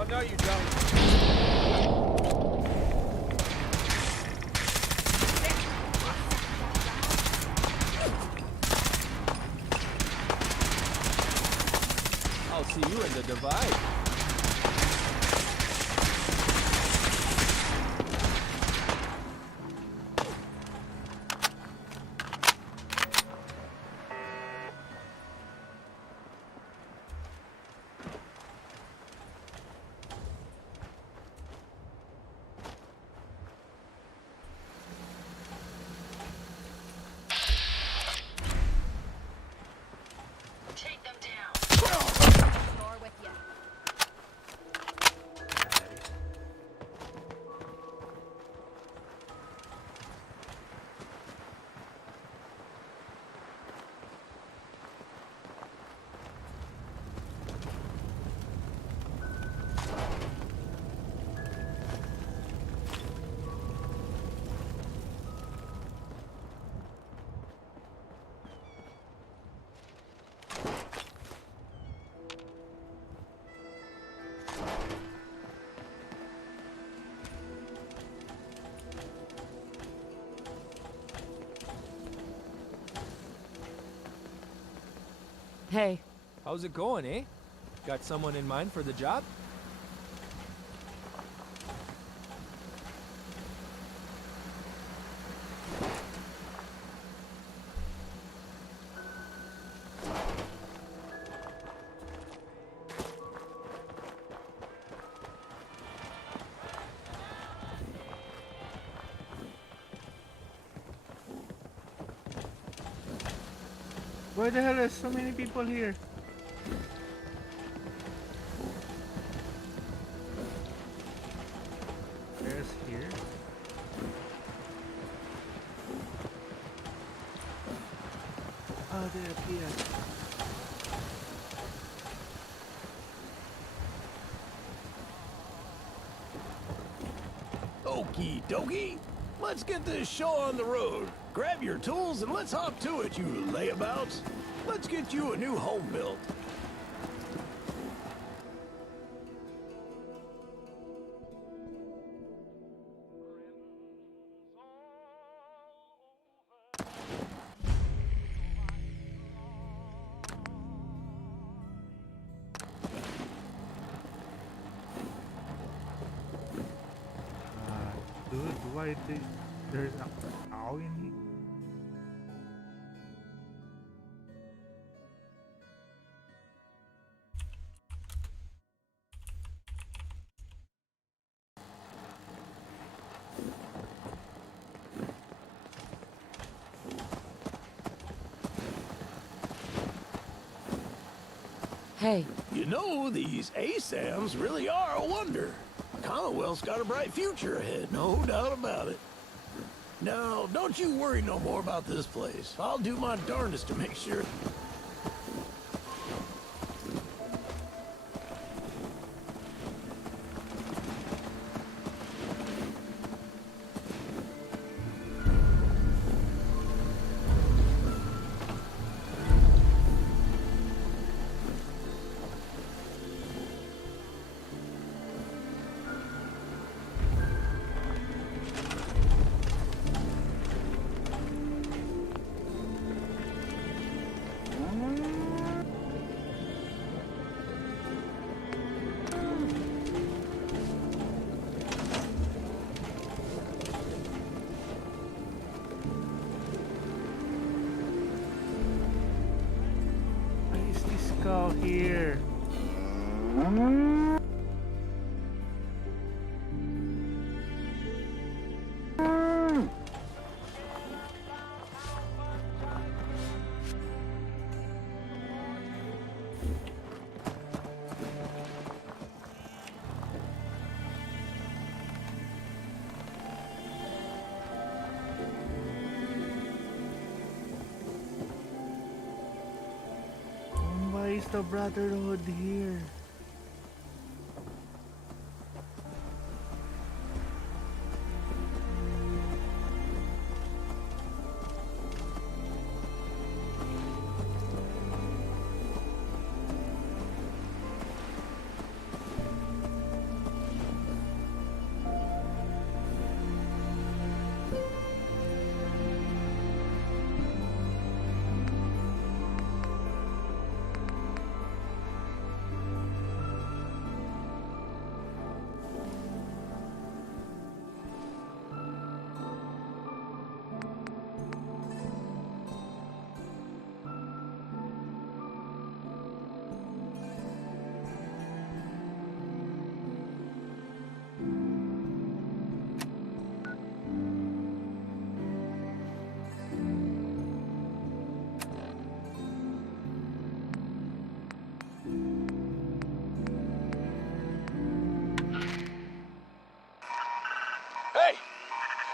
Oh, no, you don't. I'll see you in the divide. Take them down. Door with you. Hey. How's it going, eh? Got someone in mind for the job? Why the hell are so many people here? There's here. Oh, they appear. Okie dokie. Let's get this show on the road. Grab your tools and let's hop to it, you layabouts. Let's get you a new home built. Dude, why there's a cow in here? Hey. You know, these ASAMs really are a wonder. Commonwealth's got a bright future ahead, no doubt about it. Now, don't you worry no more about this place. I'll do my darndest to make sure. call here. Why is the Brotherhood here?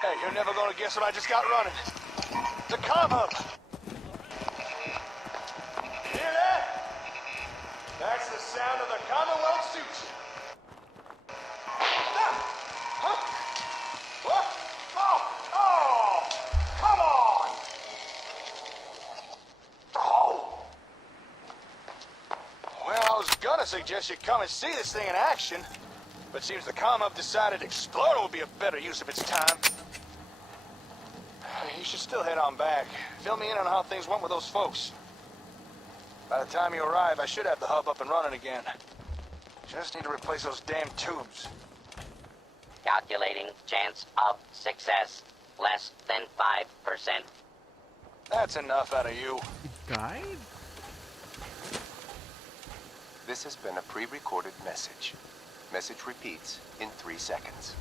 Hey, you're never gonna guess what I just got running. The comm hub. Hear that? That's the sound of the Commonwealth suits. Huh? What? Oh, come on! Oh! Well, I was gonna suggest you come and see this thing in action, but seems the comm hub decided exploring would be a better use of its time. You should still head on back. Fill me in on how things went with those folks. By the time you arrive, I should have the hub up and running again. Just need to replace those damn tubes. Calculating chance of success. Less than 5%. That's enough out of you. Died? This has been a pre-recorded message. Message repeats in 3 seconds.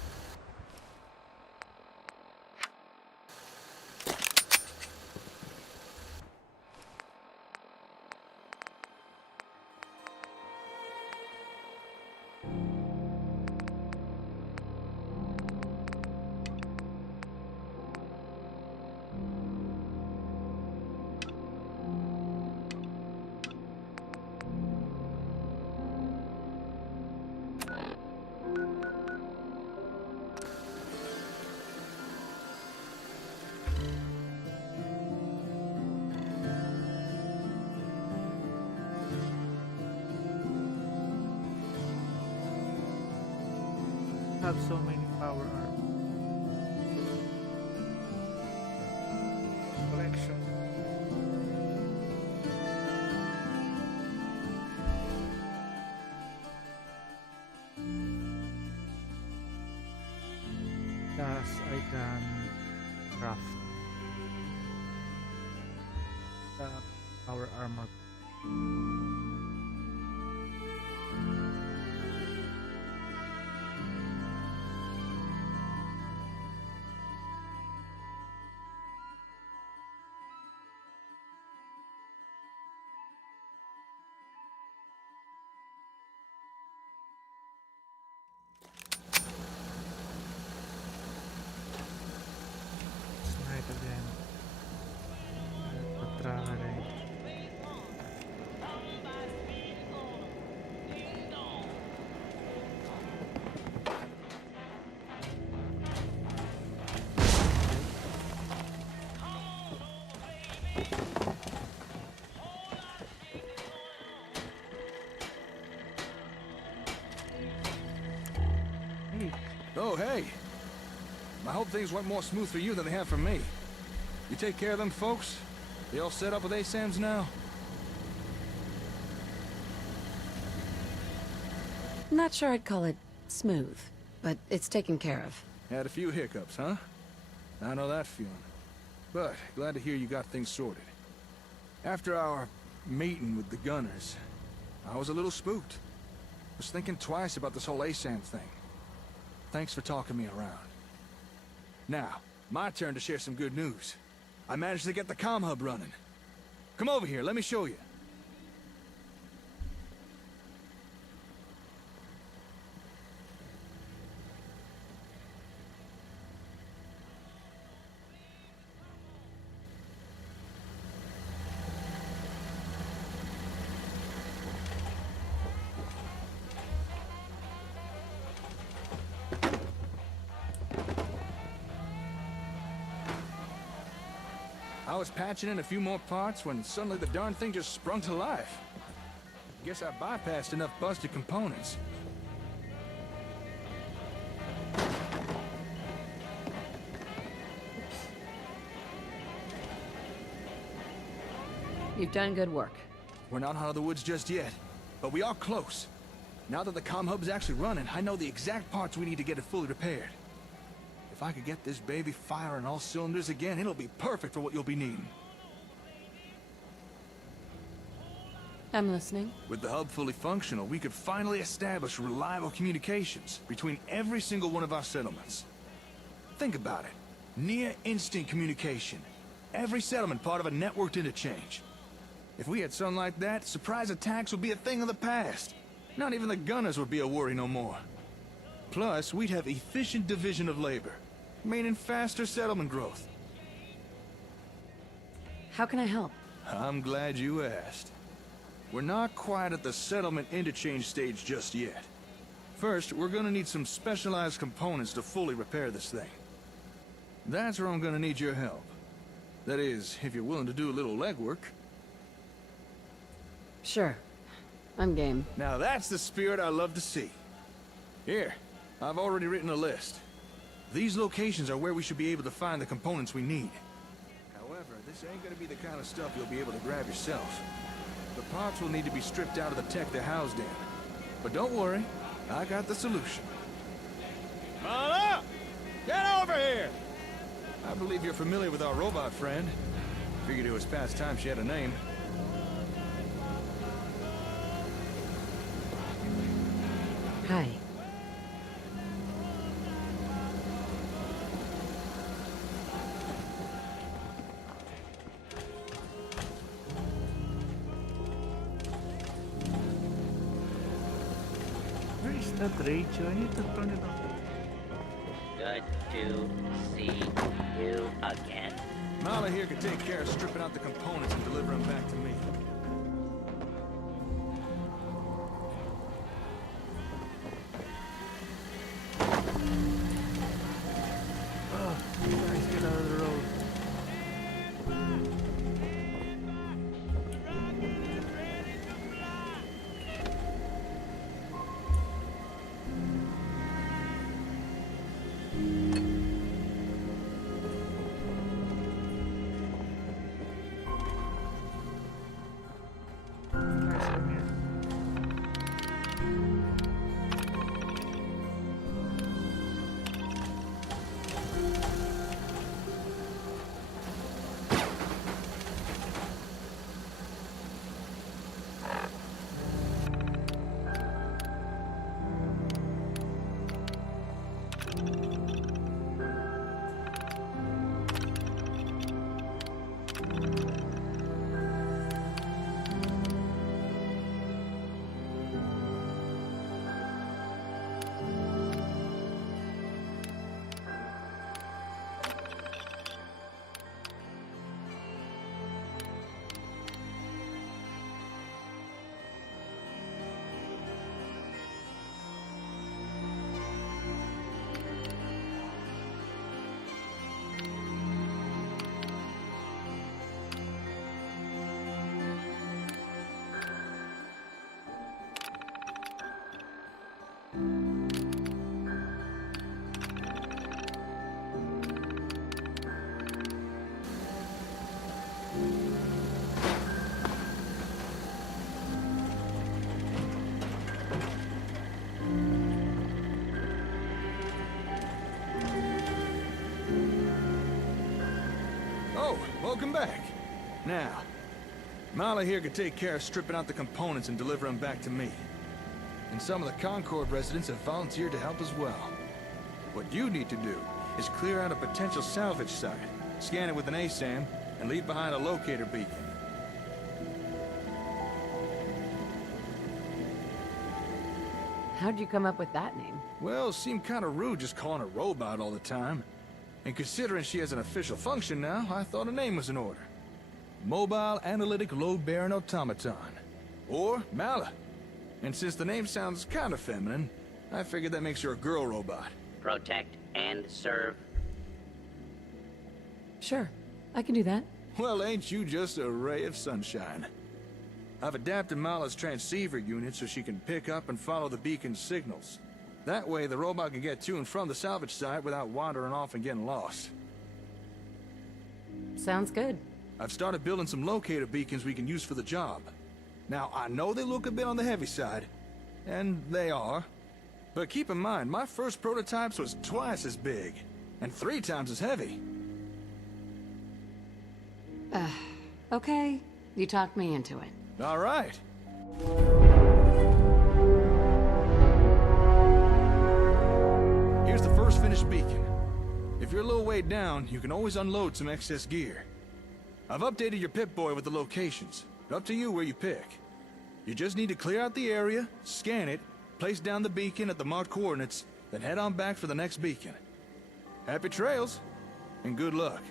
Have so many power arms. Collection. Thus I can craft the power armor. Oh, hey. I hope things went more smooth for you than they have for me. You take care of them folks? They all set up with ASAMs now? Not sure I'd call it smooth, but it's taken care of. Had a few hiccups, huh? I know that feeling. But glad to hear you got things sorted. After our meeting with the gunners, I was a little spooked. Was thinking twice about this whole ASAM thing. Thanks for talking me around. Now, my turn to share some good news. I managed to get the comm hub running. Come over here, let me show you. I was patching in a few more parts when suddenly the darn thing just sprung to life. Guess I bypassed enough busted components. You've done good work. We're not out of the woods just yet, but we are close. Now that the comm hub's actually running, I know the exact parts we need to get it fully repaired. If I could get this baby firing all cylinders again, it'll be perfect for what you'll be needing. I'm listening. With the hub fully functional, we could finally establish reliable communications between every single one of our settlements. Think about it. Near-instant communication. Every settlement part of a networked interchange. If we had something like that, surprise attacks would be a thing of the past. Not even the gunners would be a worry no more. Plus, we'd have efficient division of labor, meaning faster settlement growth. How can I help? I'm glad you asked. We're not quite at the settlement interchange stage just yet. First, we're gonna need some specialized components to fully repair this thing. That's where I'm gonna need your help. That is, if you're willing to do a little legwork. Sure. I'm game. Now that's the spirit I love to see. Here, I've already written a list. These locations are where we should be able to find the components we need. However, this ain't gonna be the kind of stuff you'll be able to grab yourself. The parts will need to be stripped out of the tech they're housed in. But don't worry, I got the solution. Mala! Get over here! I believe you're familiar with our robot friend. Figured it was past time she had a name. Hi. Where is that radio? I need to turn it on. Good to see you again. Mala here can take care of stripping out the components and deliver them back to me. Oh, guys, get out of the road. Oh, welcome back. Now, Mala here could take care of stripping out the components and deliver them back to me. And some of the Concord residents have volunteered to help as well. What you need to do is clear out a potential salvage site, scan it with an ASAM, and leave behind a locator beacon. How'd you come up with that name? Well, it seemed kind of rude just calling her robot all the time. And considering she has an official function now, I thought a name was in order. Mobile Analytic Load-Bearing Automaton. Or Mala. And since the name sounds kind of feminine, I figured that makes her a girl robot. Protect and serve. Sure, I can do that. Well, ain't you just a ray of sunshine? I've adapted Mala's transceiver unit so she can pick up and follow the beacon's signals. That way, the robot can get to and from the salvage site without wandering off and getting lost. Sounds good. I've started building some locator beacons we can use for the job. Now, I know they look a bit on the heavy side, and they are. But keep in mind, my first prototypes was twice as big, and 3 times as heavy. Okay. You talked me into it. All right. Here's the first finished beacon. If you're a little way down, you can always unload some excess gear. I've updated your Pip-Boy with the locations. Up to you where you pick. You just need to clear out the area, scan it, place down the beacon at the marked coordinates, then head on back for the next beacon. Happy trails, and good luck.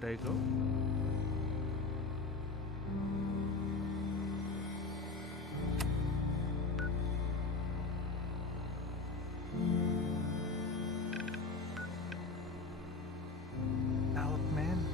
Where'd I go? Out, man.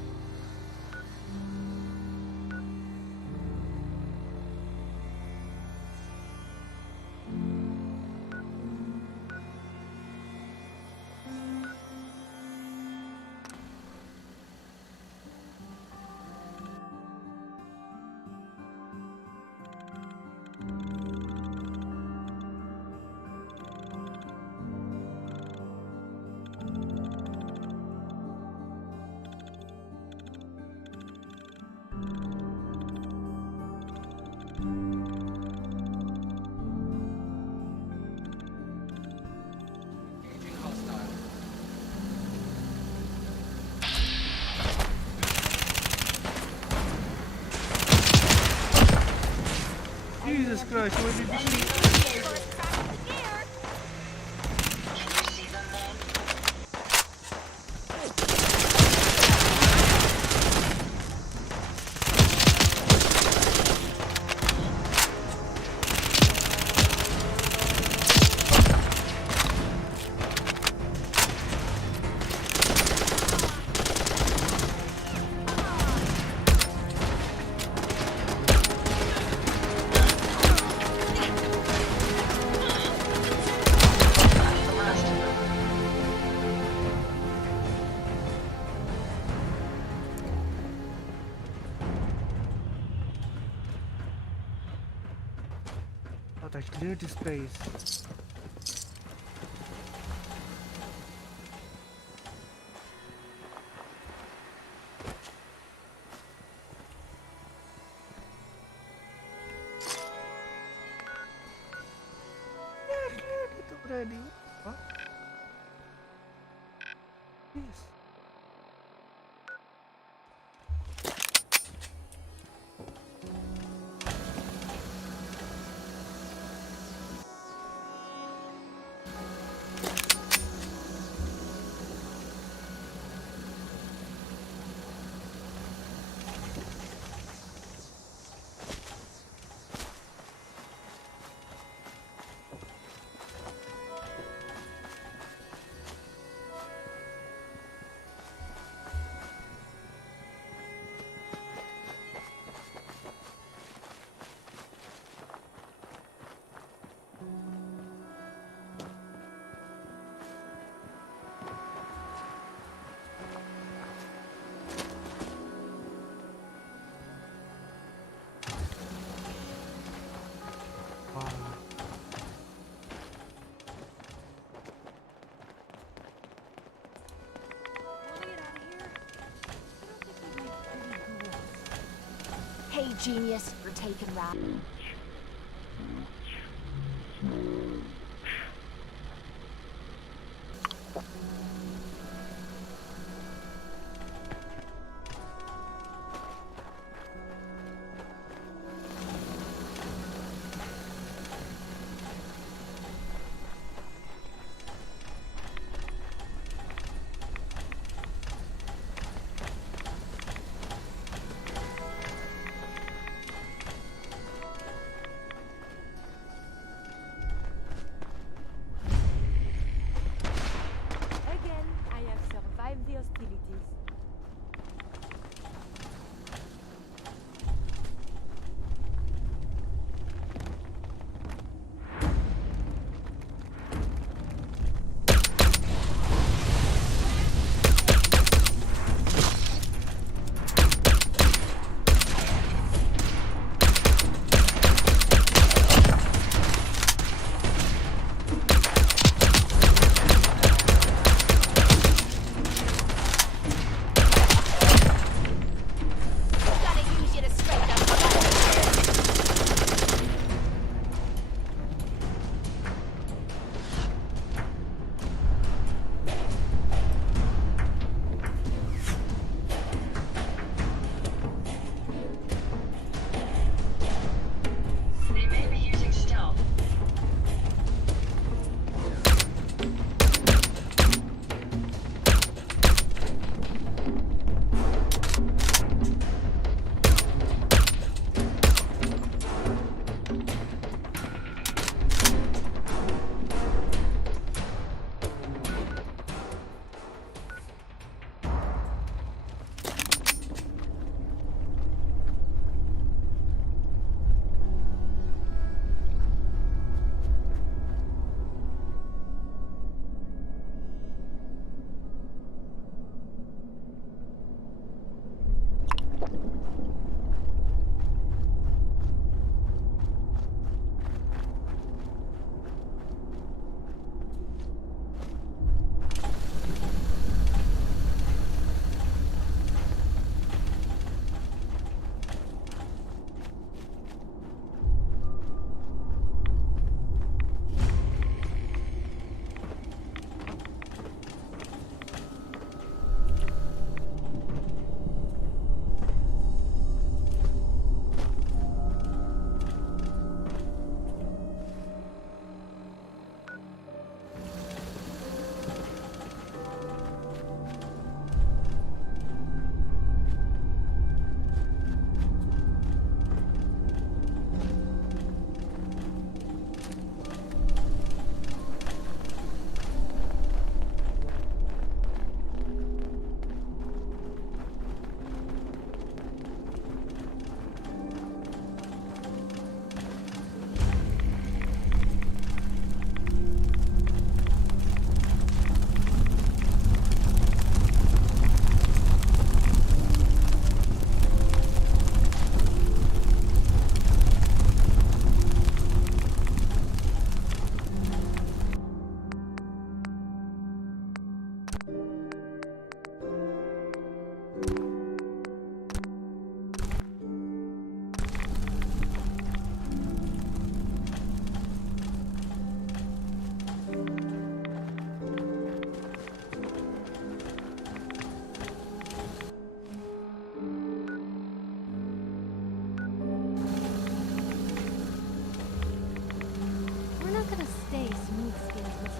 Jesus Christ, where did you see? I cleared the space. Yeah, cleared it already. What? Yes. Hey, genius, we're taking Rob. The hostilities.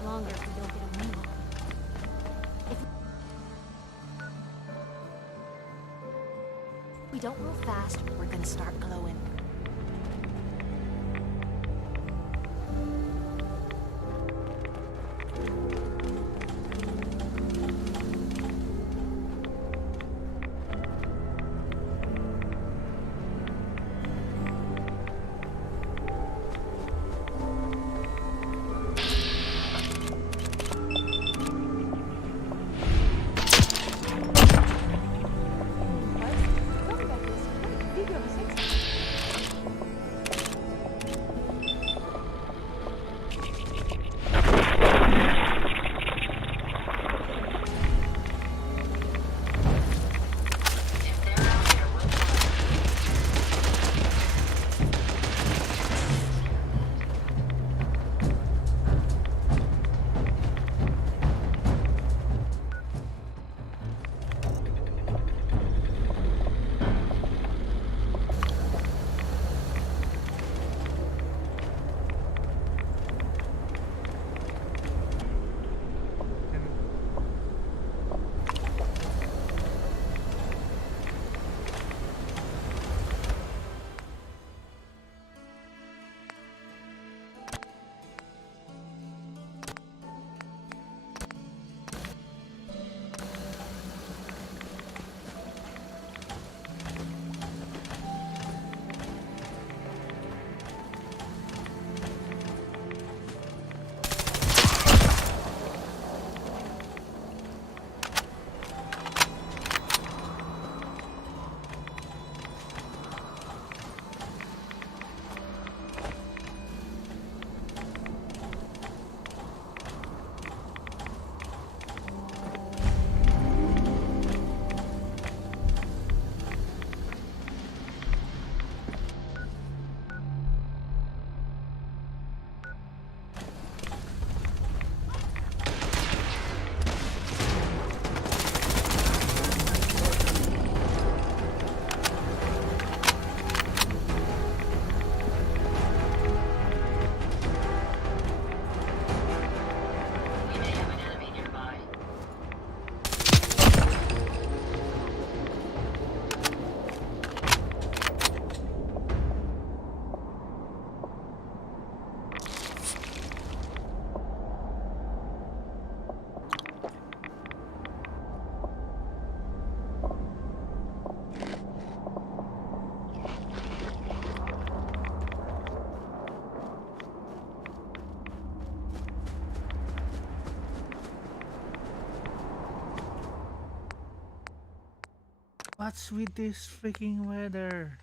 longer if we don't get a move on. If we don't move fast, we're gonna start glowing. What's with this freaking weather?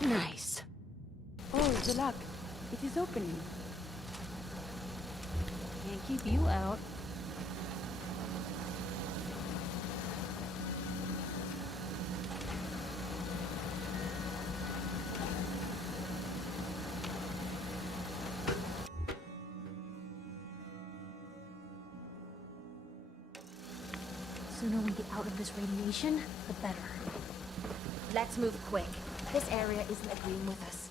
Nice. Oh, the lock. It is opening. Can't keep you out. The sooner we get out of this radiation, the better. Let's move quick. This area isn't agreeing with us.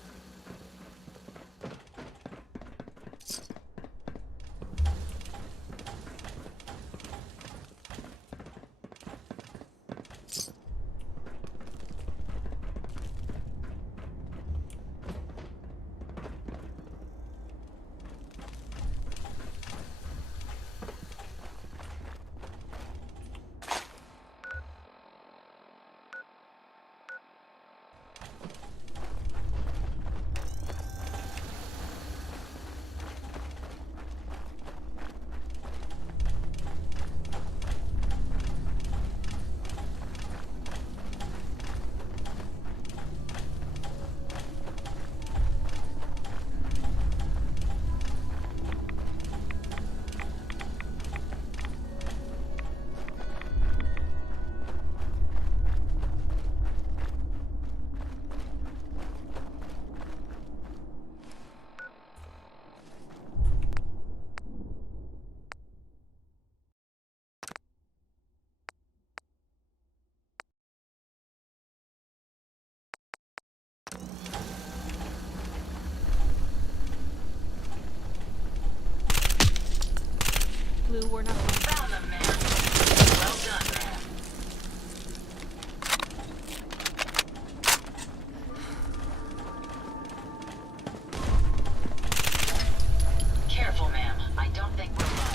Blue, we're not alone. Found them, man. Well done, man. Careful, ma'am. I don't think we're alone.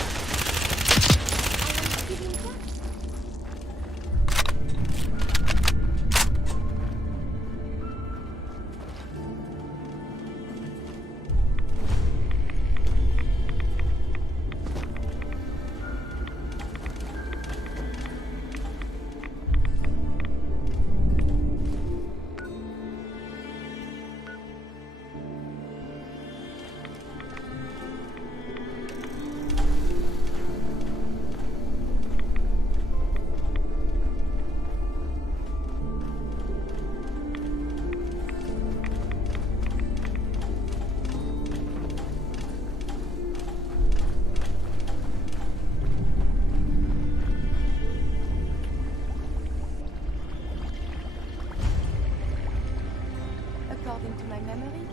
According to my memory,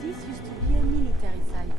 this used to be a military site.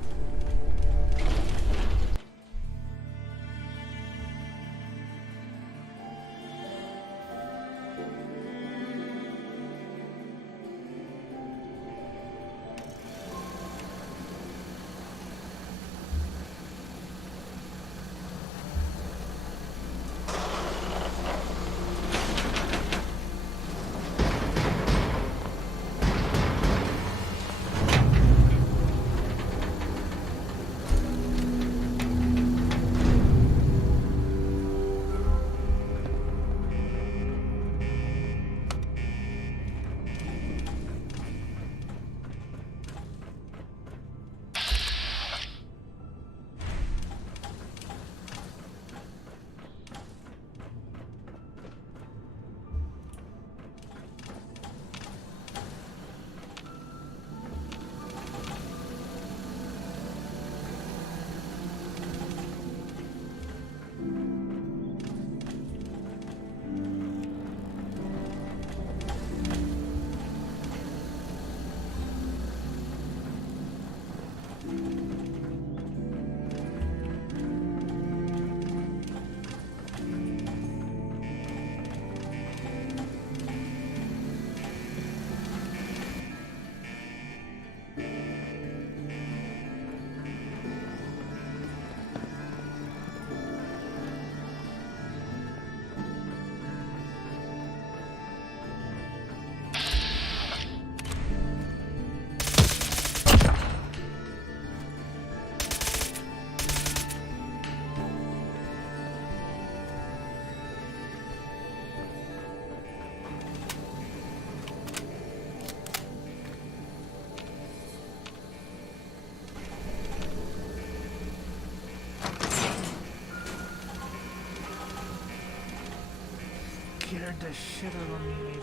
scared the shit out of me, maybe.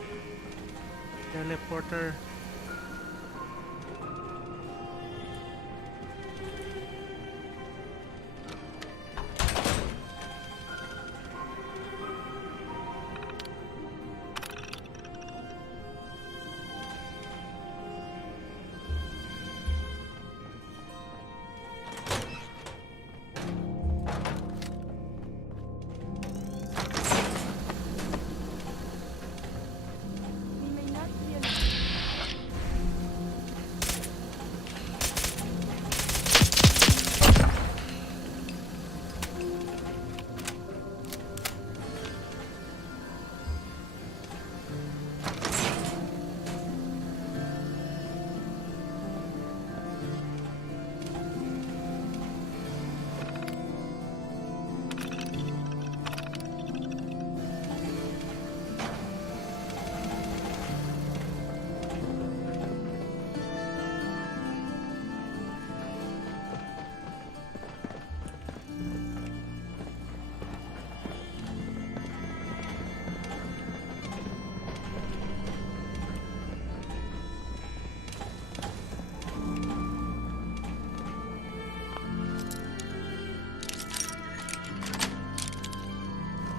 Teleporter.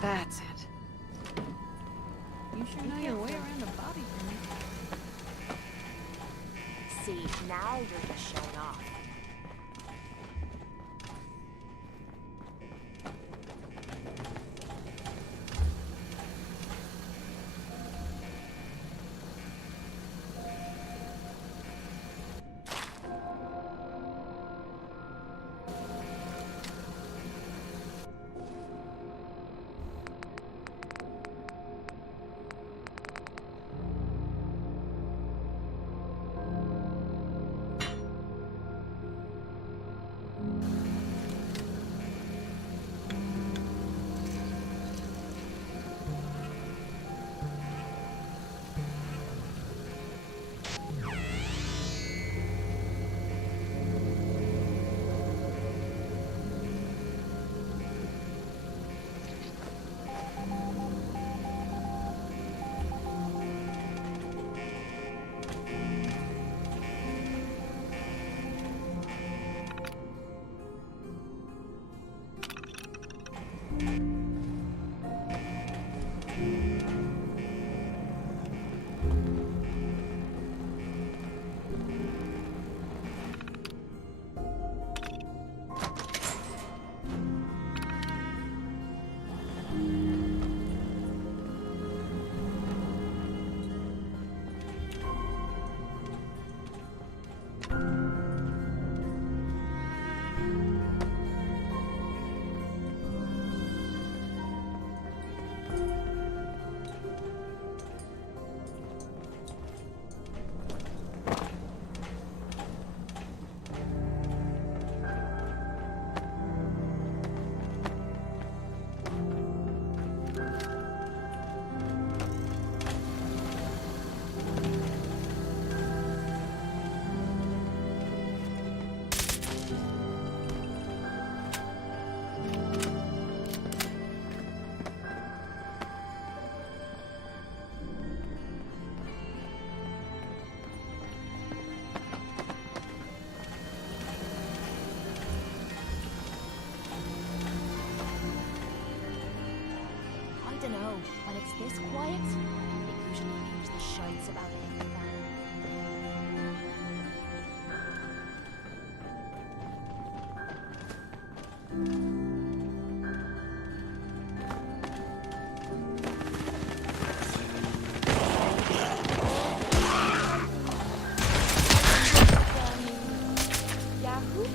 That's it. You sure know your way around a bobby pin. See, now you're just showing off. I don't know, when it's this quiet, it usually means the shite's about everything. Yahoo!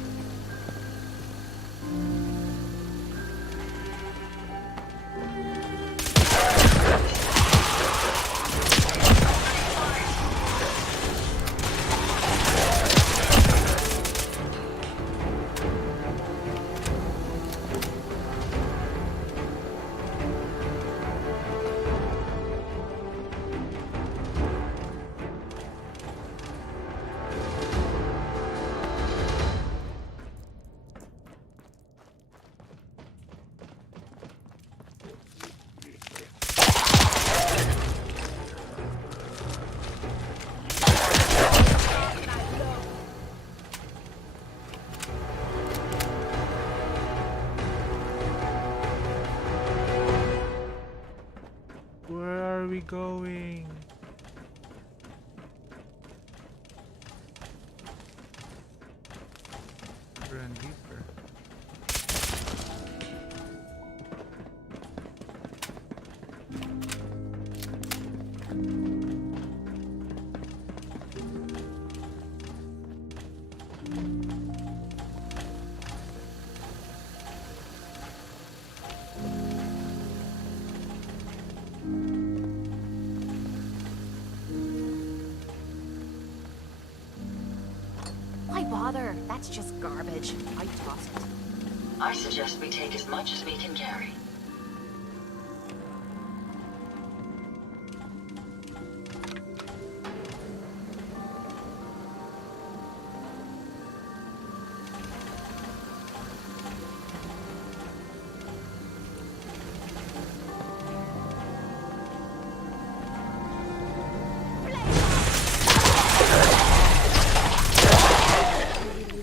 Where are we going? Deeper and deeper. Why bother? That's just garbage. I toss it. I suggest we take as much as we can carry.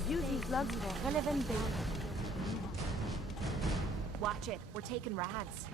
Use these lugs for relevant data. Watch it. We're taking rads.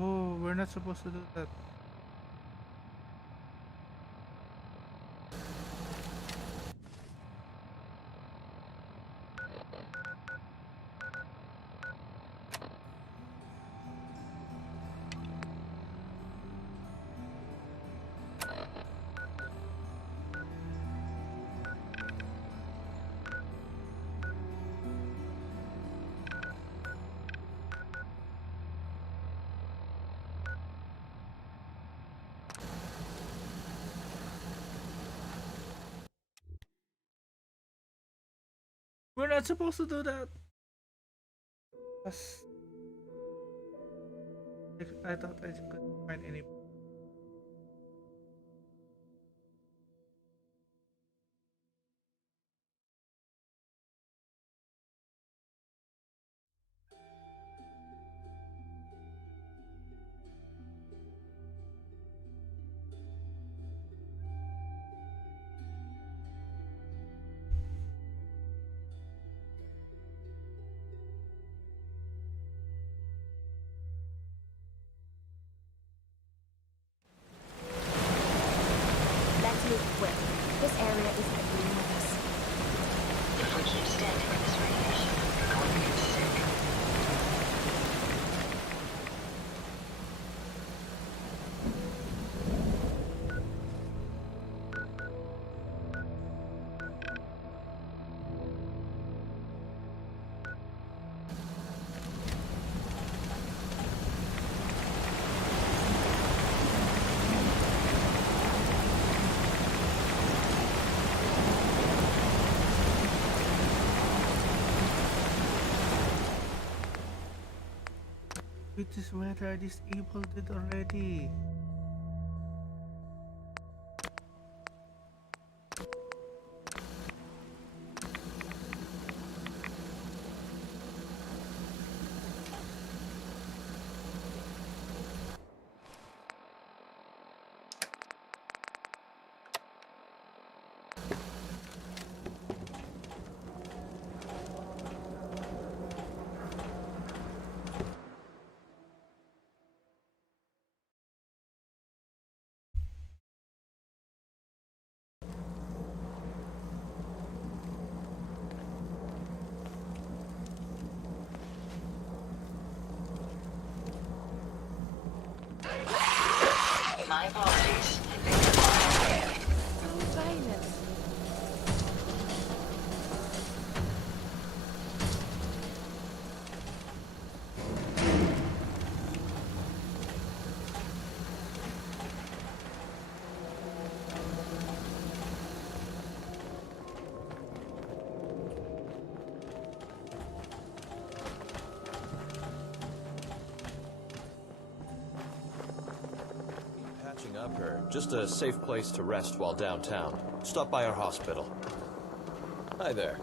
Oh, we're not supposed to do that. We're not supposed to do that. That's- I thought I couldn't find any. this matter these evil did already? My apologies. Patching up or just a safe place to rest while downtown. Stop by our hospital. Hi there.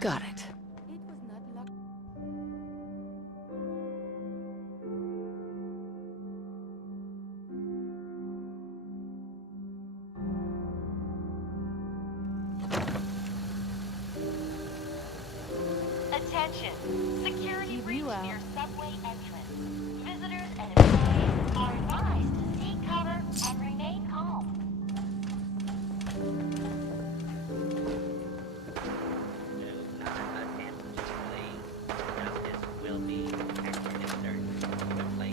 Got it. Attention! Security breach near subway entrance. Visitors and employees are advised to seek cover and remain calm. Do not attempt to flee. Justice will be administered quickly.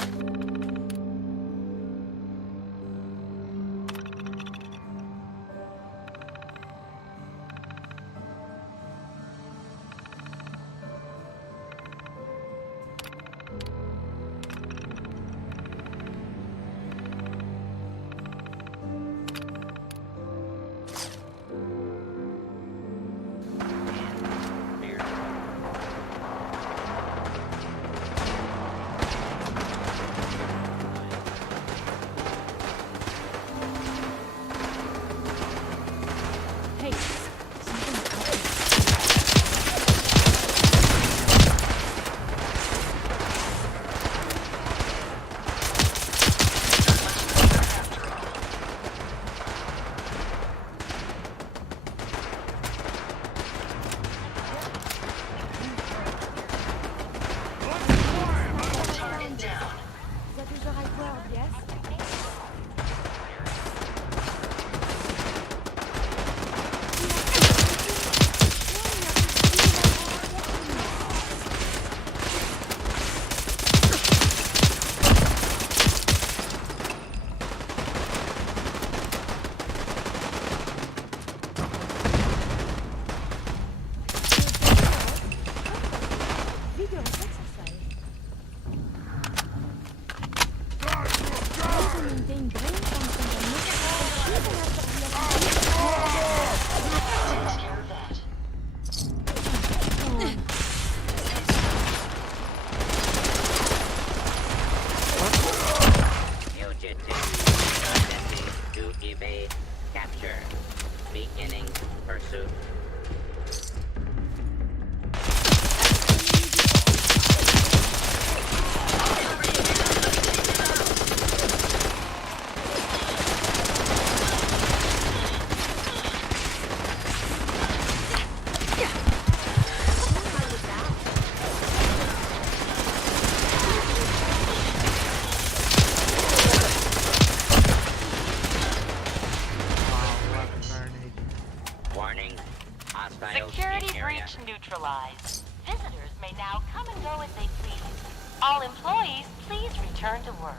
All employees, please return to work.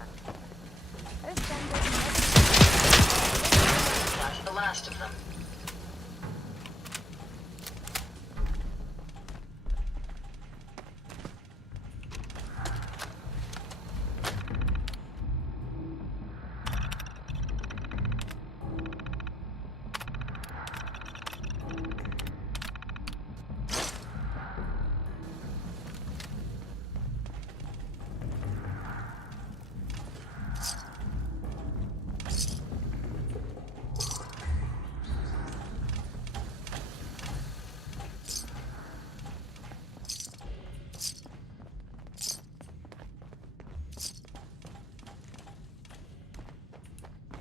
That's the last of them.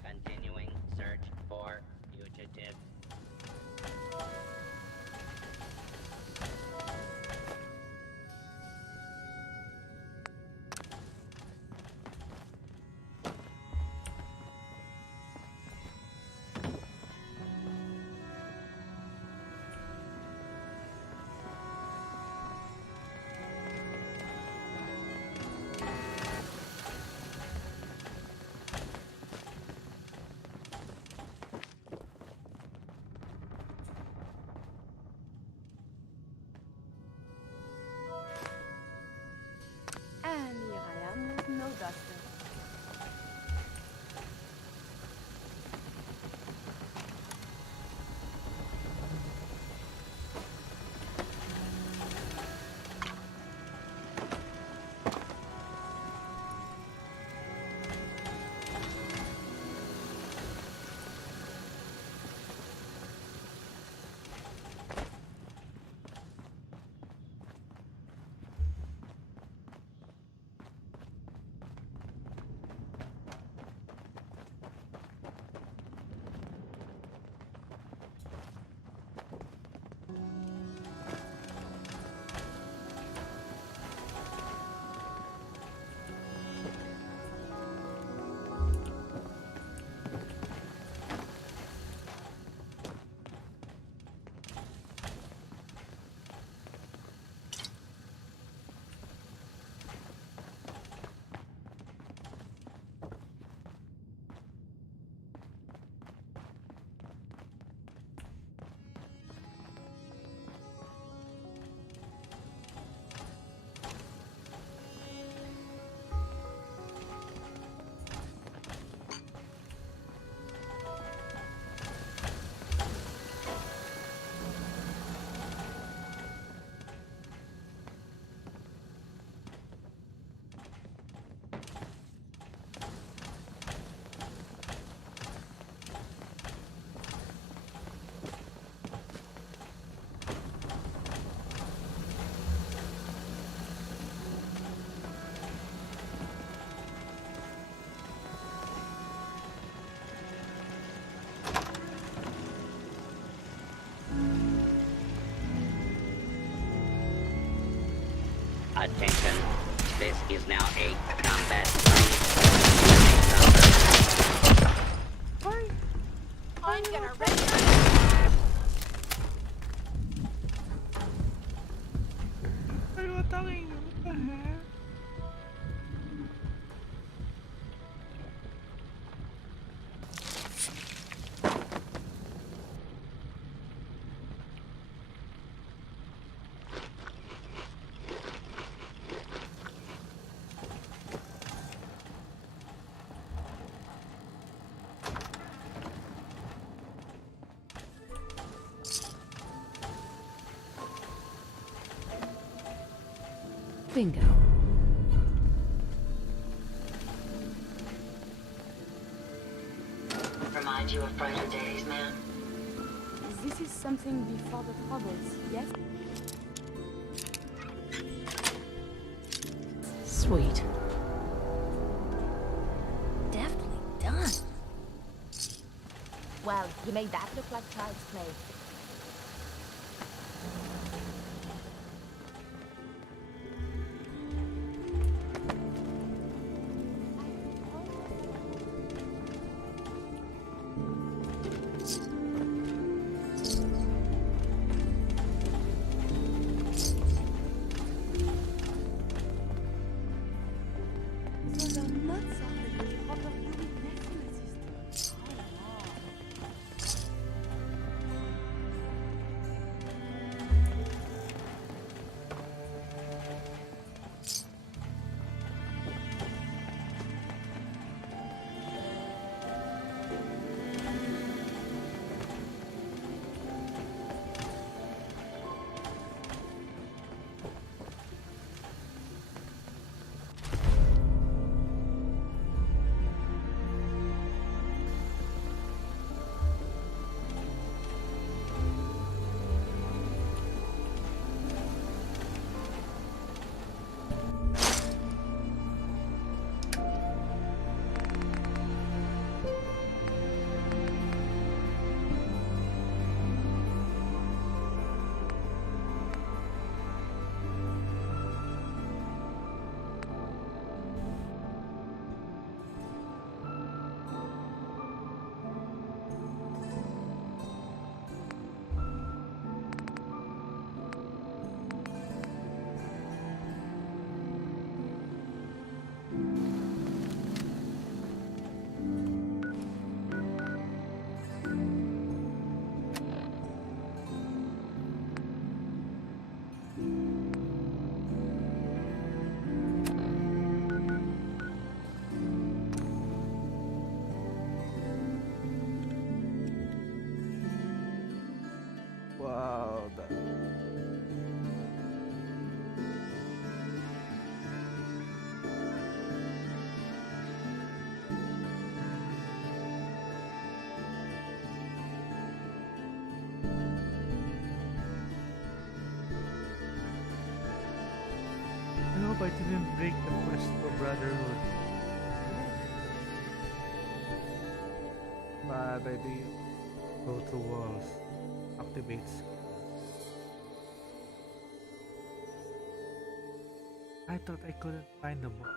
Continuing search for fugitives. And here I am with no duster. Attention. This is now a combat zone. I'm gonna rip Bingo. Remind you of brighter days, man? This is something before the troubles, yes? Sweet. Deftly done. Well, you made that look like child's play. Wow, I hope I didn't break the quest for brotherhood. Bad idea. Go through walls. Activates. I thought I couldn't find the book.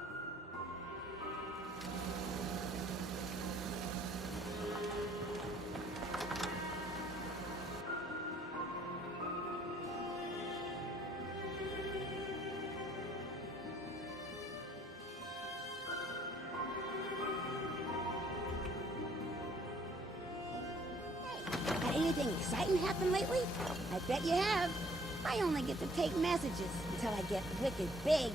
Had anything exciting happen lately? I bet you have. I only get to take messages until I get wicked big.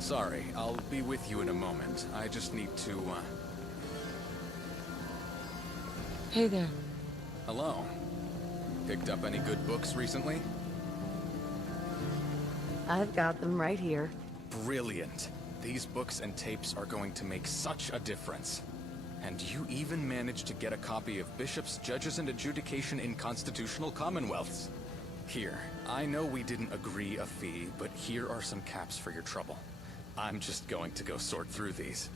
Sorry, I'll be with you in a moment. I just need to, Hey there. Hello. Picked up any good books recently? I've got them right here. Brilliant. These books and tapes are going to make such a difference. And you even managed to get a copy of Bishops, Judges, and Adjudication in Constitutional Commonwealths. Here, I know we didn't agree a fee, but here are some caps for your trouble. I'm just going to go sort through these.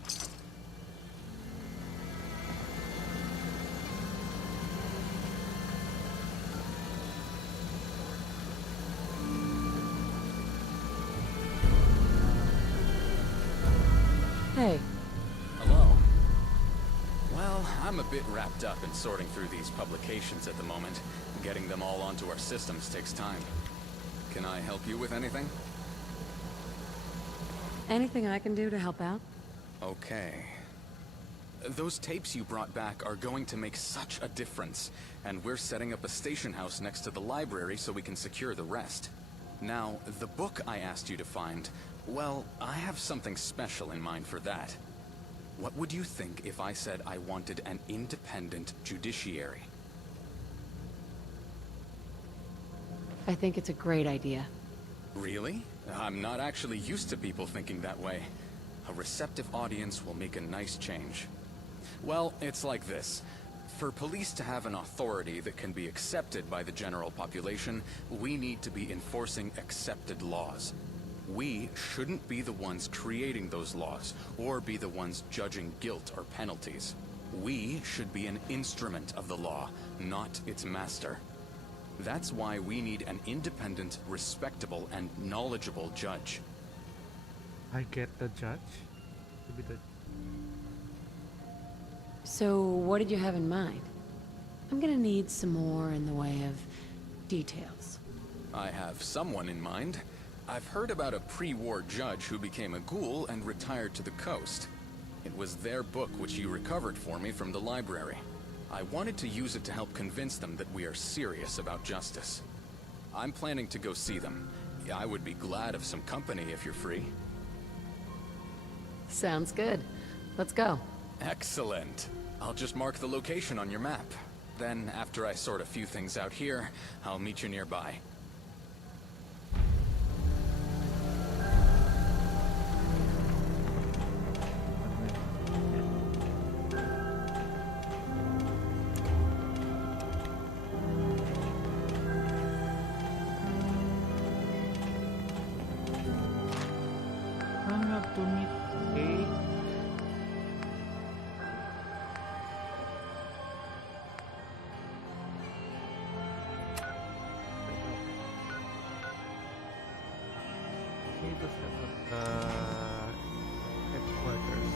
Hey. Hello. Well, I'm a bit wrapped up in sorting through these publications at the moment. Getting them all onto our systems takes time. Can I help you with anything? Anything I can do to help out? Okay. Those tapes you brought back are going to make such a difference, and we're setting up a station house next to the library so we can secure the rest. Now, the book I asked you to find, well, I have something special in mind for that. What would you think if I said I wanted an independent judiciary? I think it's a great idea. Really? I'm not actually used to people thinking that way. A receptive audience will make a nice change. Well, it's like this. For police to have an authority that can be accepted by the general population, we need to be enforcing accepted laws. We shouldn't be the ones creating those laws, or be the ones judging guilt or penalties. We should be an instrument of the law, not its master. That's why we need an independent, respectable, and knowledgeable judge. I get the judge to be the. So, what did you have in mind? I'm gonna need some more in the way of details. I have someone in mind. I've heard about a pre-war judge who became a ghoul and retired to the coast. It was their book which you recovered for me from the library. I wanted to use it to help convince them that we are serious about justice. I'm planning to go see them. I would be glad of some company if you're free. Sounds good. Let's go. Excellent. I'll just mark the location on your map. Then, after I sort a few things out here, I'll meet you nearby. Hang up to meet A. Need to set up headquarters.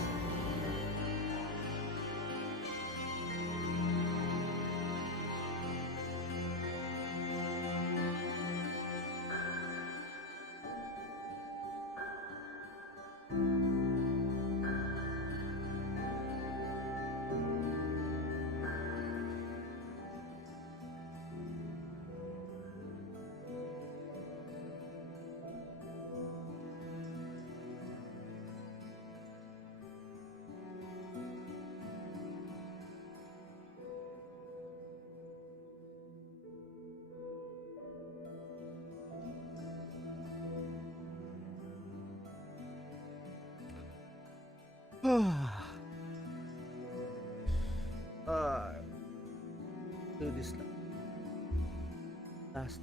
Do this now. Last.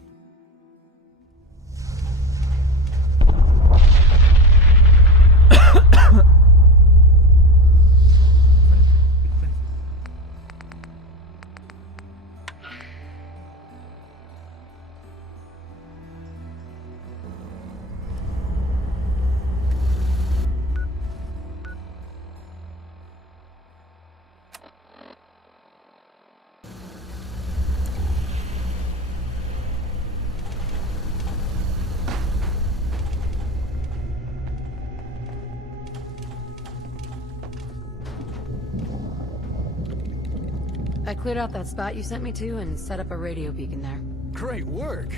I cleared out that spot you sent me to and set up a radio beacon there. Great work!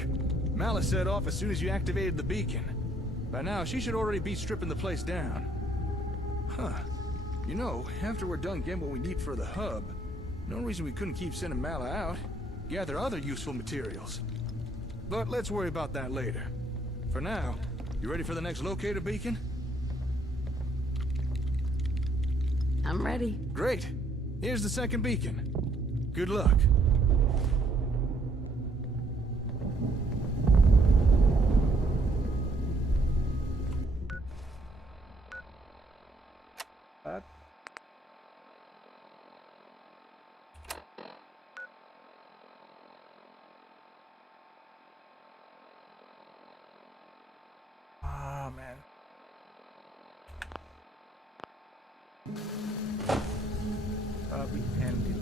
Malice set off as soon as you activated the beacon. By now, she should already be stripping the place down. Huh. You know, after we're done getting what we need for the hub, no reason we couldn't keep sending Mala out, gather other useful materials. But let's worry about that later. For now, you ready for the next locator beacon? I'm ready. Great. Here's the second beacon. Good luck. Ah, man. Probably ended.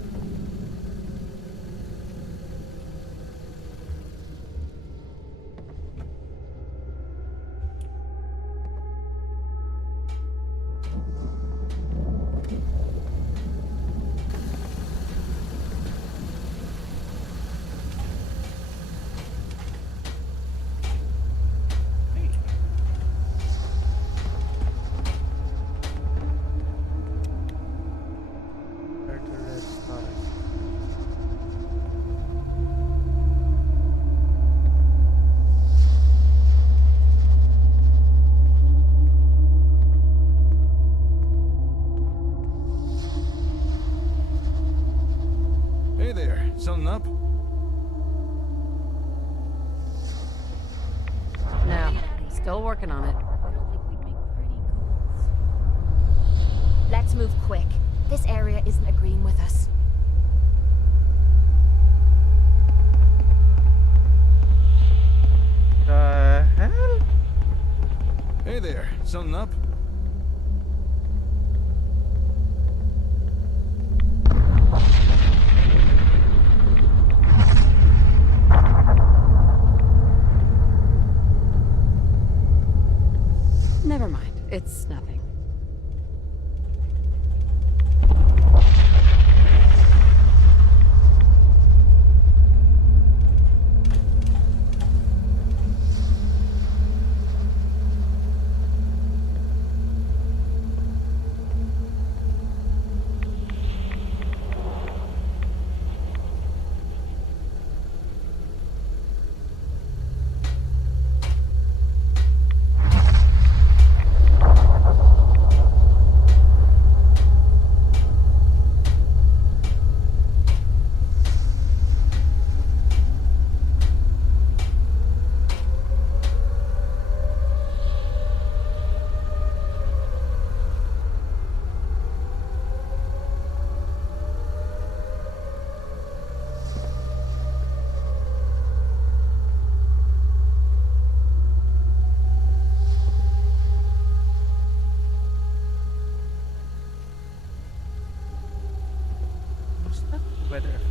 Hey there, something up? No, still working on it. Let's move quick. This area isn't agreeing with us. The hell? Hey there, something up? whether